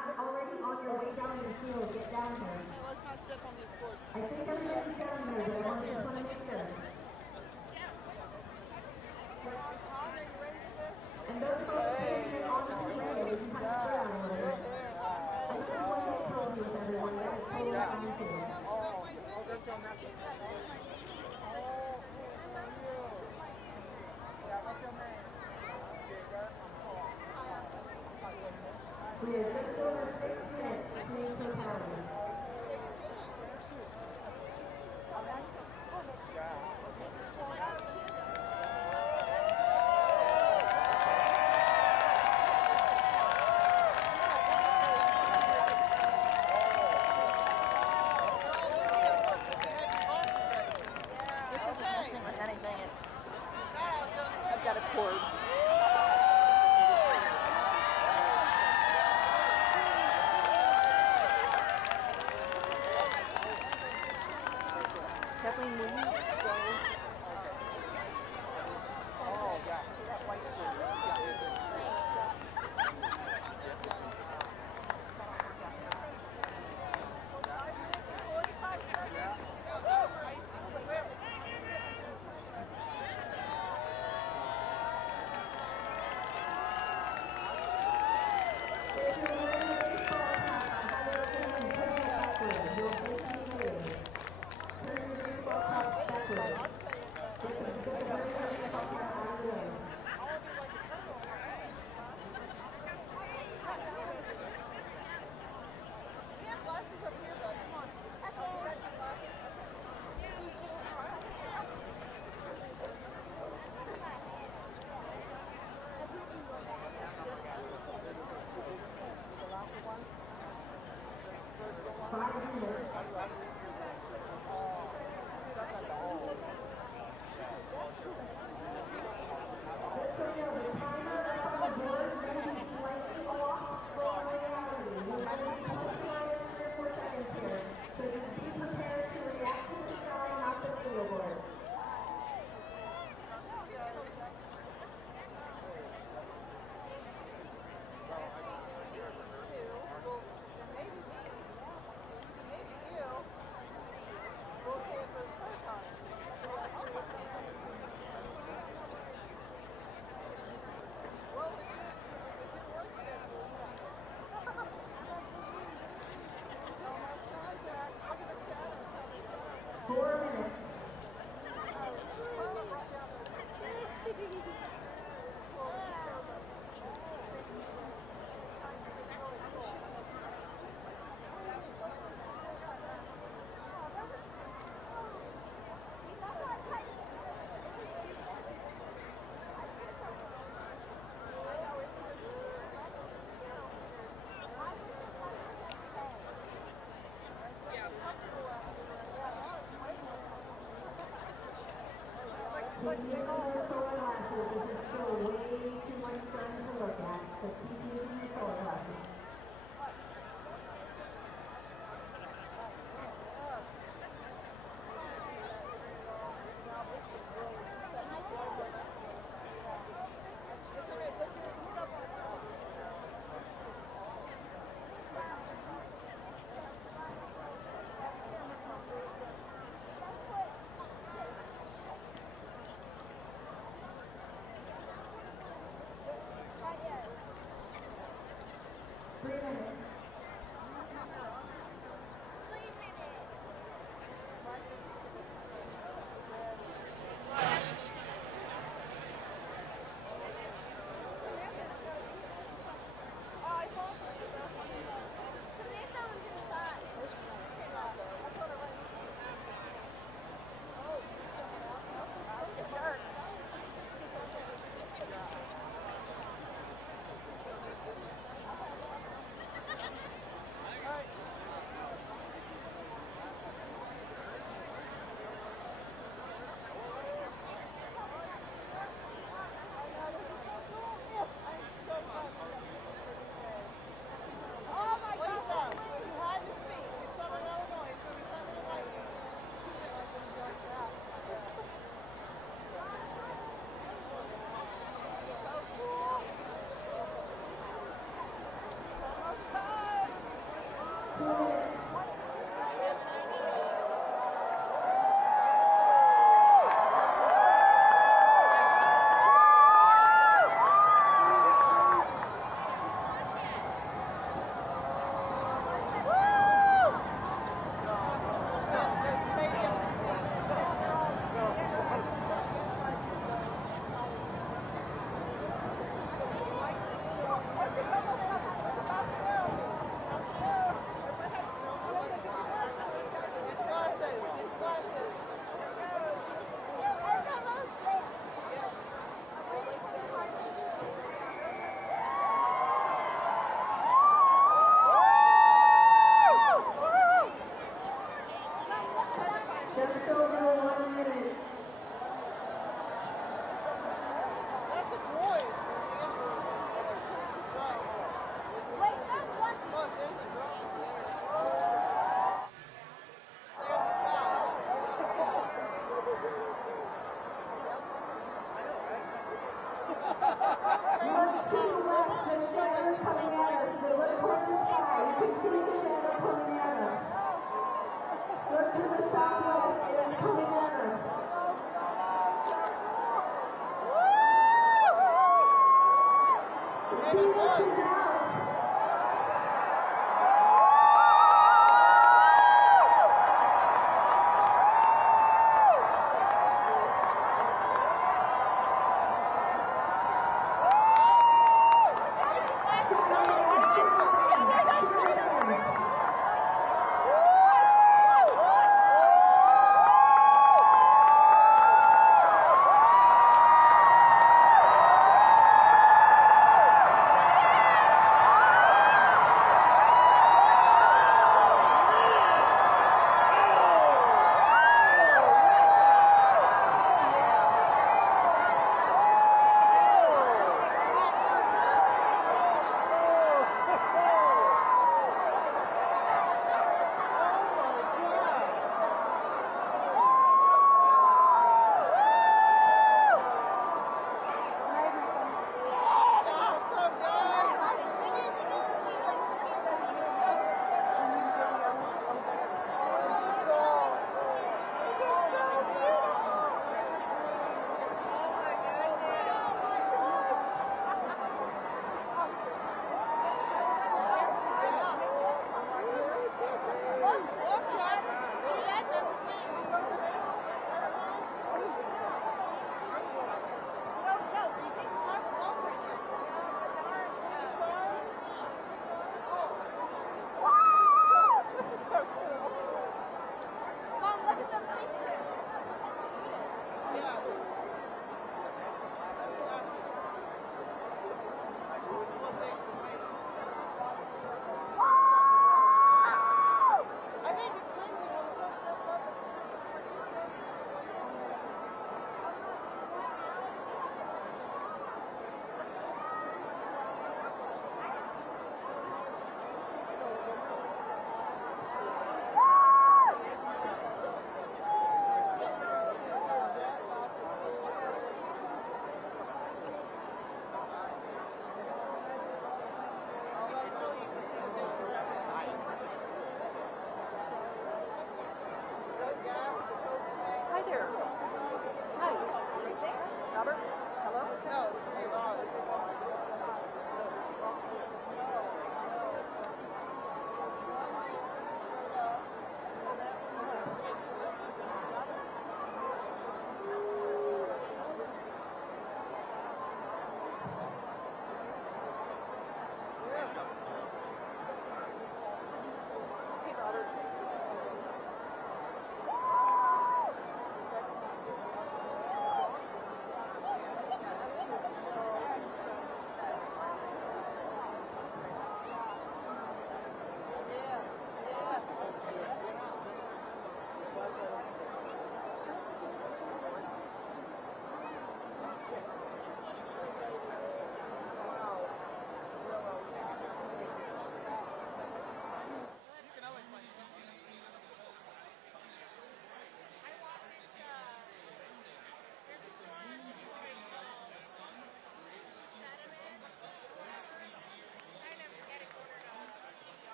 not already on your way down to the field, get down here. Let's not step on these cords. I think everybody's down here, but I just want to make sure. And those folks sitting in on the radio, you can kind of spread out a little bit. I just want to get cozy with everyone. That is totally fine too. We are just over 6 minutes between totalities. This isn't messing with anything. I've got a cord. Kathleen, will you go? Oh, yeah. But you know, solar glasses, this is still way too much sun to look at, so keep using your solar glasses.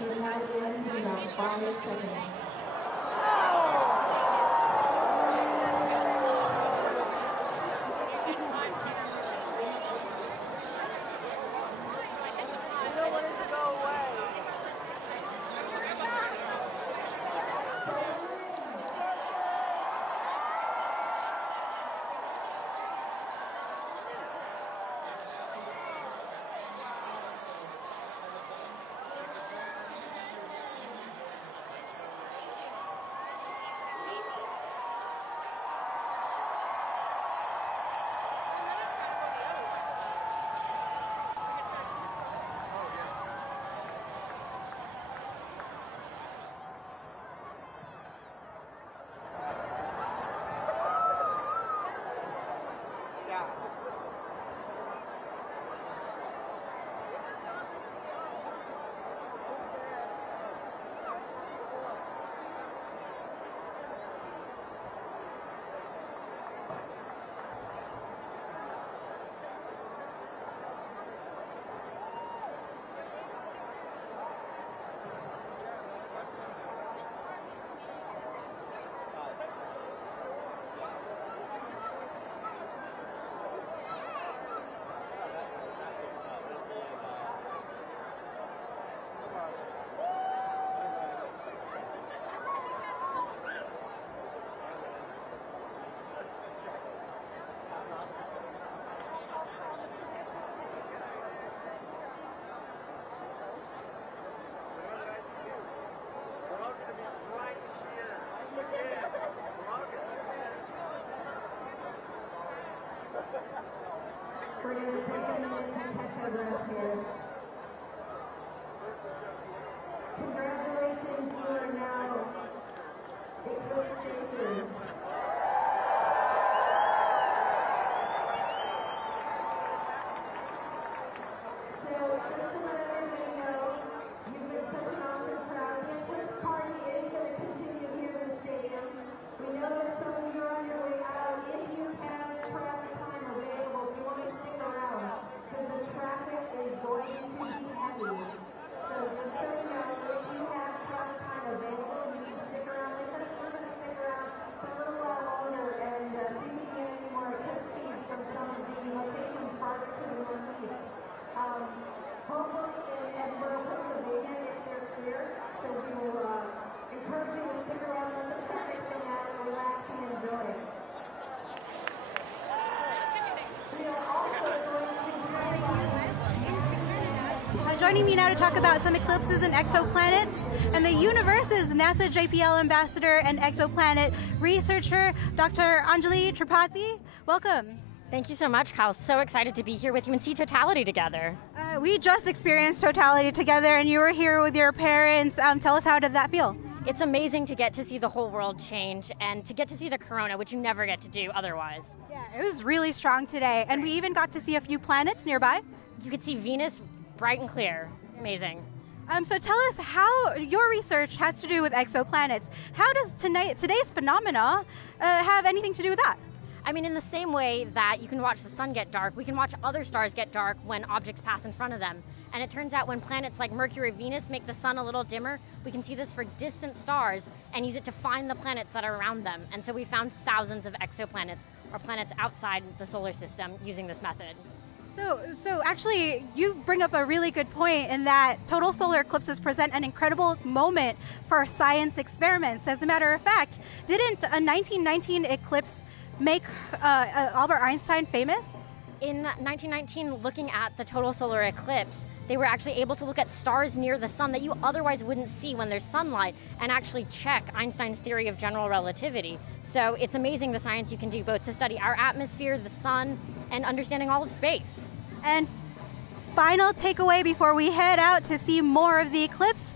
So now it ends in about 5 seconds. We're going to take a minute and catch our breath here. Congratulations, you are now eclipse chasers. So just to let everybody know, you've been such an awesome crowd. The eclipse party is going to continue here in the stadium. We know that some of you are on your way out. If you have traffic time available, you want to stick around because the traffic is going to be heavy. So just so you know, if you have traffic time available, you can stick around with us. We're going to stick around for a little while longer and see if we can get any more eclipse feeds from some of the locations farther to the northeast. Homework in Edinburgh, Pennsylvania, if they're clear, so we will encourage you to stick around, let the traffic come out, relax and enjoy. We are also going to Joining me now to talk about some eclipses and exoplanets and the universe is NASA JPL Ambassador and exoplanet researcher, Dr. Anjali Tripathi. Welcome. Thank you so much, Kyle. So excited to be here with you and see totality together. We just experienced totality together and you were here with your parents. Tell us, how did that feel? It's amazing to get to see the whole world change and to get to see the corona, which you never get to do otherwise. Yeah, it was really strong today. And we even got to see a few planets nearby. You could see Venus bright and clear. Amazing. So tell us how your research has to do with exoplanets. How does today's phenomena have anything to do with that? I mean, in the same way that you can watch the sun get dark, we can watch other stars get dark when objects pass in front of them. And it turns out when planets like Mercury or Venus make the sun a little dimmer, we can see this for distant stars and use it to find the planets that are around them. And so we found thousands of exoplanets, or planets outside the solar system, using this method. So actually, you bring up a really good point in that total solar eclipses present an incredible moment for science experiments. As a matter of fact, didn't a 1919 eclipse make Albert Einstein famous? In 1919, looking at the total solar eclipse, they were actually able to look at stars near the sun that you otherwise wouldn't see when there's sunlight and actually check Einstein's theory of general relativity. So it's amazing the science you can do both to study our atmosphere, the sun, and understanding all of space. And final takeaway before we head out to see more of the eclipse,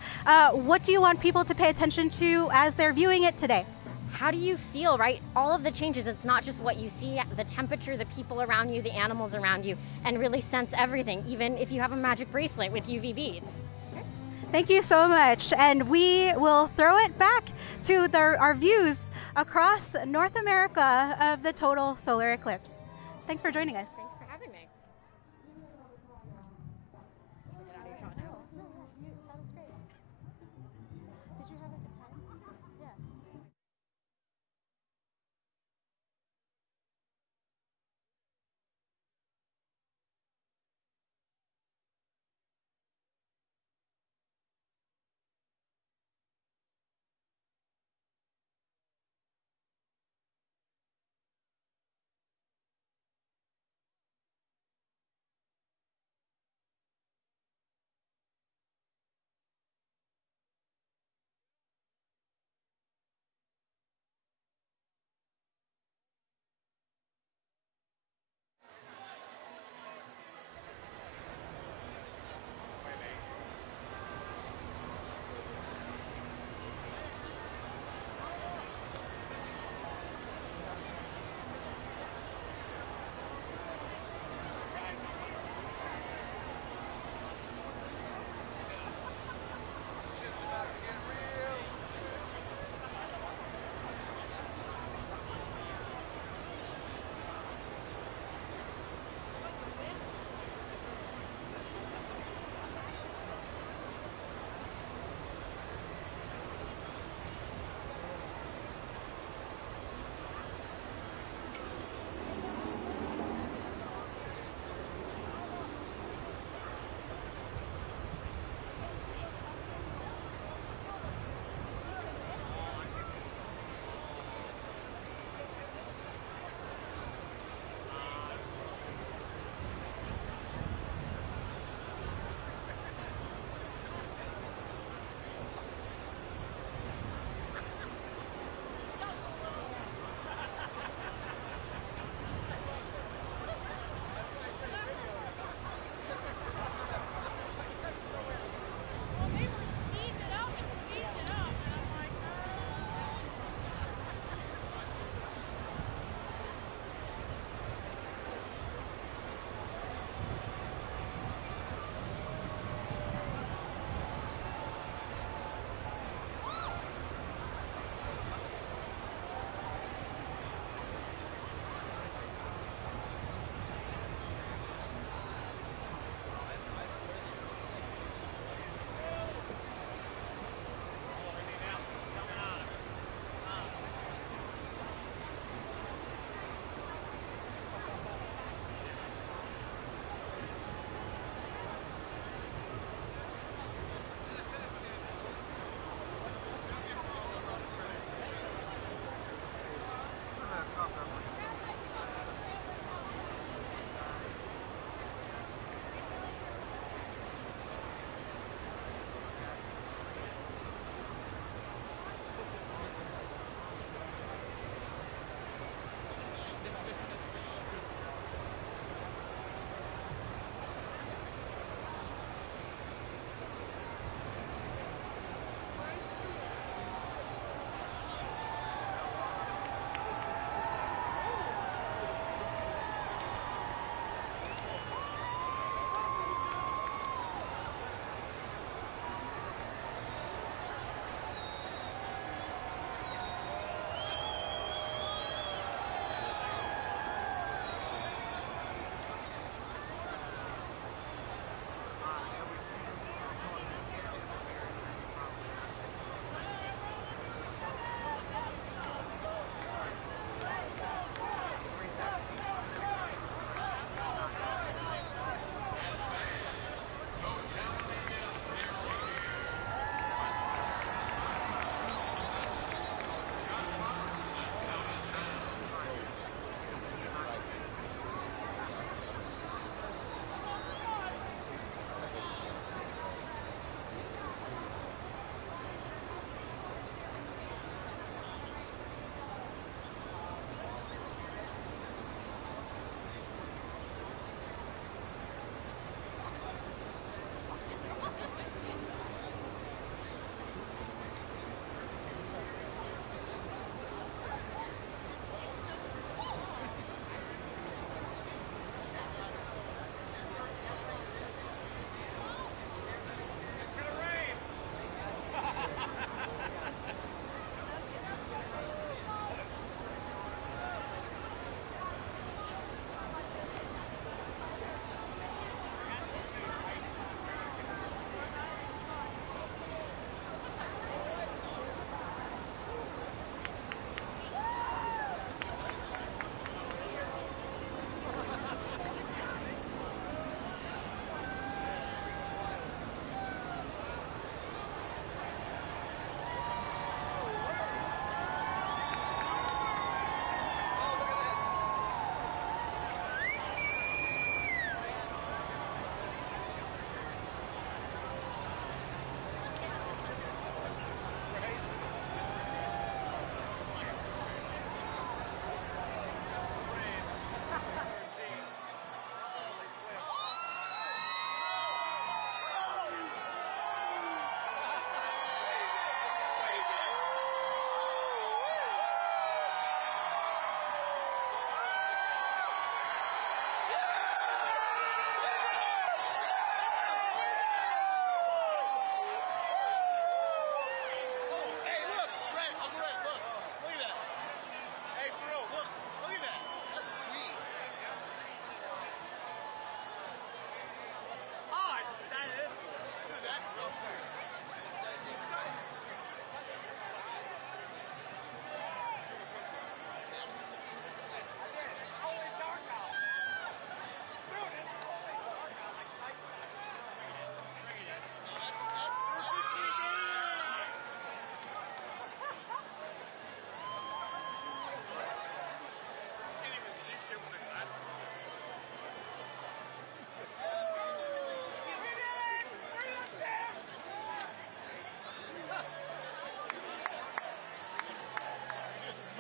what do you want people to pay attention to as they're viewing it today? How do you feel, right? All of the changes, it's not just what you see, the temperature, the people around you, the animals around you, and really sense everything, even if you have a magic bracelet with UV beads. Thank you so much. And we will throw it back to our views across North America of the total solar eclipse. Thanks for joining us. Thanks for having me.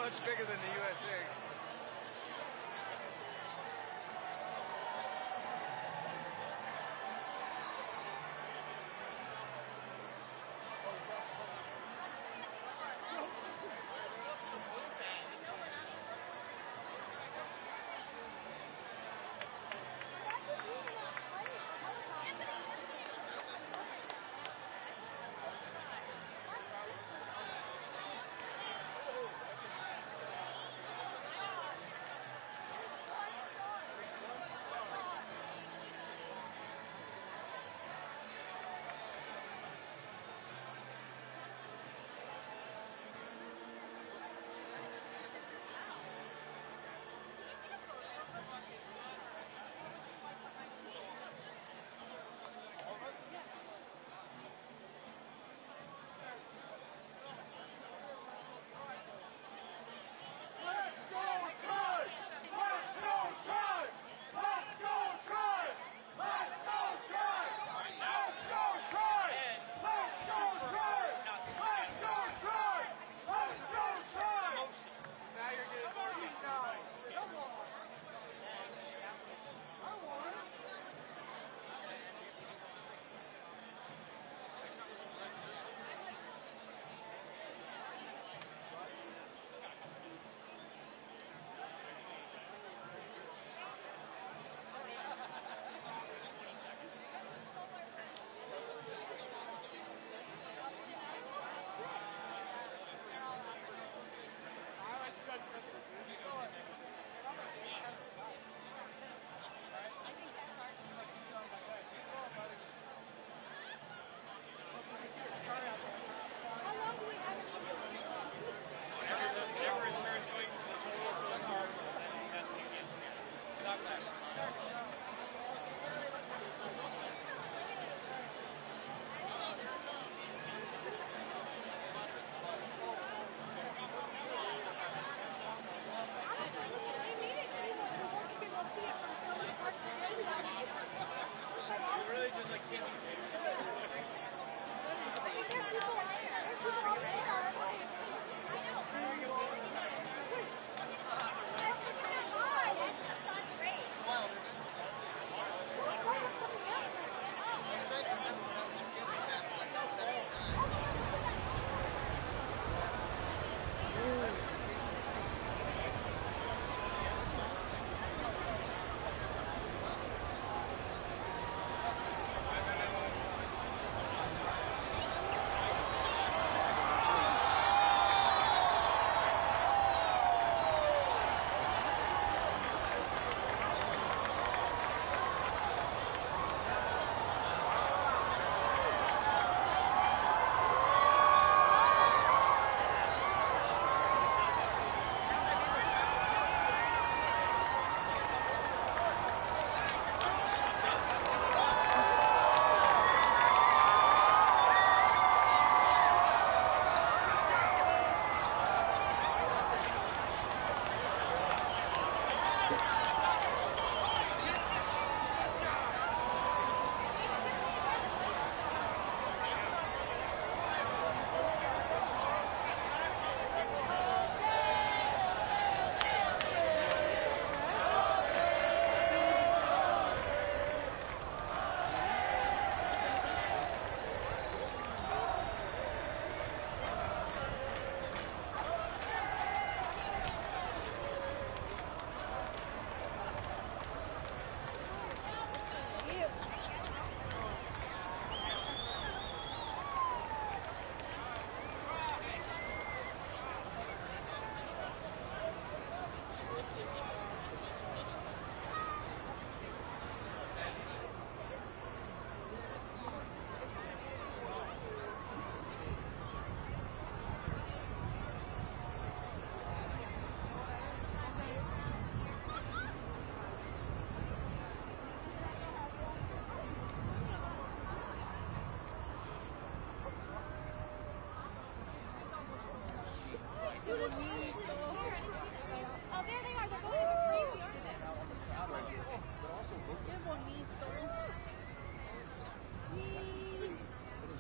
much bigger than the USA.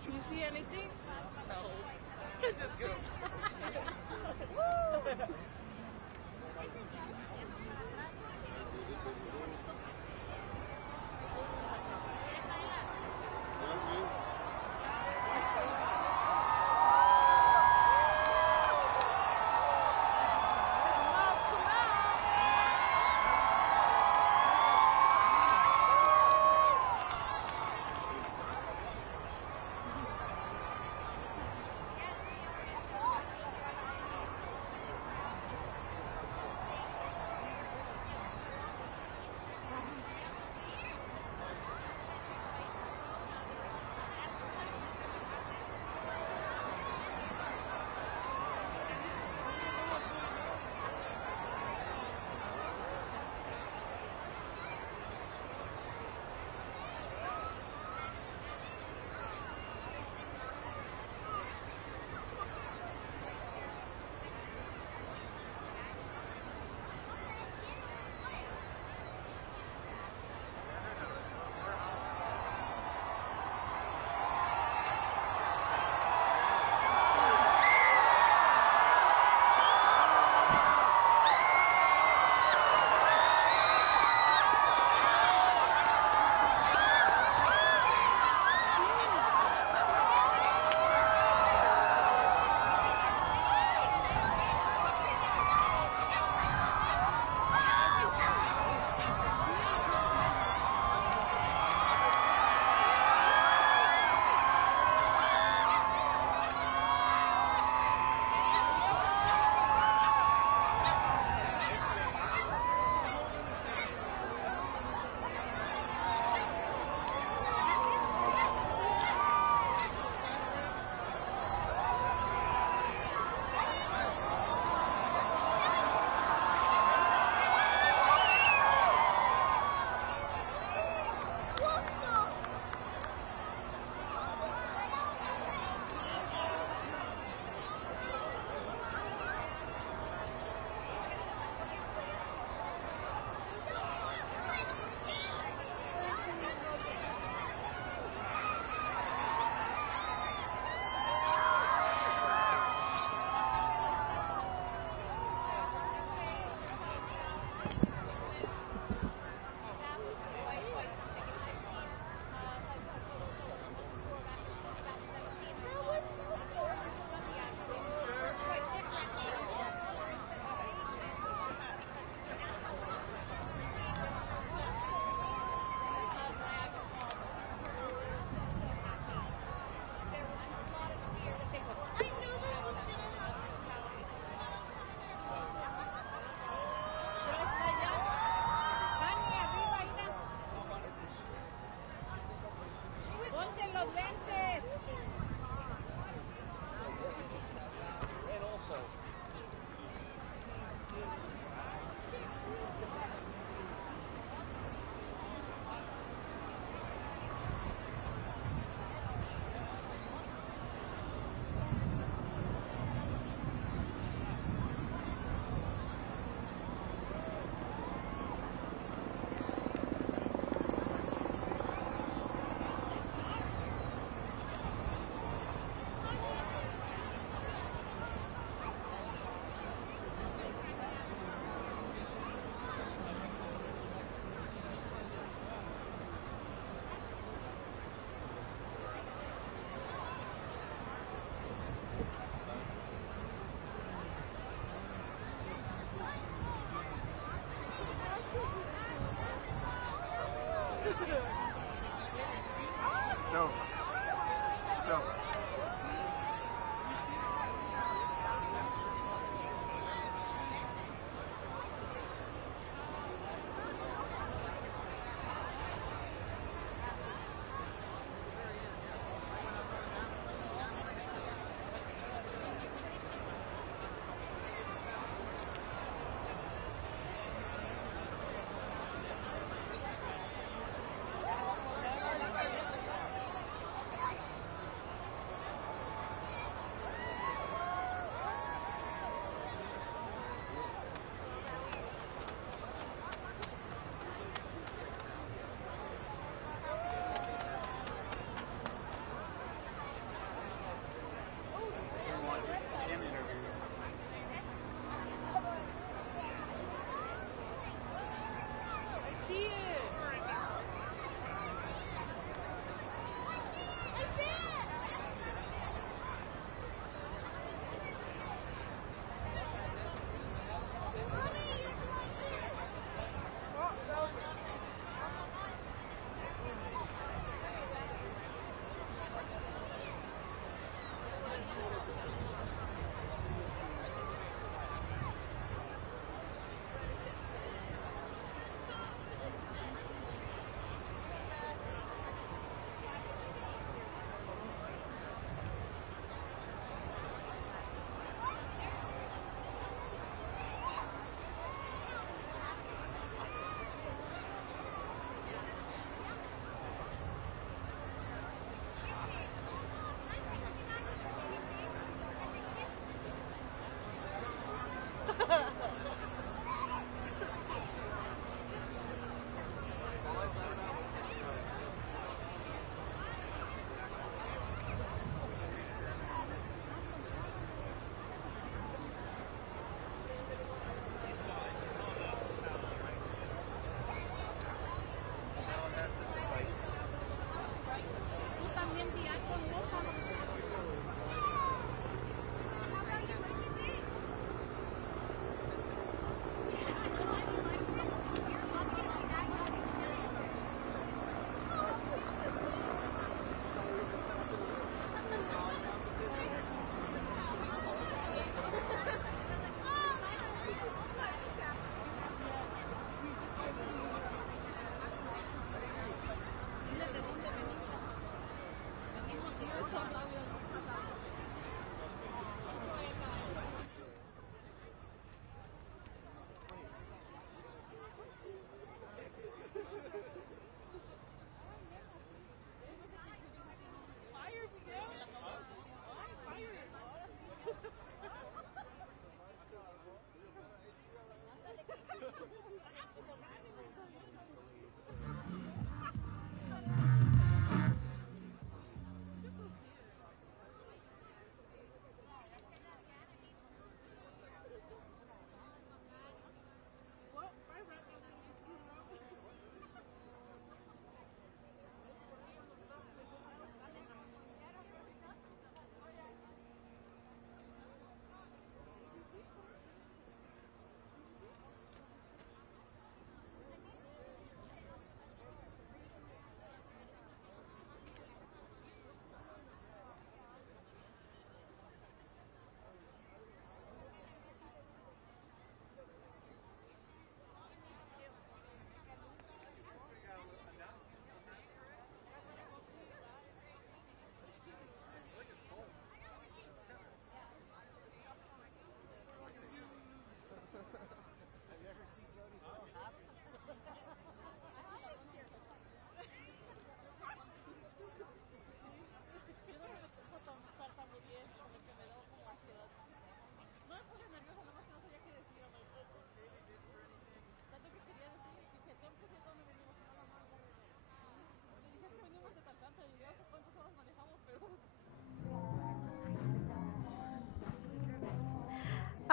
Do you see anything? No. Let's go. Woo! los lentes. And also,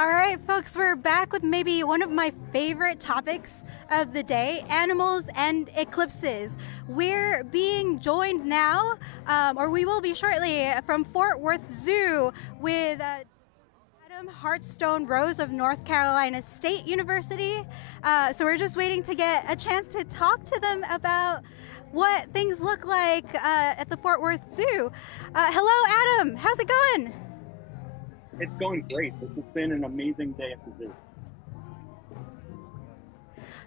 All right, folks, we're back with maybe one of my favorite topics of the day, animals and eclipses. We're being joined now, or we will be shortly, from Fort Worth Zoo with Adam Hartstone Rose of North Carolina State University. So we're just waiting to get a chance to talk to them about what things look like at the Fort Worth Zoo. Hello, Adam. How's it going? It's going great. This has been an amazing day at the zoo.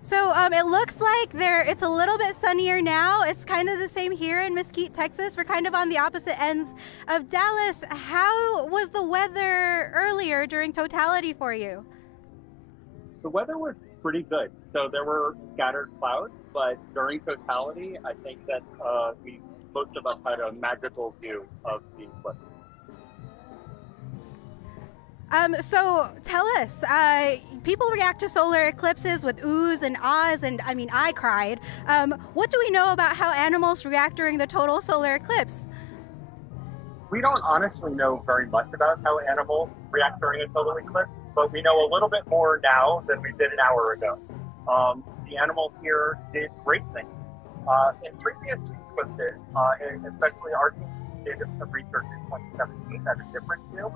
So it looks like it's a little bit sunnier now. It's kind of the same here in Mesquite, Texas. We're kind of on the opposite ends of Dallas. How was the weather earlier during totality for you? The weather was pretty good. So there were scattered clouds, but during totality, I think that most of us had a magical view of the eclipse. So tell us, people react to solar eclipses with oohs and ahs, and I mean, I cried. What do we know about how animals react during the total solar eclipse? We don't honestly know very much about how animals react during a total eclipse, but we know a little bit more now than we did an hour ago. The animals here did great things. In previous eclipses, especially our team did some research in 2017 at a different view.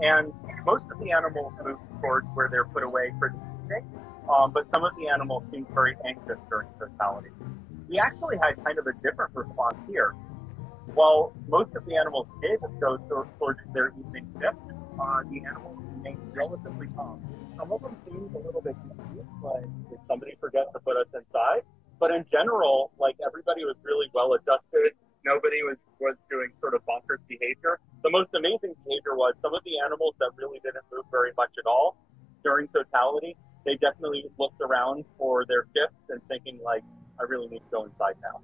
And most of the animals moved towards where they're put away for the evening, but some of the animals seemed very anxious during totality. We actually had kind of a different response here. While most of the animals did go towards their evening shift, the animals remained relatively calm. Some of them seemed a little bit confused, like did somebody forget to put us inside? But in general, like everybody was really well adjusted. Nobody was doing sort of bonkers behavior. The most amazing behavior was some of the animals that really didn't move very much at all during totality. They definitely looked around for their shifts and thinking like, I really need to go inside now.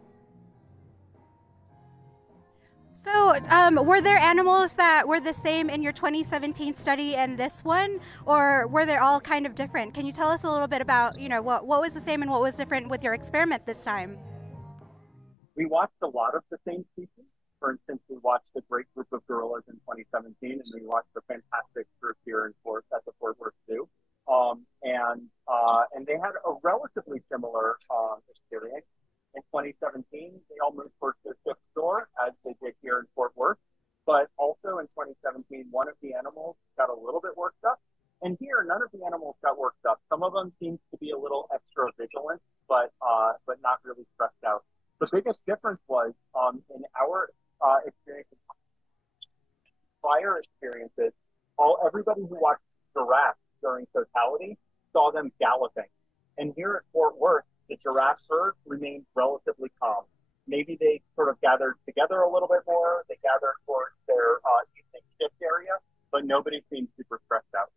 So were there animals that were the same in your 2017 study and this one, or were they all kind of different? Can you tell us a little bit about, what was the same and what was different with your experiment this time? We watched a lot of the same species. For instance, we watched a great group of gorillas in 2017, and we watched a fantastic group here at the Fort Worth Zoo. And they had a relatively similar experience. In 2017, they all moved towards the shift door, as they did here in Fort Worth. But also in 2017, one of the animals got a little bit worked up. And here, none of the animals got worked up. Some of them seemed to be a little extra vigilant, but not really stressed out. The biggest difference was in our experiences, prior experiences, everybody who watched giraffes during totality saw them galloping. And here at Fort Worth, the giraffe herd remained relatively calm. Maybe they sort of gathered together a little bit more. They gathered towards their evening shift area, but nobody seemed super stressed out.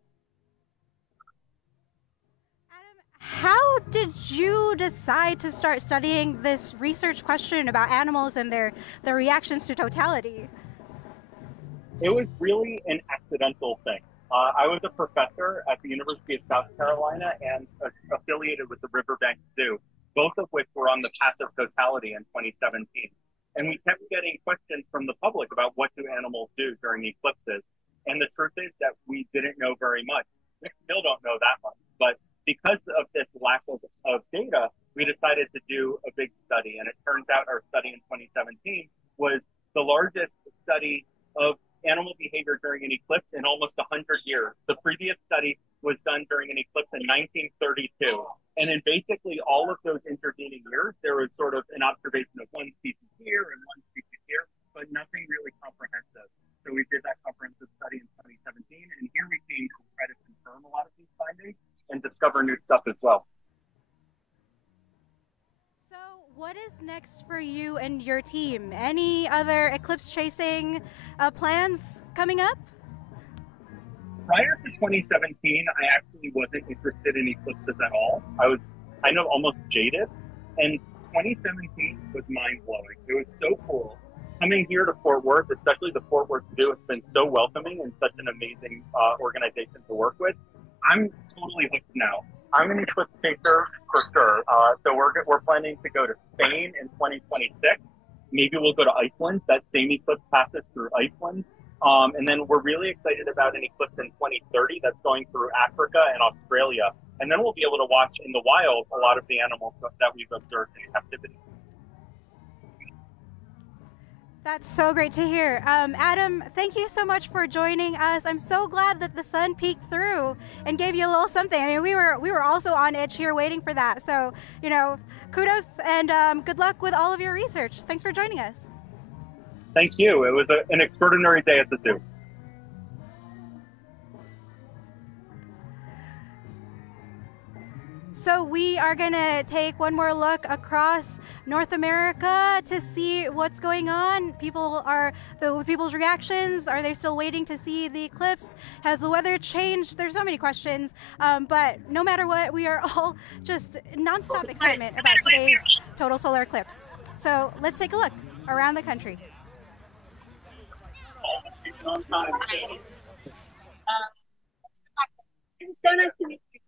How did you decide to start studying this research question about animals and their reactions to totality? It was really an accidental thing. I was a professor at the University of South Carolina and affiliated with the Riverbank Zoo, both of which were on the path of totality in 2017. And we kept getting questions from the public about what do animals do during eclipses. And the truth is that we didn't know very much. We still don't know that much. But because of this lack of data, we decided to do a big study. And it turns out our study in 2017 was the largest study of animal behavior during an eclipse in almost 100 years. The previous study was done during an eclipse in 1932. And in basically all of those intervening years, there was sort of an observation of one species here and one species here, but nothing really comprehensive. So we did that comprehensive study in 2017, and here we came to try to confirm a lot of these findings and discover new stuff as well. What is next for you and your team? Any other eclipse chasing plans coming up? Prior to 2017, I actually wasn't interested in eclipses at all. I was kind of almost jaded, and 2017 was mind-blowing. It was so cool. Coming here to Fort Worth, especially the Fort Worth Zoo, has been so welcoming and such an amazing organization to work with. I'm totally hooked now. I'm an eclipse chaser for sure. So we're planning to go to Spain in 2026. Maybe we'll go to Iceland. That same eclipse passes through Iceland. And then we're really excited about an eclipse in 2030 that's going through Africa and Australia. And then we'll be able to watch in the wild a lot of the animals that we've observed in captivity. That's so great to hear. Adam, thank you so much for joining us. I'm so glad that the sun peeked through and gave you a little something. I mean, we were also on edge here waiting for that. So, you know, kudos and good luck with all of your research. Thanks for joining us. Thank you. It was an extraordinary day at the zoo. So we are going to take one more look across North America to see what's going on. People's reactions. Are they still waiting to see the eclipse? Has the weather changed? There's so many questions. But no matter what, we are all just nonstop excitement about today's total solar eclipse. So let's take a look around the country. It's so nice to meet you.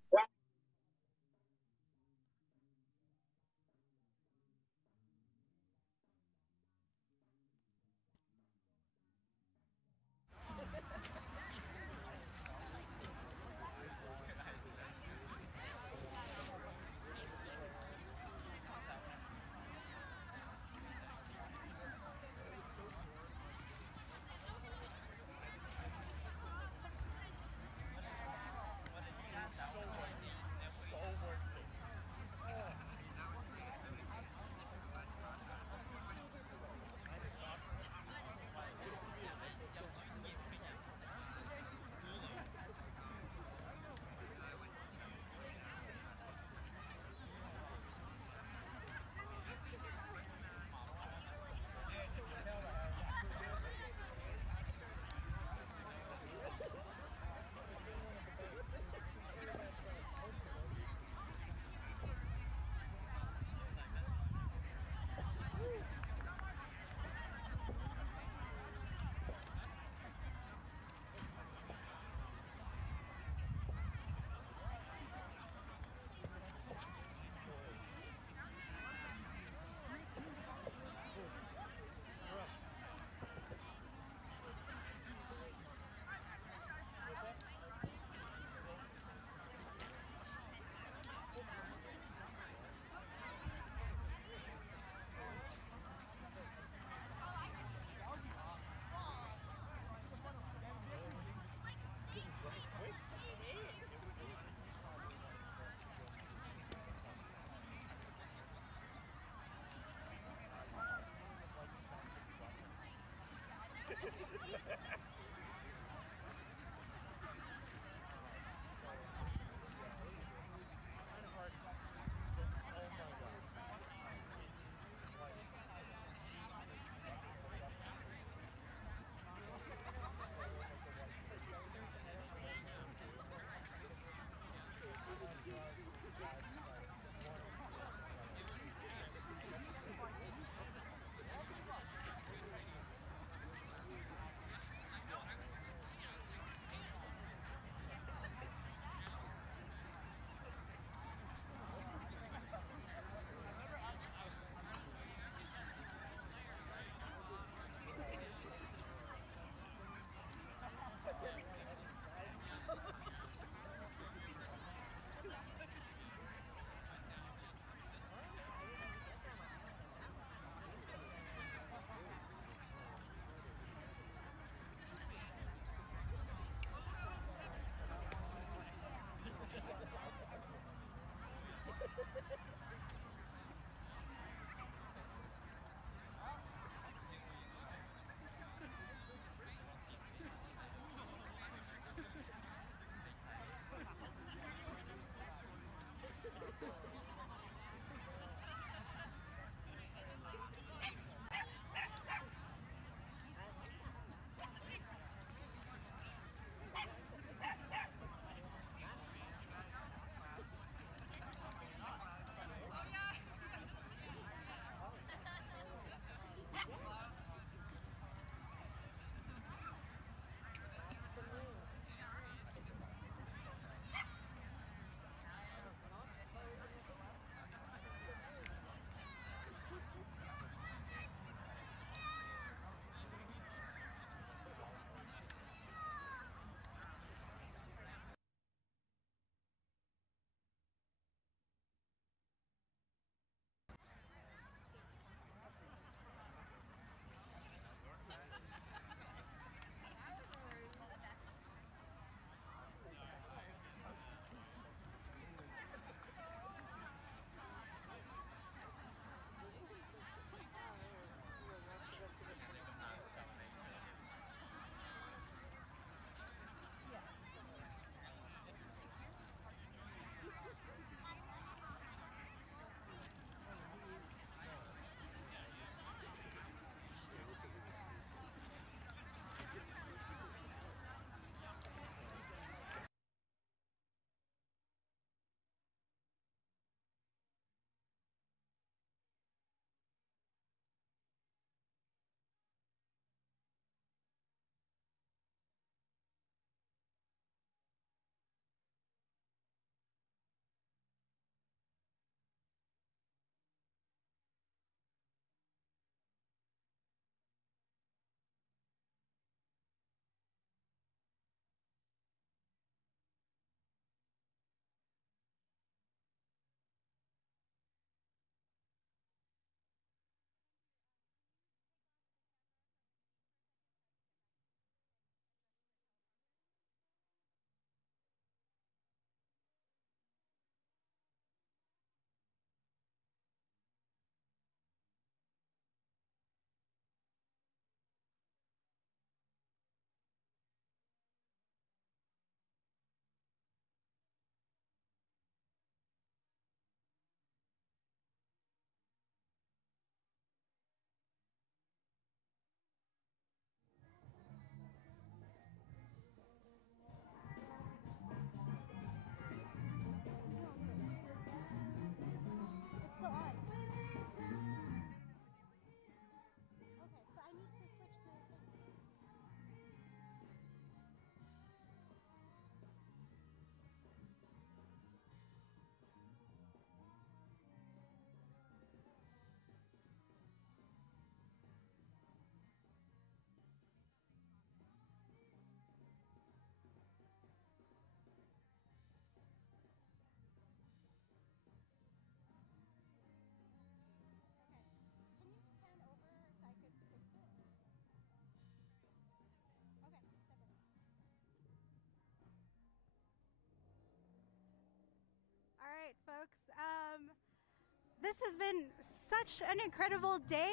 this has been such an incredible day.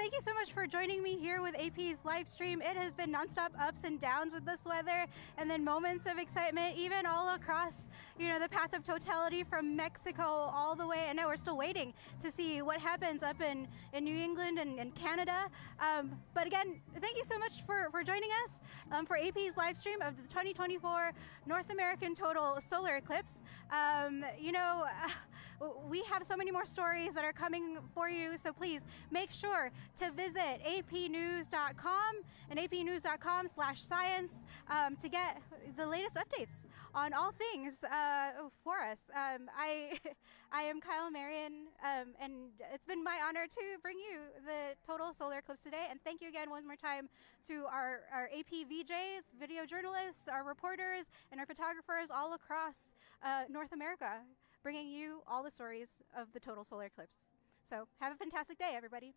Thank you so much for joining me here with AP's live stream. It has been nonstop ups and downs with this weather, and then moments of excitement, even all across, the path of totality from Mexico all the way. And now we're still waiting to see what happens up in New England and Canada. But again, thank you so much for joining us for AP's live stream of the 2024 North American total solar eclipse. We have so many more stories that are coming for you, so please make sure to visit apnews.com and apnews.com/science to get the latest updates on all things for us. I am Kyle Marion, and it's been my honor to bring you the total solar eclipse today. And thank you again one more time to our AP VJs, video journalists, our reporters, and our photographers all across North America, bringing you all the stories of the total solar eclipse. So have a fantastic day, everybody.